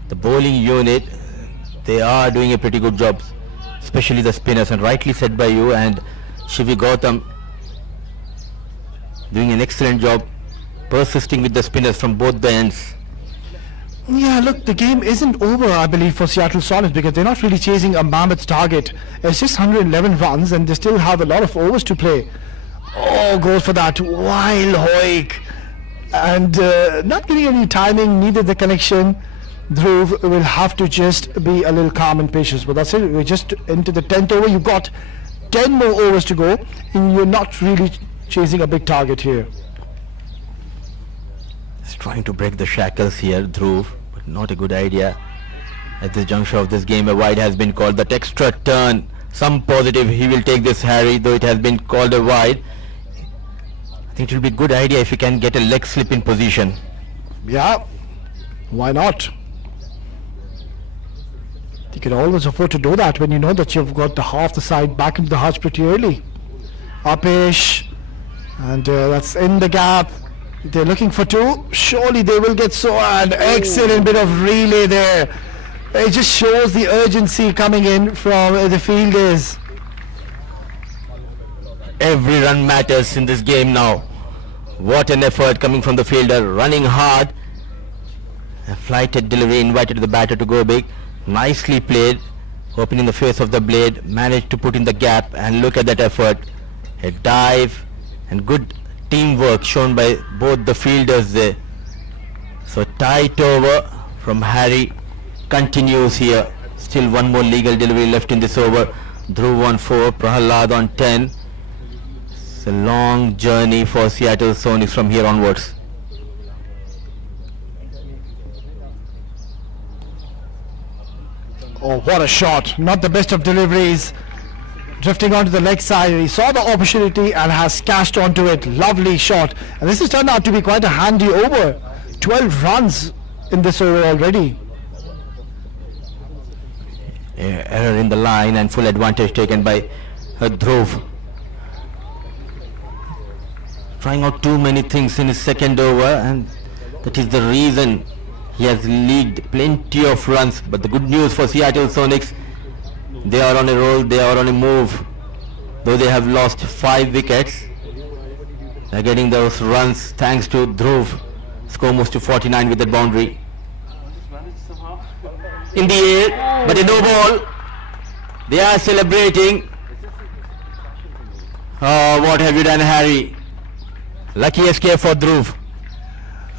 the bowling unit. They are doing a pretty good job, especially the spinners, and rightly said by you and Shivi Gautam, doing an excellent job persisting with the spinners from both the ends. Yeah, look, the game isn't over, I believe, for Seattle Sonics because they're not really chasing a mammoth target. It's just 111 runs and they still have a lot of overs to play. Oh, goes for that wild hoik. And not getting any timing, neither the connection. Dhruv will have to just be a little calm and patient. But that's it, we're just into the 10th over. You've got 10 more overs to go and you're not really chasing a big target here. He's trying to break the shackles here, Dhruv. Not a good idea at this juncture of this game. A wide has been called. That extra turn, some positive, he will take this, Harry, though it has been called a wide. I think it will be a good idea if he can get a leg slip in position. Yeah, why not? You can always afford to do that when you know that you've got the half the side back into the Hajj pretty early. Upish, and that's in the gap. They're looking for 2. Surely they will get so. An excellent bit of relay there. It just shows the urgency coming in from the fielders. Every run matters in this game now. What an effort coming from the fielder, running hard. A flighted delivery invited the batter to go big. Nicely played, opening the face of the blade, managed to put in the gap, and look at that effort. A dive and good teamwork shown by both the fielders there. So tight over from Harry continues here. Still one more legal delivery left in this over. Dhruv on 4, Prahlad on 10. It's a long journey for Seattle Sonics from here onwards. Oh, what a shot. Not the best of deliveries. Drifting onto the leg side. He saw the opportunity and has cashed onto it. Lovely shot. And this has turned out to be quite a handy over. 12 runs in this over already. Error in the line and full advantage taken by Dhruv. Trying out too many things in his second over, and that is the reason he has leaked plenty of runs. But the good news for Seattle Sonics, they are on a roll, they are on a move. Though they have lost 5 wickets, they are getting those runs thanks to Dhruv. Score moves to 49 with that boundary. In the air, but a no ball. They are celebrating. Oh, what have you done, Harry? Lucky escape for Dhruv.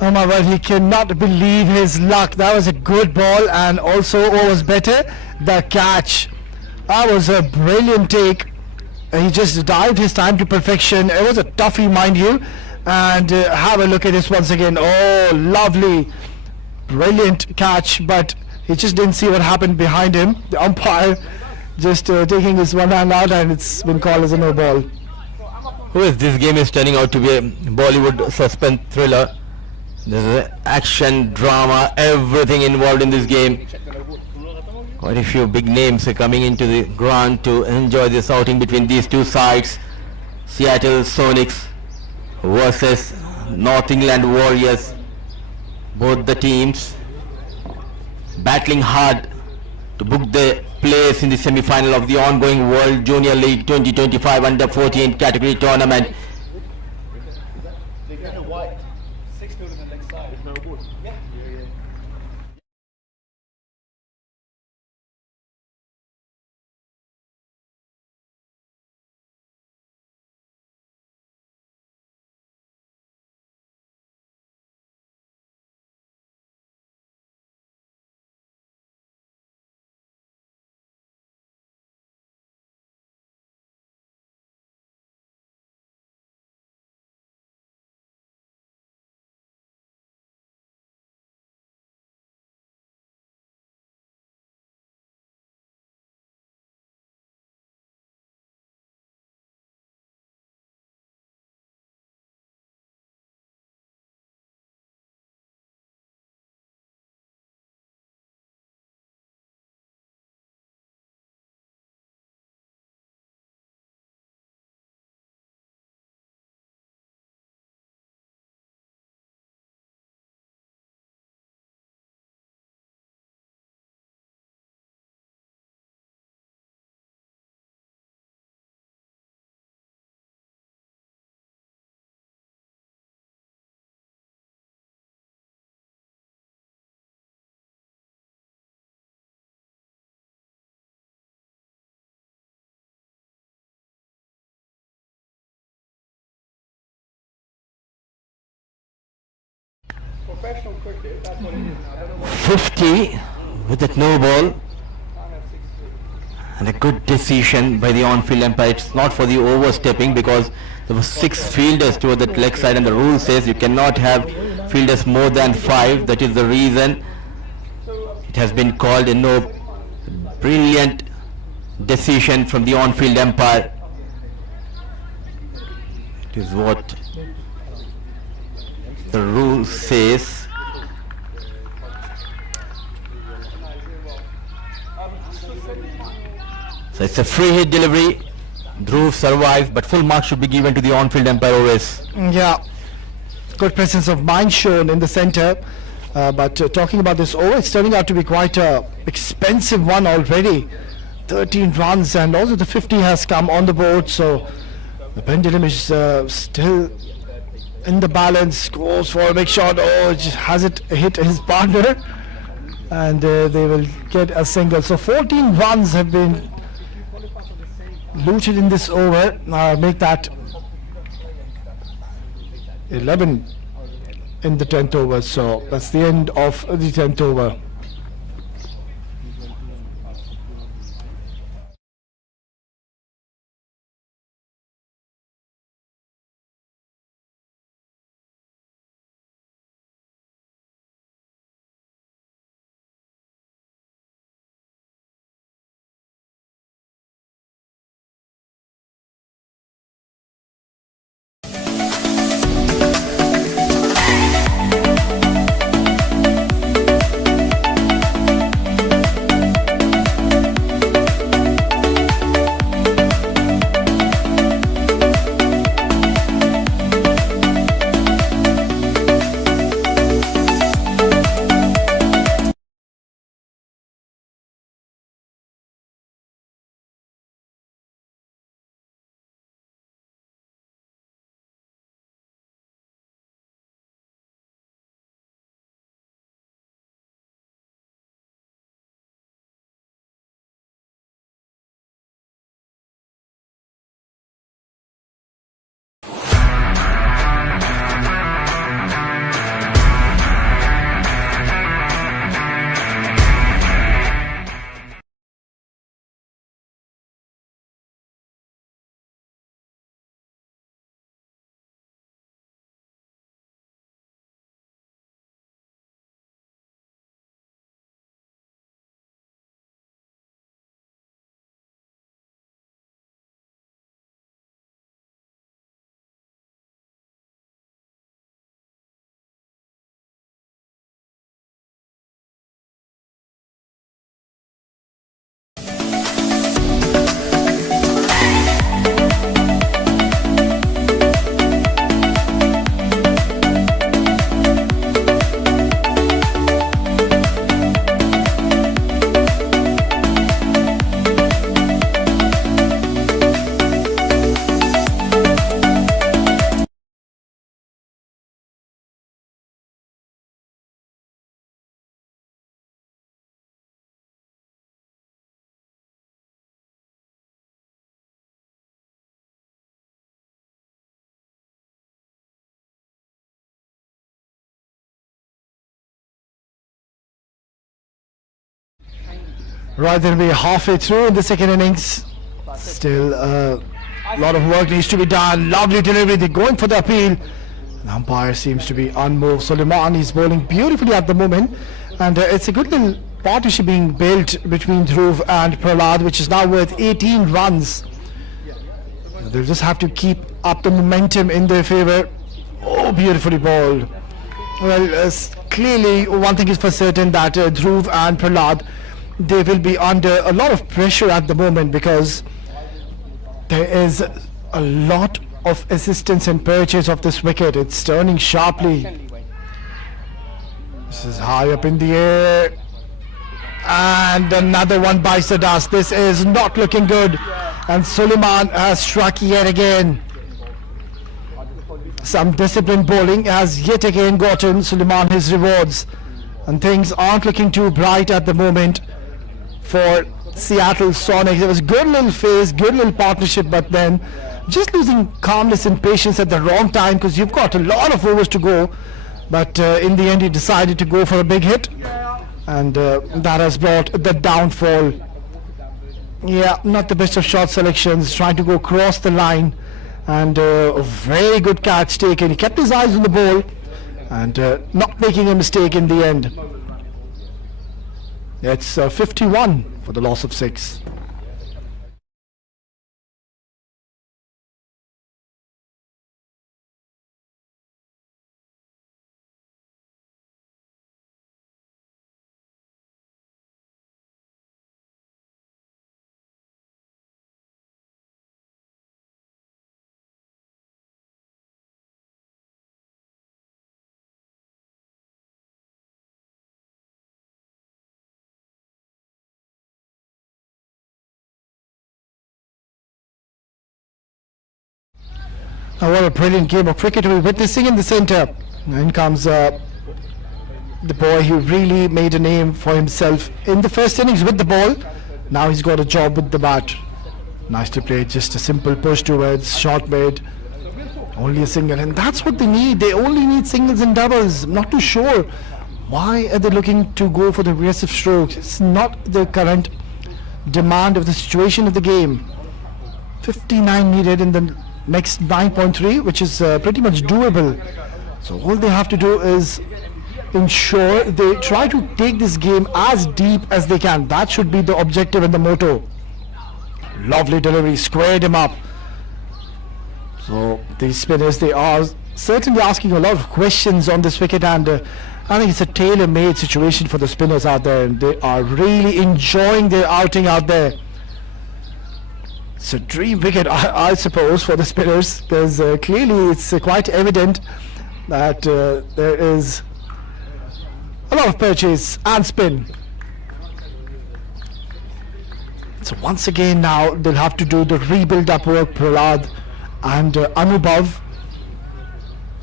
Oh my word, he cannot believe his luck. That was a good ball, and also what was better, the catch. That was a brilliant take. He just dived his time to perfection. It was a toughie, mind you. And have a look at this once again. Oh, lovely. Brilliant catch, but he just didn't see what happened behind him. The umpire just taking his one hand out, and it's been called as a no ball. Who is this game is turning out to be a Bollywood suspense thriller. There's action, drama, everything involved in this game. Quite a few big names are coming into the ground to enjoy this outing between these two sides. Seattle Sonics versus North England Warriors. Both the teams battling hard to book the place in the semi-final of the ongoing World Junior League 2025 Under 14 category tournament. 50 with that no ball, and a good decision by the on-field umpire. It's not for the overstepping because there were 6 fielders toward that leg side, and the rule says you cannot have fielders more than 5. That is the reason it has been called a no. Brilliant decision from the on-field umpire. It is what the rule says. So it's a free hit delivery. Dhruv survives, but full marks should be given to the on-field umpire always. Yeah, good presence of mind shown in the center. But talking about this over, it's turning out to be quite a expensive one already. 13 runs, and also the 50 has come on the board. So the pendulum is still in the balance. Goes for a big shot. Oh, just has it hit his partner, and they will get a single. So 14 runs have been looted in this over. Make that 11 in the 10th over. So that's the end of the 10th over. Right, then we're halfway through in the second innings. Still a lot of work needs to be done. Lovely delivery. They're going for the appeal. The umpire seems to be unmoved. Suleiman is bowling beautifully at the moment, and it's a good little partnership being built between Dhruv and Prahlad, which is now worth 18 runs. They'll just have to keep up the momentum in their favour. Oh, beautifully bowled. Well, clearly one thing is for certain, that Dhruv and Prahlad, they will be under a lot of pressure at the moment, because there is a lot of assistance and purchase of this wicket. It's turning sharply. This is high up in the air, and another one bites the dust. This is not looking good, and Suleiman has struck yet again. Some disciplined bowling has yet again gotten Suleiman his rewards, and things aren't looking too bright at the moment for Seattle Sonics. It was good little phase, good little partnership, but then just losing calmness and patience at the wrong time, because you've got a lot of overs to go. But in the end he decided to go for a big hit, and that has brought the downfall. Yeah, not the best of shot selections, trying to go across the line, and a very good catch taken. He kept his eyes on the ball and not making a mistake in the end. It's 51 for the loss of 6. What a brilliant game of cricket we're witnessing in the centre. In comes the boy who really made a name for himself in the first innings with the ball. Now he's got a job with the bat. Nicely played, just a simple push towards short mid. Only a single, and that's what they need. They only need singles and doubles. I'm not too sure why are they looking to go for the aggressive strokes. It's not the current demand of the situation of the game. 59 needed in the next 9.3, which is pretty much doable. So all they have to do is ensure they try to take this game as deep as they can. That should be the objective and the motto. Lovely delivery, squared him up. So these spinners, they are certainly asking a lot of questions on this wicket, and I think it's a tailor-made situation for the spinners out there, and they are really enjoying their outing out there. It's a dream wicket, I suppose, for the spinners, because clearly it's quite evident that there is a lot of purchase and spin. So once again now they'll have to do the rebuild up work, Prahlad and Anubhav.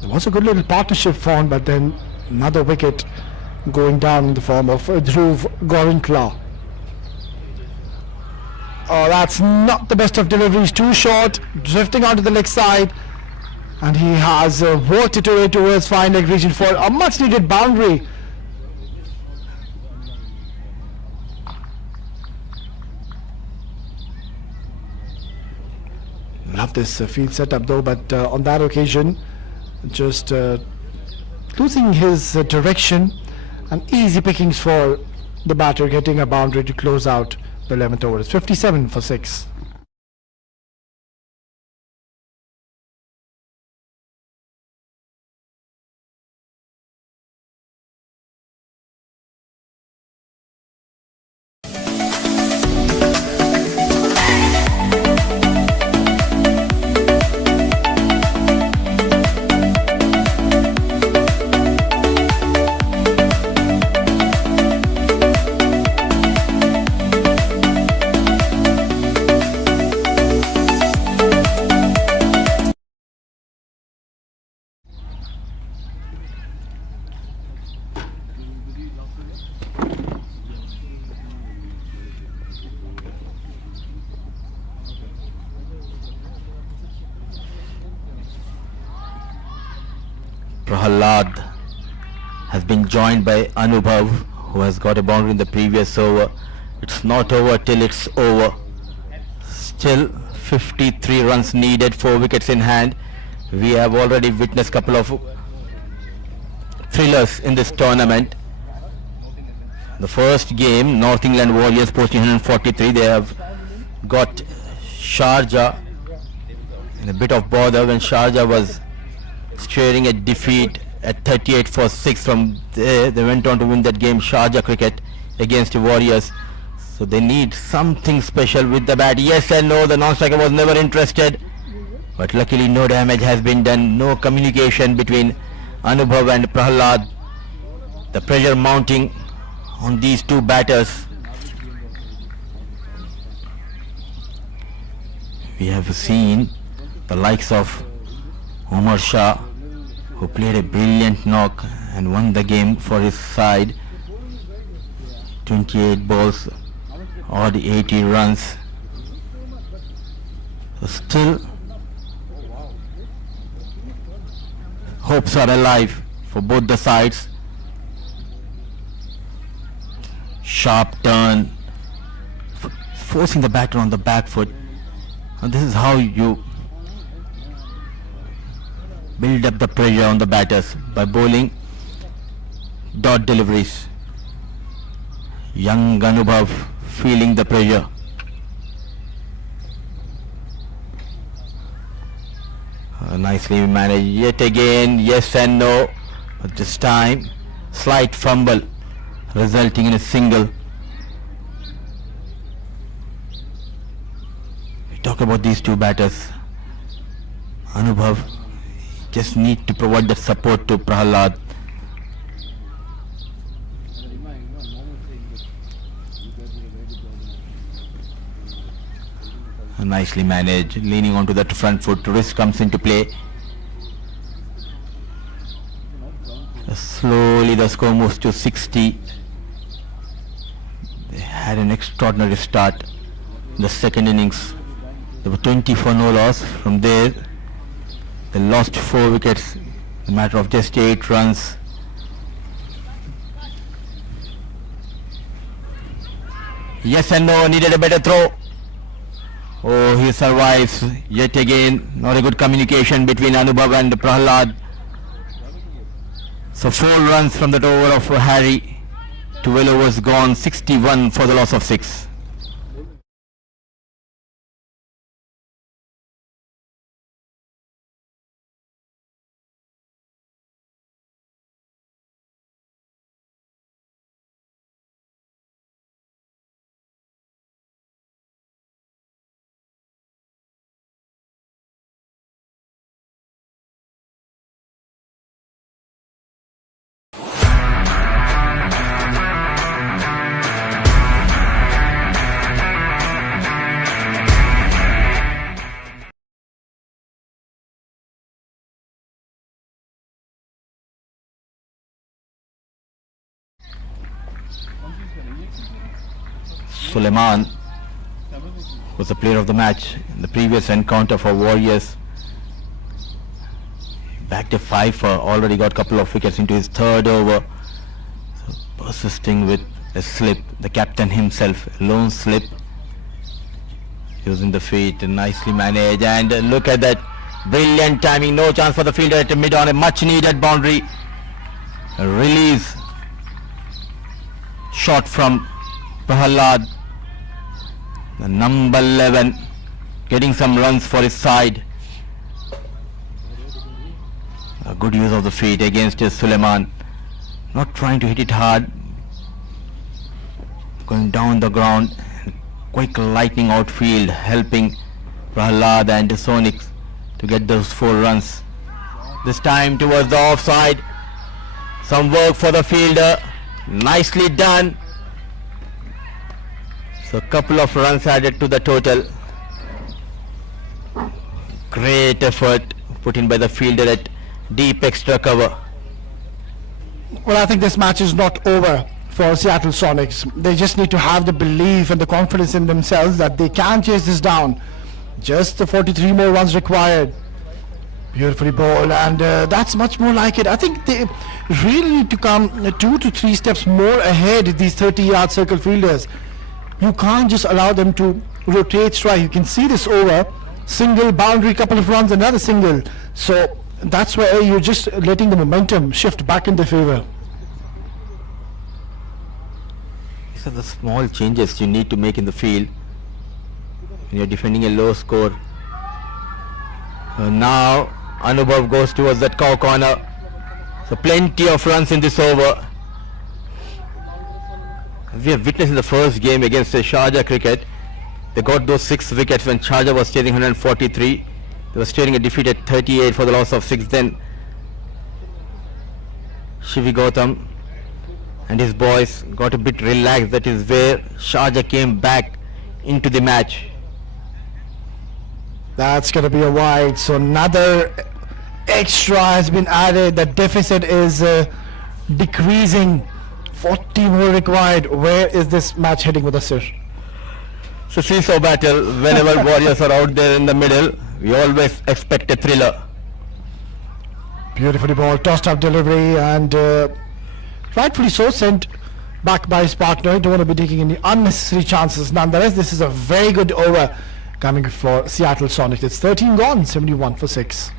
There was a good little partnership formed, but then another wicket going down in the form of Dhruv Gorinkla. Oh, that's not the best of deliveries, too short, drifting onto the leg side, and he has worked it away towards fine leg region for a much needed boundary. Love this field setup though, but on that occasion just losing his direction, and easy pickings for the batter, getting a boundary to close out the 11th over. It's 57 for 6. Prahlad has been joined by Anubhav, who has got a boundary in the previous over. It's not over till it's over. Still 53 runs needed, 4 wickets in hand. We have already witnessed a couple of thrillers in this tournament. The first game, North England Warriors posting 143. They have got Sharjah in a bit of bother when Sharjah was staring at defeat at 38 for 6. From there, they went on to win that game, Sharjah cricket, against the Warriors. So they need something special with the bat. Yes and no, the non-striker was never interested. But luckily no damage has been done. No communication between Anubhav and Prahlad. The pressure mounting on these two batters. We have seen the likes of Umar Shah, who played a brilliant knock and won the game for his side. 28 balls, odd 80 runs. So still hopes are alive for both the sides. Sharp turn, forcing the batter on the back foot, and this is how you build up the pressure on the batters, by bowling dot deliveries. Young Anubhav feeling the pressure. Nicely managed yet again, yes and no, but this time slight fumble resulting in a single. We talk about these two batters. Anubhav just need to provide that support to Prahlad. Nicely managed, leaning onto that front foot, wrist comes into play. Slowly the score moves to 60. They had an extraordinary start in the second innings. There were 20 for no loss. From there they lost 4 wickets in a matter of just 8 runs. Yes and no, needed a better throw. Oh, he survives yet again. Not a good communication between Anubhav and Prahlad. So 4 runs from that over of Harry. 12 overs gone, 61 for the loss of 6. Suleiman was the player of the match in the previous encounter for Warriors. Backed a 5-for, already got a couple of wickets into his 3rd over. So persisting with a slip, the captain himself, a lone slip, using the feet, nicely managed, and look at that brilliant timing. No chance for the fielder at mid on a much needed boundary. A release shot from Prahlad, the number 11, getting some runs for his side. A good use of the feet against Suleiman, not trying to hit it hard, going down the ground, quick lightning outfield, helping Prahlad and Sonic to get those 4 runs. This time towards the offside, some work for the fielder, nicely done. So a couple of runs added to the total. Great effort put in by the fielder at deep extra cover. Well, I think this match is not over for Seattle Sonics. They just need to have the belief and the confidence in themselves that they can chase this down. Just the 43 more runs required. Beautifully bowled, and that's much more like it. I think they really need to come 2 to 3 steps more ahead, these 30-yard circle fielders. You can't just allow them to rotate strike. You can see this over, single, boundary, couple of runs, another single. So that's where you're just letting the momentum shift back in their favor. These are the small changes you need to make in the field when you're defending a low score. Now Anubhav goes towards that cow corner. So plenty of runs in this over. As we have witnessed in the first game against the Sharjah Cricket, they got those 6 wickets when Sharjah was chasing 143. They were staring a defeat at 38 for the loss of 6. Then Shivi Gautam and his boys got a bit relaxed. That is where Sharjah came back into the match. That's going to be a wide. So another extra has been added. The deficit is decreasing. 40 more required. Where is this match heading with us, sir? So seesaw battle. Whenever Warriors are out there in the middle, we always expect a thriller. Beautifully ball, tossed up delivery, and rightfully so, sent back by his partner. You don't want to be taking any unnecessary chances. Nonetheless, this is a very good over coming for Seattle Sonics. It's 13 gone, 71 for 6.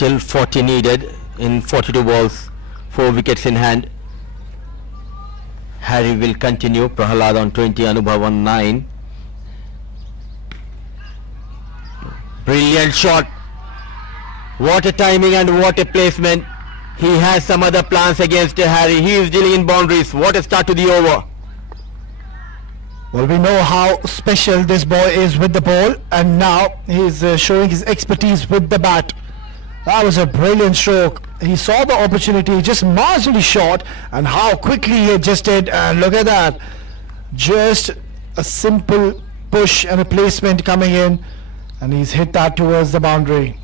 Still 40 needed in 42 balls, 4 wickets in hand. Harry will continue. Prahalad on 20, Anubhav on 9. Brilliant shot. What a timing and what a placement. He has some other plans against Harry. He is dealing in boundaries. What a start to the over. Well, we know how special this boy is with the ball, and now he's showing his expertise with the bat. That was a brilliant stroke. He saw the opportunity, just marginally short, and how quickly he adjusted, and look at that. Just a simple push and a placement coming in, and he's hit that towards the boundary.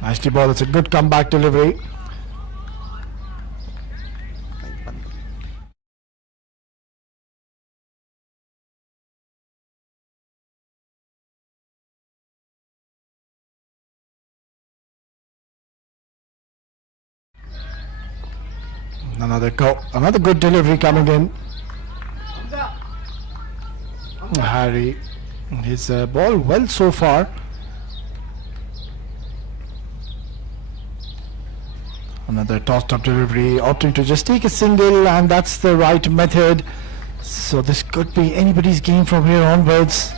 Nicely ball. It's a good comeback delivery. Another good delivery coming in. Harry, his ball well so far. Another tossed up delivery, opting to just take a single, and that's the right method. So this could be anybody's game from here onwards.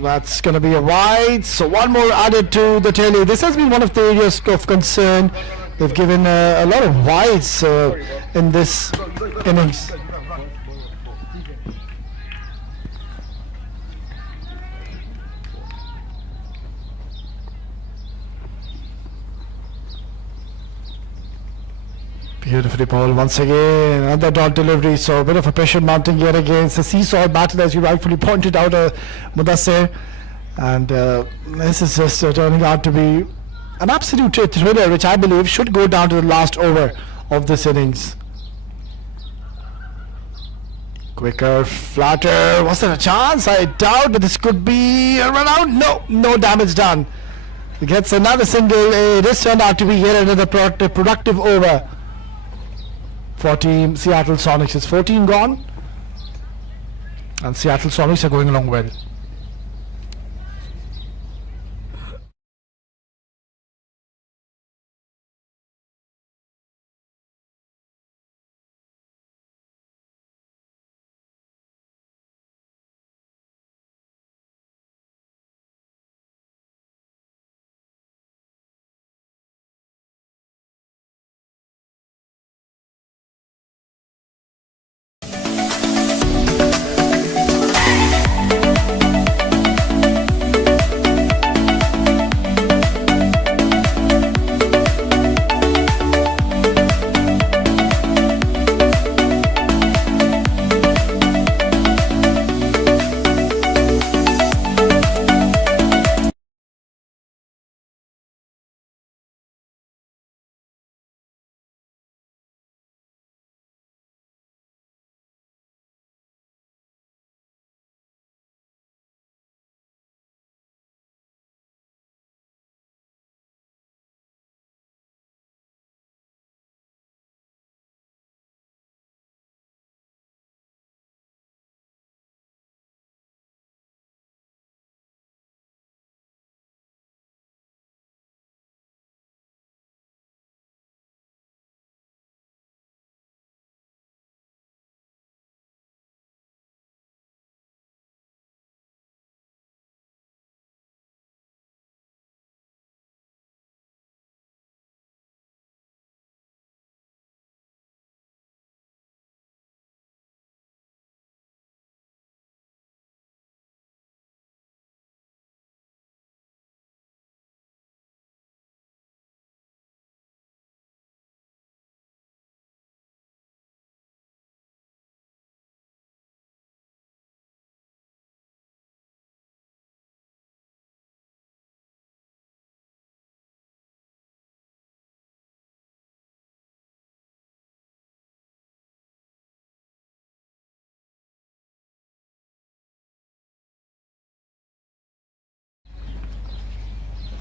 That's going to be a wide, so one more added to the tally. This has been one of the areas of concern. They've given a lot of wides in this innings. Beautifully bowled once again. Another dot delivery, so a bit of a pressure mounting yet again. It's a seesaw battle, as you rightfully pointed out, Mudassir. And this is just turning out to be an absolute thriller, which I believe should go down to the last over of this innings. Quicker, flatter. Was there a chance? I doubt, but this could be a run out. No damage done. He gets another single. This turned out to be yet another productive over for Team Seattle Sonics. It's 14 gone, and Seattle Sonics are going along well.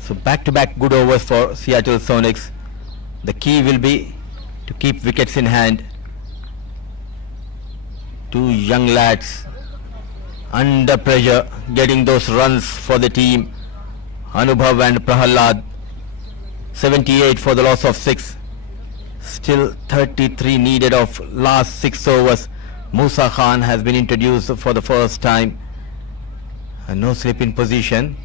So back-to-back good overs for Seattle Sonics. The key will be to keep wickets in hand. Two young lads under pressure getting those runs for the team. Anubhav and Prahalad. 78 for the loss of 6. Still 33 needed of last 6 overs. Musa Khan has been introduced for the first time. And no slip in position.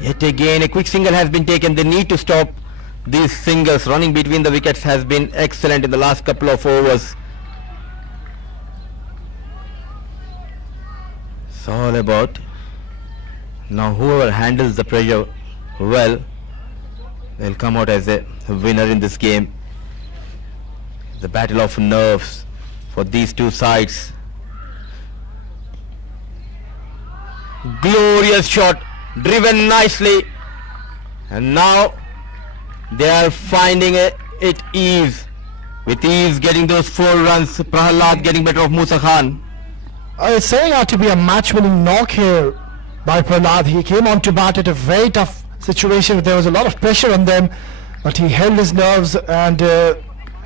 Yet again a quick single has been taken. They need to stop these singles. Running between the wickets has been excellent in the last couple of overs. It's all about now whoever handles the pressure well, they'll come out as a winner in this game. The battle of nerves for these two sides. Glorious shot, driven nicely, and now they are finding it ease. With ease getting those 4 runs. Prahalad getting better of Musa Khan. It's turning out to be a match-winning knock here by Prahlad. He came on to bat at a very tough situation. There was a lot of pressure on them, but he held his nerves and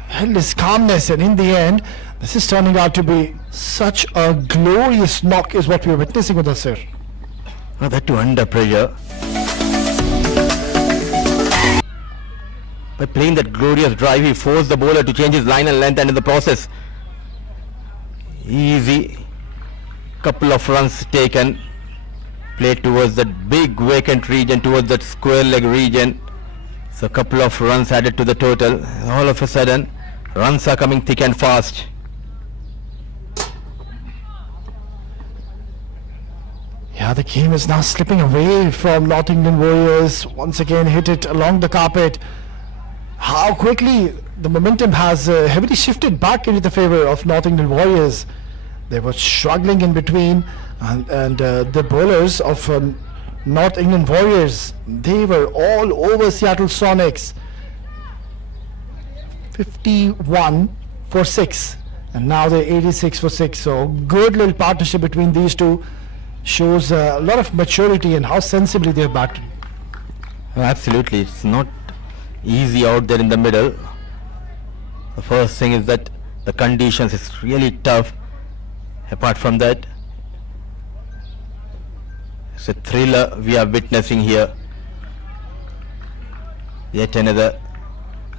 held his calmness, and in the end this is turning out to be such a glorious knock is what we are witnessing with us, sir. Oh, that too under pressure. By playing that glorious drive, he forced the bowler to change his line and length, and in the process, easy couple of runs taken, played towards that big vacant region, towards that square leg region. So a couple of runs added to the total. All of a sudden, runs are coming thick and fast. Yeah, the game is now slipping away from North England Warriors. Once again hit it along the carpet. How quickly the momentum has heavily shifted back into the favor of North England Warriors. They were struggling in between, and the bowlers of North England Warriors, they were all over Seattle Sonics. 51 for 6, and now they're 86 for 6. So good little partnership between these two. Shows a lot of maturity and how sensibly they're batted. Absolutely, it's not easy out there in the middle. The first thing is that the conditions is really tough. Apart from that, it's a thriller we are witnessing here. Yet another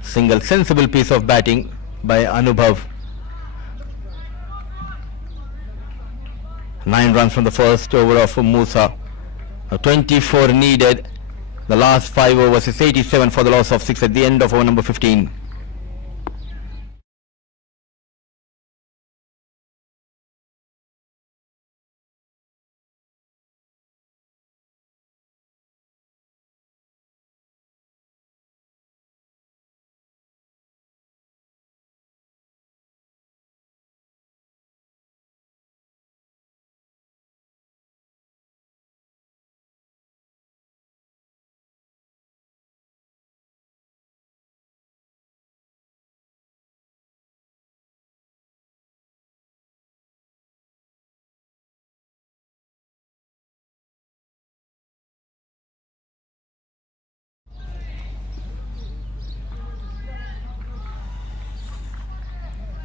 single sensible piece of batting by Anubhav. 9 runs from the first over of Musa. 24 needed. The last 5 overs is 87 for the loss of 6 at the end of over number 15.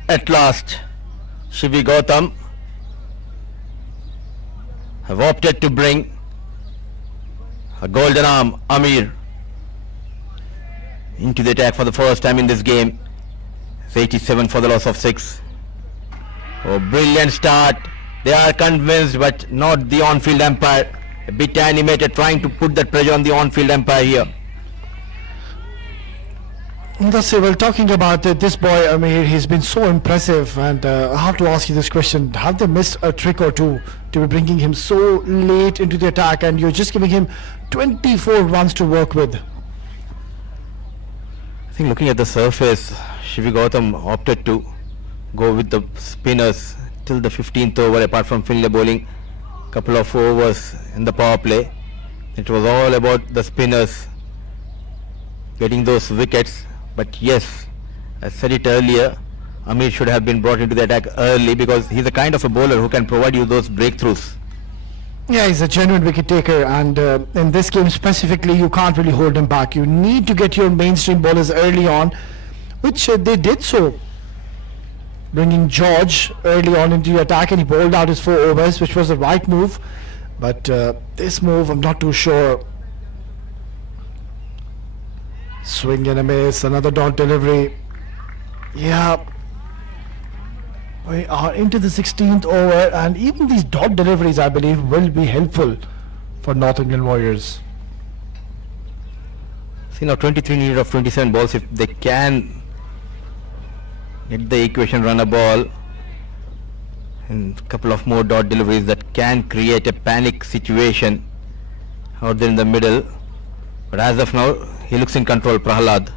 At last, Shivi Gautam have opted to bring a golden arm, Amir, into the attack for the first time in this game. It's 87 for the loss of 6. Oh, brilliant start. They are convinced, but not the on-field umpire. A bit animated, trying to put that pressure on the on-field umpire here. That's it. Well, talking about this boy, I mean, he's been so impressive, and I have to ask you this question: have they missed a trick or two to be bringing him so late into the attack, and you're just giving him 24 runs to work with? I think looking at the surface, Shivi Gautam opted to go with the spinners till the 15th over, apart from Finlay bowling a couple of overs in the power play. It was all about the spinners getting those wickets. But yes, I said it earlier, Amir should have been brought into the attack early, because he's a kind of a bowler who can provide you those breakthroughs. Yeah, he's a genuine wicket taker, and in this game specifically, you can't really hold him back. You need to get your mainstream bowlers early on, which they did so. Bringing George early on into the attack, and he bowled out his 4 overs, which was the right move. But this move, I'm not too sure. Swing and a miss, another dot delivery. Yeah, we are into the 16th over, and even these dot deliveries, I believe, will be helpful for North England Warriors. See, now 23 needed of 27 balls. If they can get the equation run a ball and a couple of more dot deliveries, that can create a panic situation out there in the middle. But as of now, he looks in control, Prahlad.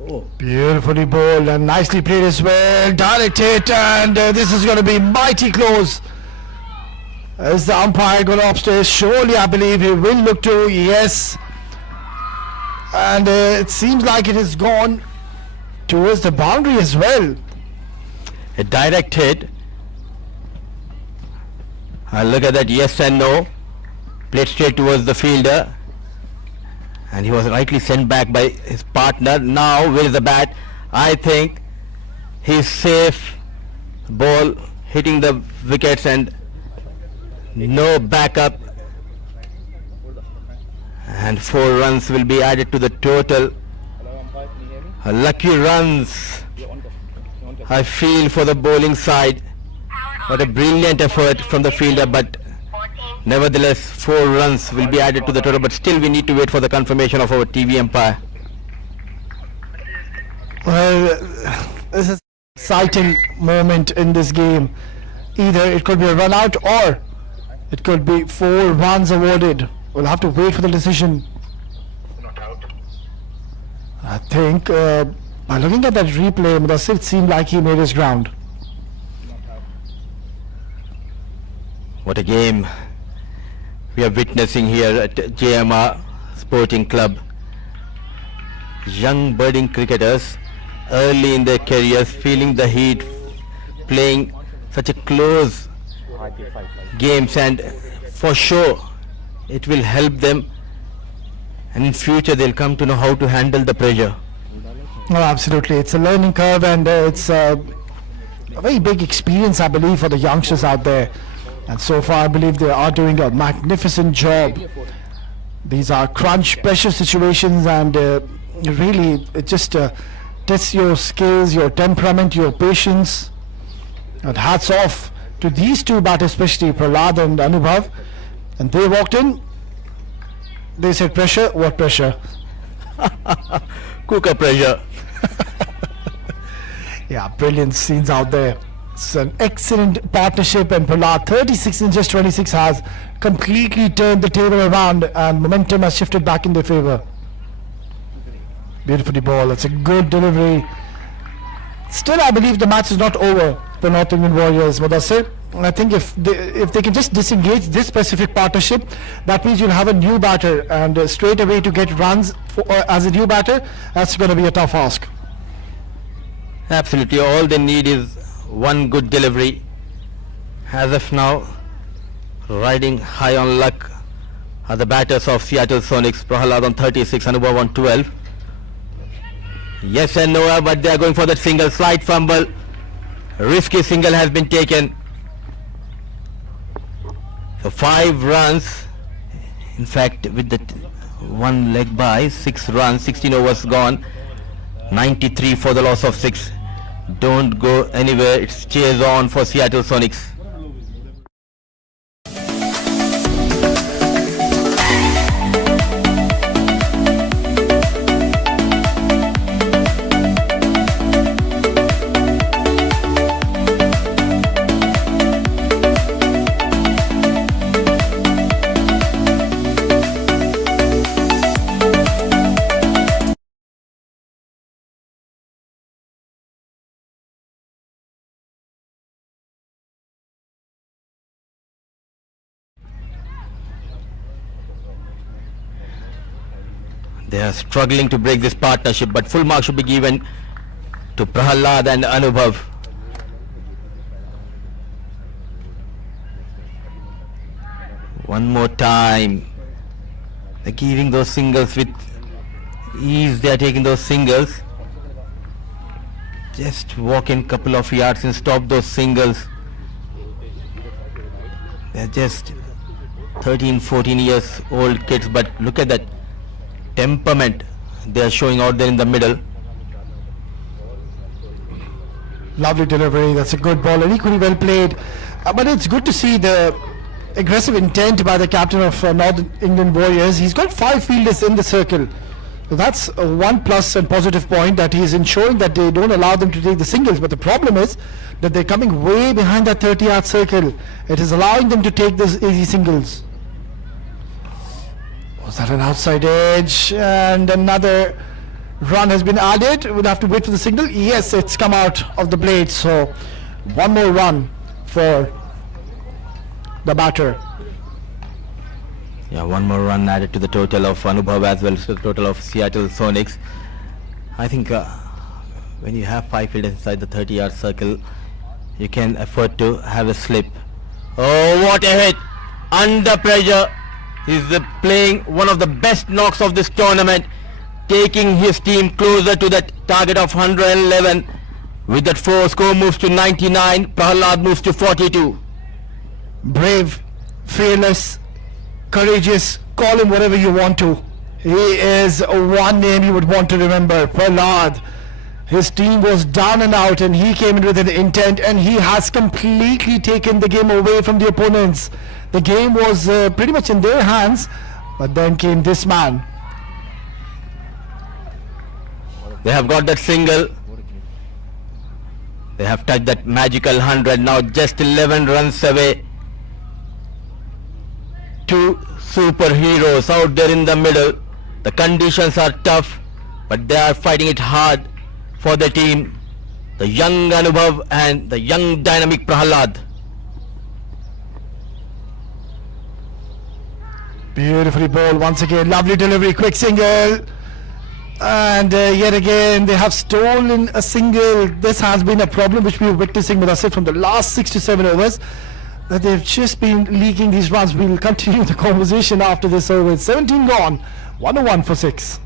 Oh, beautifully bowled and nicely played as well. Direct hit, and this is going to be mighty close. Is the umpire going upstairs? Surely, I believe he will look to. Yes. And it seems like it has gone towards the boundary as well. A direct hit. Look at that, yes and no. Played straight towards the fielder. And he was rightly sent back by his partner. Now, where is the bat? I think he's safe. Ball hitting the wickets and no backup. And 4 runs will be added to the total. Lucky runs, I feel, for the bowling side. What a brilliant effort from the fielder, but nevertheless 4 runs will be added to the total, but still we need to wait for the confirmation of our TV umpire. Well, this is an exciting moment in this game. Either it could be a run out or it could be 4 runs awarded. We'll have to wait for the decision. I think by looking at that replay, Mudassir, it seemed like he made his ground. What a game we are witnessing here at JMR Sporting Club. Young budding cricketers early in their careers, feeling the heat, playing such a close games, and for sure it will help them, and in future they'll come to know how to handle the pressure. Oh, absolutely. It's a learning curve, and it's a very big experience, I believe, for the youngsters out there. And so far, I believe they are doing a magnificent job. These are crunch pressure situations, and really it just tests your skills, your temperament, your patience. And hats off to these 2 batters, especially Prahlad and Anubhav. And they walked in, they said pressure. What pressure? Cooker pressure. Yeah, brilliant scenes out there. It's an excellent partnership, and Prahlad, 36 in just 26, has completely turned the table around, and momentum has shifted back in their favor. Beautifully ball. It's a good delivery. Still, I believe the match is not over for North Indian Warriors. Mudassir, I think if they can just disengage this specific partnership, that means you'll have a new batter, and straight away to get runs as a new batter, that's going to be a tough ask. Absolutely, all they need is one good delivery. As of now, riding high on luck are the batters of Seattle Sonics. Prahlad on 36, Anubhav on 12. Yes and no, but they are going for that single. Slight fumble. Risky single has been taken. So 5 runs. In fact, with the 1 leg by, 6 runs, 16 overs gone. 93 for the loss of 6. Don't go anywhere. It's chase on for Seattle Sonics. They are struggling to break this partnership, but full marks should be given to Prahlad and Anubhav. One more time. They're giving those singles with ease. They are taking those singles. Just walk in couple of yards and stop those singles. They're just 13, 14 years old kids, but look at that temperament they are showing out there in the middle. Lovely delivery. That's a good ball and equally well played. But it's good to see the aggressive intent by the captain of North England Warriors. He's got 5 fielders in the circle. So that's a 1 plus and positive point, that he's ensuring that they don't allow them to take the singles. But the problem is that they're coming way behind that 30-yard circle. It is allowing them to take these easy singles. Was that an outside edge? And another run has been added. We'll have to wait for the signal. Yes, it's come out of the blade. So 1 more run for the batter. Yeah, 1 more run added to the total of Anubhav as well as the total of Seattle Sonics. I think when you have 5 fielders inside the 30-yard circle, you can afford to have a slip Oh, what a hit! Under pressure. He's playing one of the best knocks of this tournament, taking his team closer to that target of 111. With that 4, score moves to 99. Prahalad moves to 42. Brave, fearless, courageous, call him whatever you want to. He is one name you would want to remember, Prahlad. His team was down and out and he came in with an intent and he has completely taken the game away from the opponents. The game was pretty much in their hands, but then came this man. They have got that single. They have touched that magical 100, now just 11 runs away. Two superheroes out there in the middle. The conditions are tough, but they are fighting it hard for the team. The young Anubhav and the young dynamic Prahalad. Beautifully bowled once again, lovely delivery, quick single. And yet again they have stolen a single. This has been a problem which we are witnessing with us from the last 6 to 7 overs, that they've just been leaking these runs. We will continue the conversation after this over. 17 gone, 101 for 6.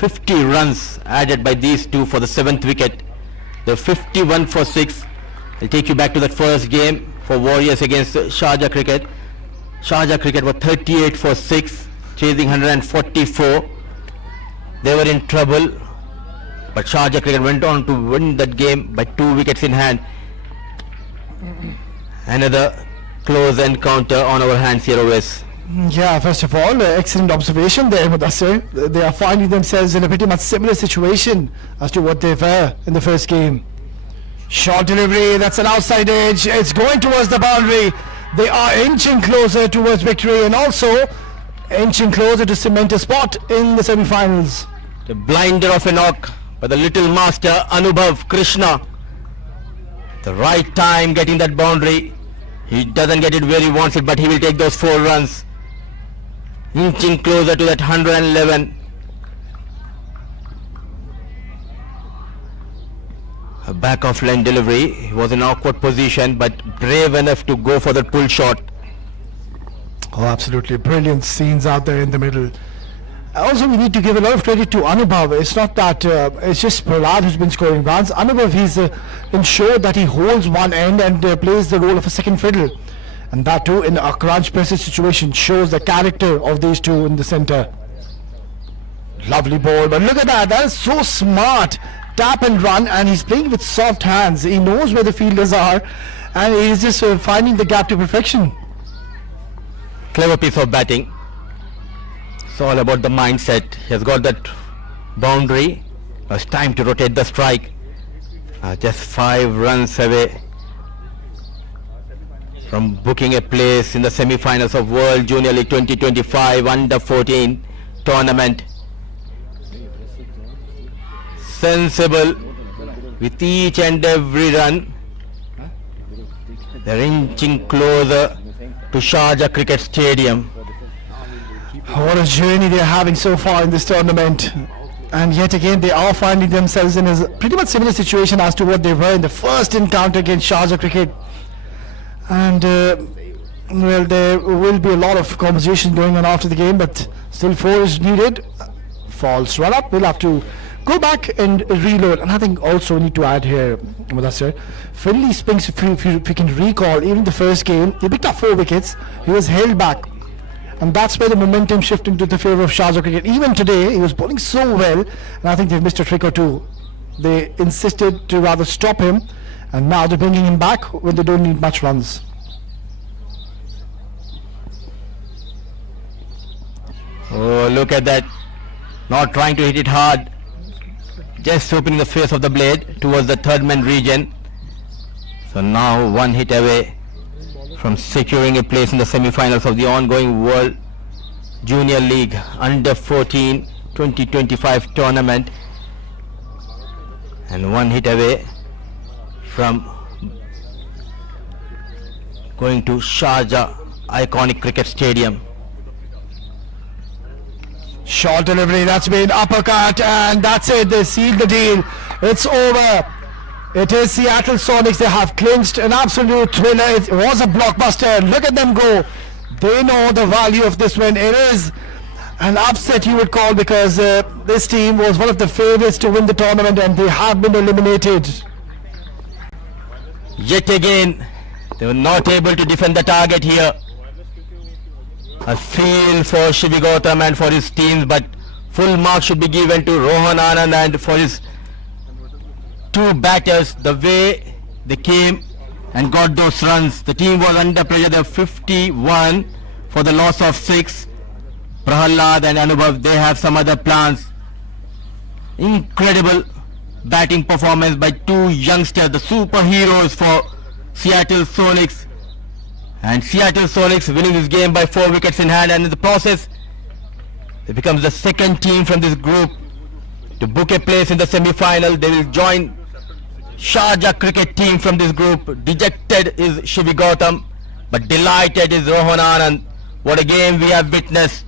.50 runs added by these two for the 7th wicket. The 51 for 6. I'll take you back to that first game for Warriors against Sharjah Cricket. Sharjah Cricket were 38 for 6, chasing 144. They were in trouble, but Sharjah Cricket went on to win that game by 2 wickets in hand. Another close encounter on our hands here, Ovis. Yeah, first of all, excellent observation there, Mudassir. They are finding themselves in a pretty much similar situation as to what they were in the first game. Short delivery, that's an outside edge. It's going towards the boundary. They are inching closer towards victory and also inching closer to cement a spot in the semi-finals. The blinder of a knock by the little master Anubhav Krishna. The right time getting that boundary. He doesn't get it where he wants it, but he will take those 4 runs. Inching closer to that 111. A back of line delivery. He was in an awkward position, but brave enough to go for that pull shot. Oh, absolutely brilliant scenes out there in the middle. Also, we need to give a lot of credit to Anubhav. It's not that it's just Prahlad who's been scoring runs. Anubhav, he's ensured that he holds one end and plays the role of a second fiddle. And that too in a crunch pressure situation, shows the character of these two in the center. Lovely ball, but look at that. That is so smart. Tap and run, and he's playing with soft hands. He knows where the fielders are, and he's just finding the gap to perfection. Clever piece of batting. It's all about the mindset. He has got that boundary. It's time to rotate the strike. Just 5 runs away from booking a place in the semi-finals of World Junior League 2025 Under-14 tournament. Sensible with each and every run. They're inching closer to Sharjah Cricket Stadium. What a journey they're having so far in this tournament. And yet again they are finding themselves in a pretty much similar situation as to what they were in the first encounter against Sharjah Cricket. And well, there will be a lot of conversation going on after the game, but still 4 is needed. False run up, we'll have to go back and reload. And I think also we need to add here, Mudassir, Finley Spinks, if you can recall, even the first game, he picked up 4 wickets. He was held back. And that's where the momentum shifted into the favour of Sharjah cricket. Even today, he was bowling so well, and I think they've missed a trick or two. They insisted to rather stop him, and now they're bringing him back when they don't need much runs. Oh, look at that. Not trying to hit it hard. Just opening the face of the blade towards the third man region. So now 1 hit away from securing a place in the semi-finals of the ongoing World Junior League Under 14 2025 tournament. And 1 hit away from going to Sharjah iconic cricket stadium. Short delivery, that's been uppercut, and that's it. They sealed the deal. It's over. It is Seattle Sonics. They have clinched an absolute thriller. It was a blockbuster. Look at them go. They know the value of this win. It is an upset, you would call, because this team was one of the favorites to win the tournament, and they have been eliminated. Yet again, they were not able to defend the target here. I feel for Shivi Gautam and for his teams, but full marks should be given to Rohan Anand and for his 2 batters. The way they came and got those runs, the team was under pressure. They were 51 for the loss of 6. Prahalad and Anubhav, they have some other plans. Incredible batting performance by 2 youngsters, the superheroes for Seattle Sonics. And Seattle Sonics winning this game by 4 wickets in hand, and in the process it becomes the second team from this group to book a place in the semi-final. They will join Sharjah cricket team from this group. Dejected is Shivi Gautam, but delighted is Rohan Anand. What a game we have witnessed.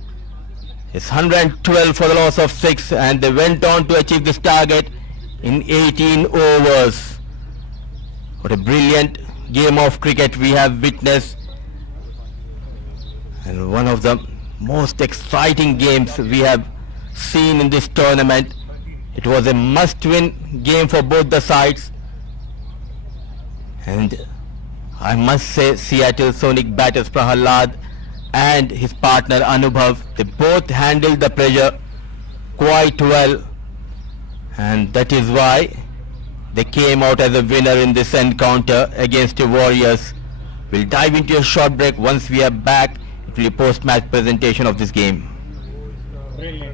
It's 112 for the loss of 6, and they went on to achieve this target in 18 overs. What a brilliant game of cricket we have witnessed, and one of the most exciting games we have seen in this tournament. It was a must-win game for both the sides, and I must say Seattle Sonic batters Prahalad and his partner Anubhav, they both handled the pressure quite well, and that is why they came out as a winner in this encounter against the Warriors. We'll dive into a short break. Once we are back, it will be post-match presentation of this game. Brilliant.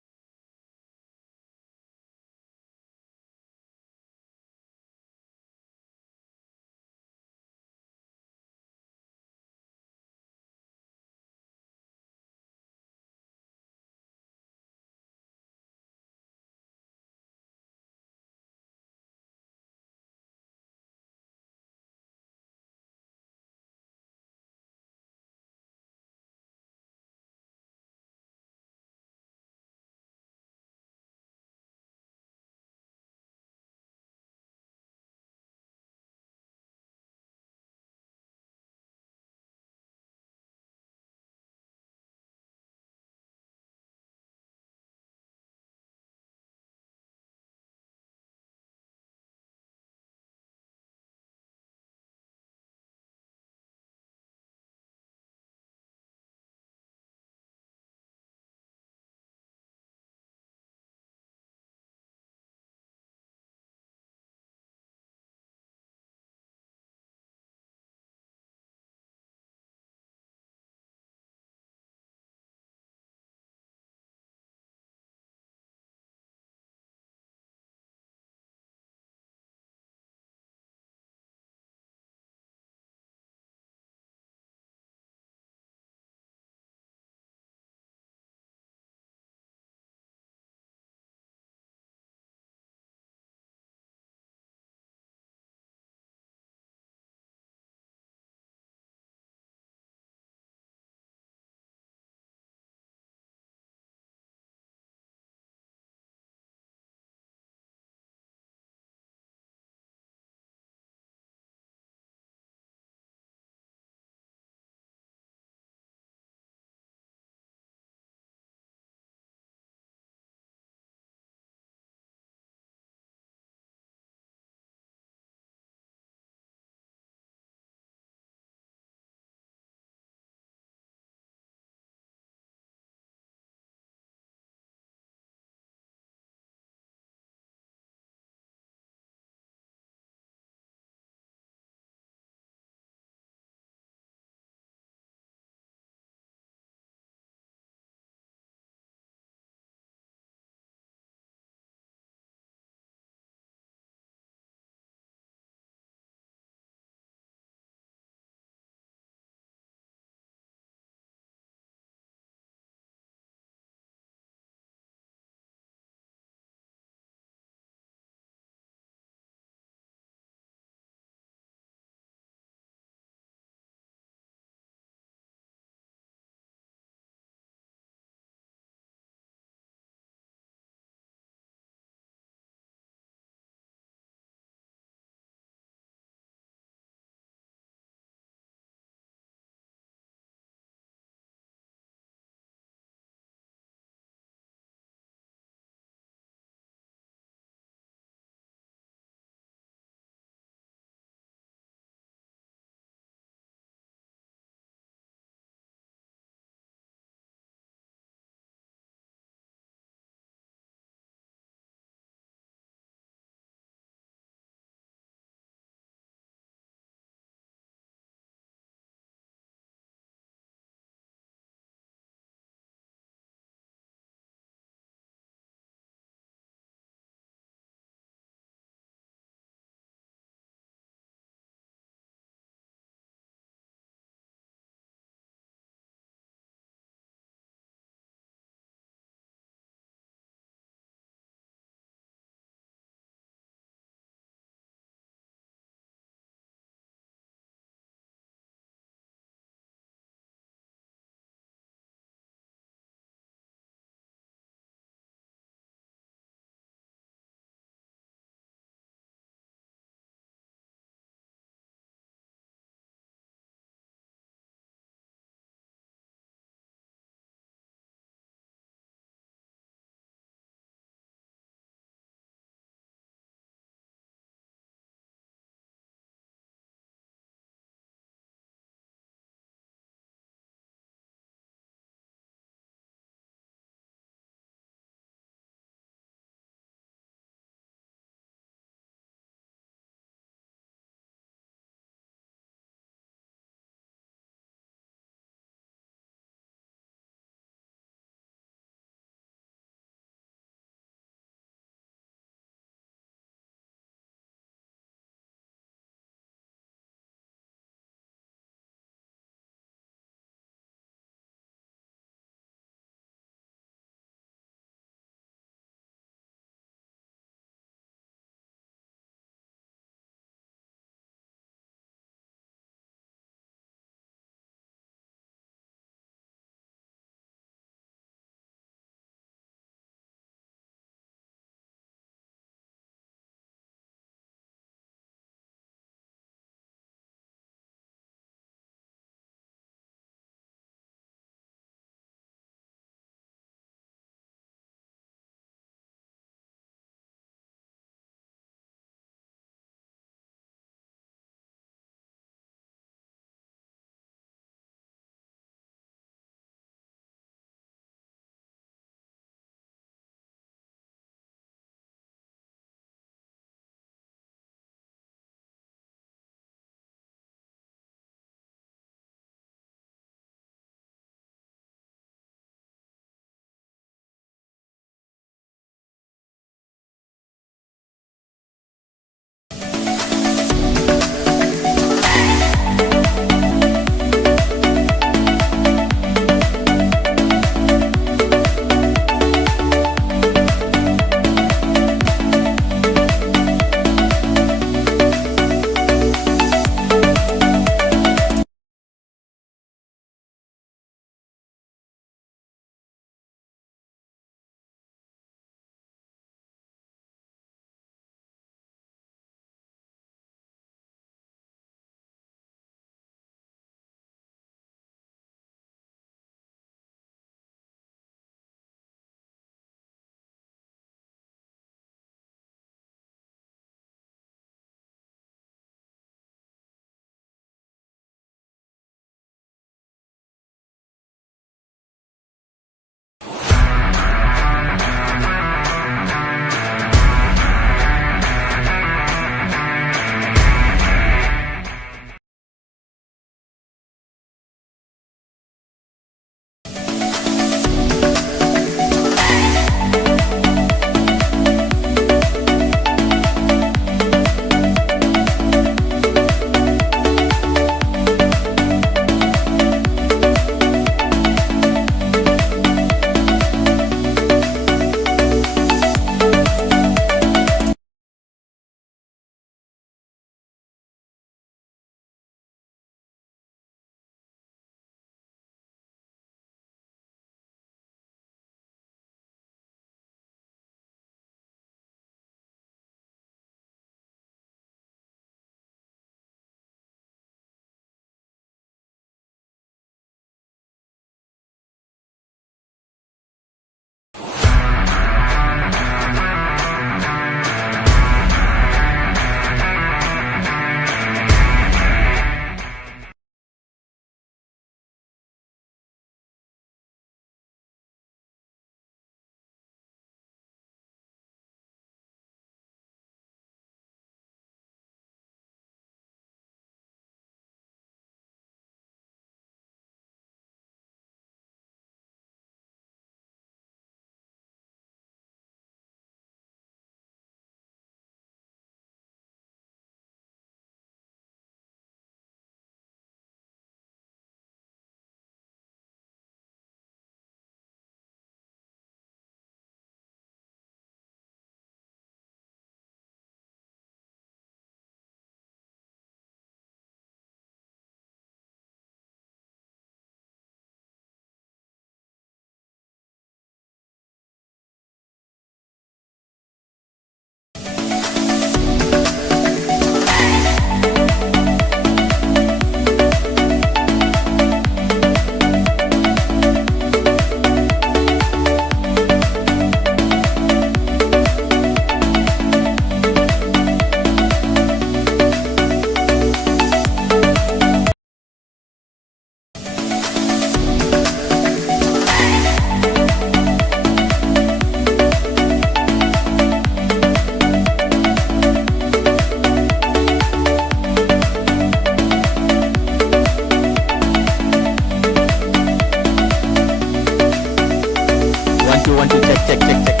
1 2 check.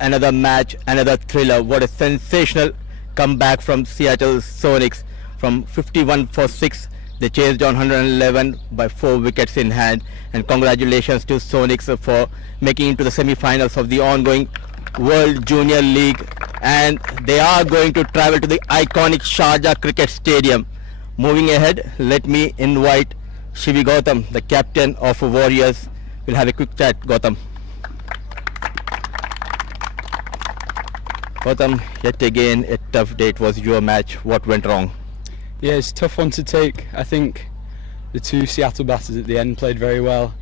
Another match, another thriller. What a sensational comeback from Seattle Sonics. From 51 for 6, they chased down 111 by 4 wickets in hand. And congratulations to Sonics for making it to the semi-finals of the ongoing World Junior League. And they are going to travel to the iconic Sharjah Cricket Stadium. Moving ahead, let me invite Shivi Gautam, the captain of Warriors. We'll have a quick chat, Gautam. Gautam, yet again a tough day. It was your match. What went wrong? Yeah, it's a tough one to take. I think the two Seattle batters at the end played very well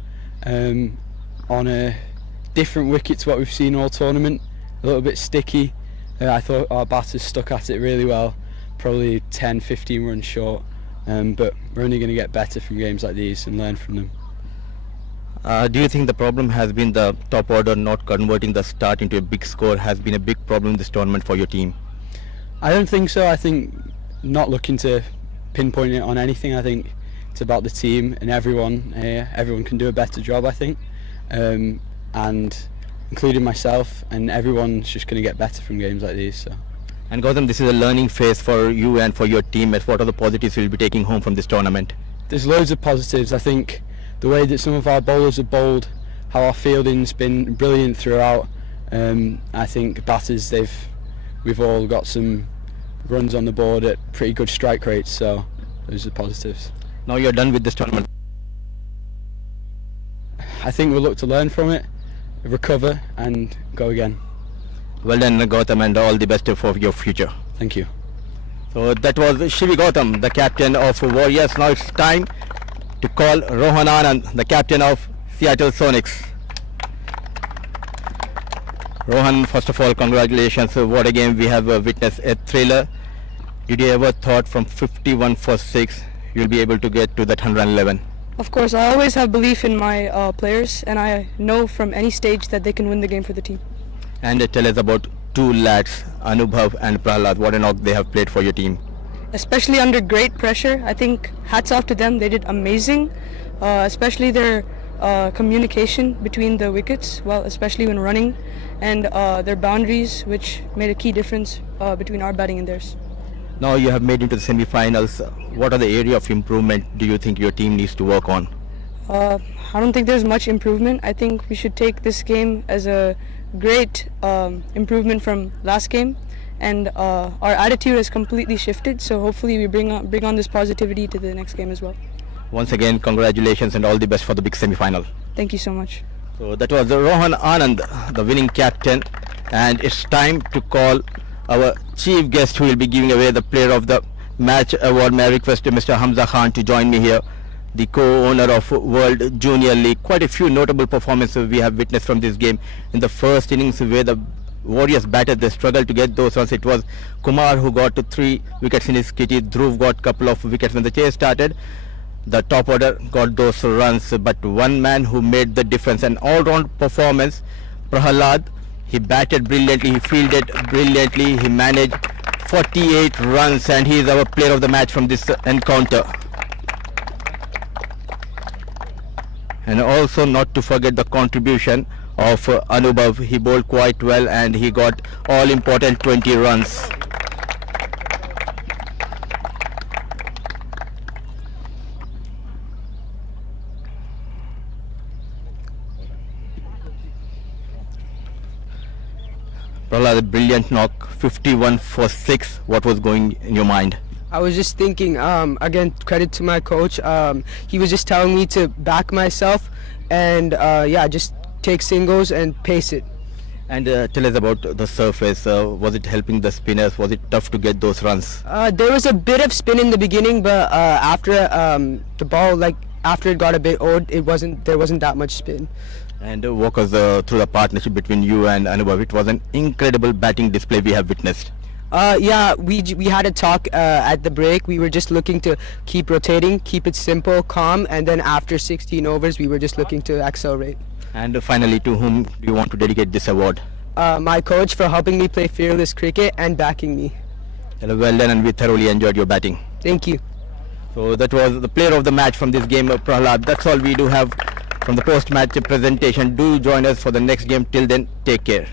on a different wicket to what we've seen all tournament. A little bit sticky. I thought our batters stuck at it really well, probably 10-15 runs short, but we're only going to get better from games like these and learn from them. Do you think the problem has been the top order not converting the start into a big score has been a big problem in this tournament for your team? I don't think so. I think not looking to pinpoint it on anything. I think it's about the team and everyone. Everyone can do a better job, I think, and including myself, and everyone's just going to get better from games like these. So. And Gautam, this is a learning phase for you and for your team. What are the positives you'll be taking home from this tournament? There's loads of positives. I think the way that some of our bowlers have bowled, how our fielding's been brilliant throughout. I think batters, we've all got some runs on the board at pretty good strike rates, so those are positives. Now you're done with this tournament. I think we'll look to learn from it, recover and go again. Well done, Gautam, and all the best for your future. Thank you. So that was Shivi Gautam, the captain of Warriors. Now it's time to call Rohan Anand, the captain of Seattle Sonics. Rohan, first of all, congratulations. What a game. We have witnessed a thriller. Did you ever thought from 51 for 6 you'll be able to get to that 111? Of course, I always have belief in my players, and I know from any stage that they can win the game for the team. And tell us about two lads, Anubhav and Prahlad. What a knock they have played for your team. Especially under great pressure, I think hats off to them. They did amazing, especially their communication between the wickets, well, especially when running, and their boundaries, which made a key difference between our batting and theirs. Now you have made into the semi-finals. What are the area of improvement do you think your team needs to work on? I don't think there's much improvement. I think we should take this game as a great improvement from last game, and our attitude has completely shifted, so hopefully we bring on this positivity to the next game as well. Once again, congratulations and all the best for the big semi-final. Thank you so much. So that was Rohan Anand, the winning captain, and it's time to call our chief guest who will be giving away the player of the match award. May I request Mr. Hamza Khan to join me here, the co-owner of World Junior League. Quite a few notable performances we have witnessed from this game. In the first innings where the Warriors batted, they struggled to get those runs. It was Kumar who got 3 wickets in his kitty. Dhruv got a couple of wickets when the chase started. The top order got those runs, but one man who made the difference, an all-round performance, Prahlad. He batted brilliantly, he fielded brilliantly, he managed 48 runs, and he is our player of the match from this encounter. And also not to forget the contribution of Anubhav. He bowled quite well and he got all important 20 runs. Prahlad, a brilliant knock, 51 for 6. What was going in your mind? I was just thinking, again, credit to my coach. He was just telling me to back myself and yeah, just take singles and pace it. And tell us about the surface. Was it helping the spinners? Was it tough to get those runs? There was a bit of spin in the beginning, but after the ball, after it got a bit old, there wasn't that much spin. And walk us through the partnership between you and Anubhav. It was an incredible batting display we have witnessed. Yeah, we had a talk at the break. We were just looking to keep rotating, keep it simple, calm, and then after 16 overs, we were just looking to accelerate. And finally, to whom do you want to dedicate this award? My coach for helping me play fearless cricket and backing me. Well done, and we thoroughly enjoyed your batting. Thank you. So that was the player of the match from this game, Prahlad. That's all we do have from the post-match presentation. Do join us for the next game. Till then, take care.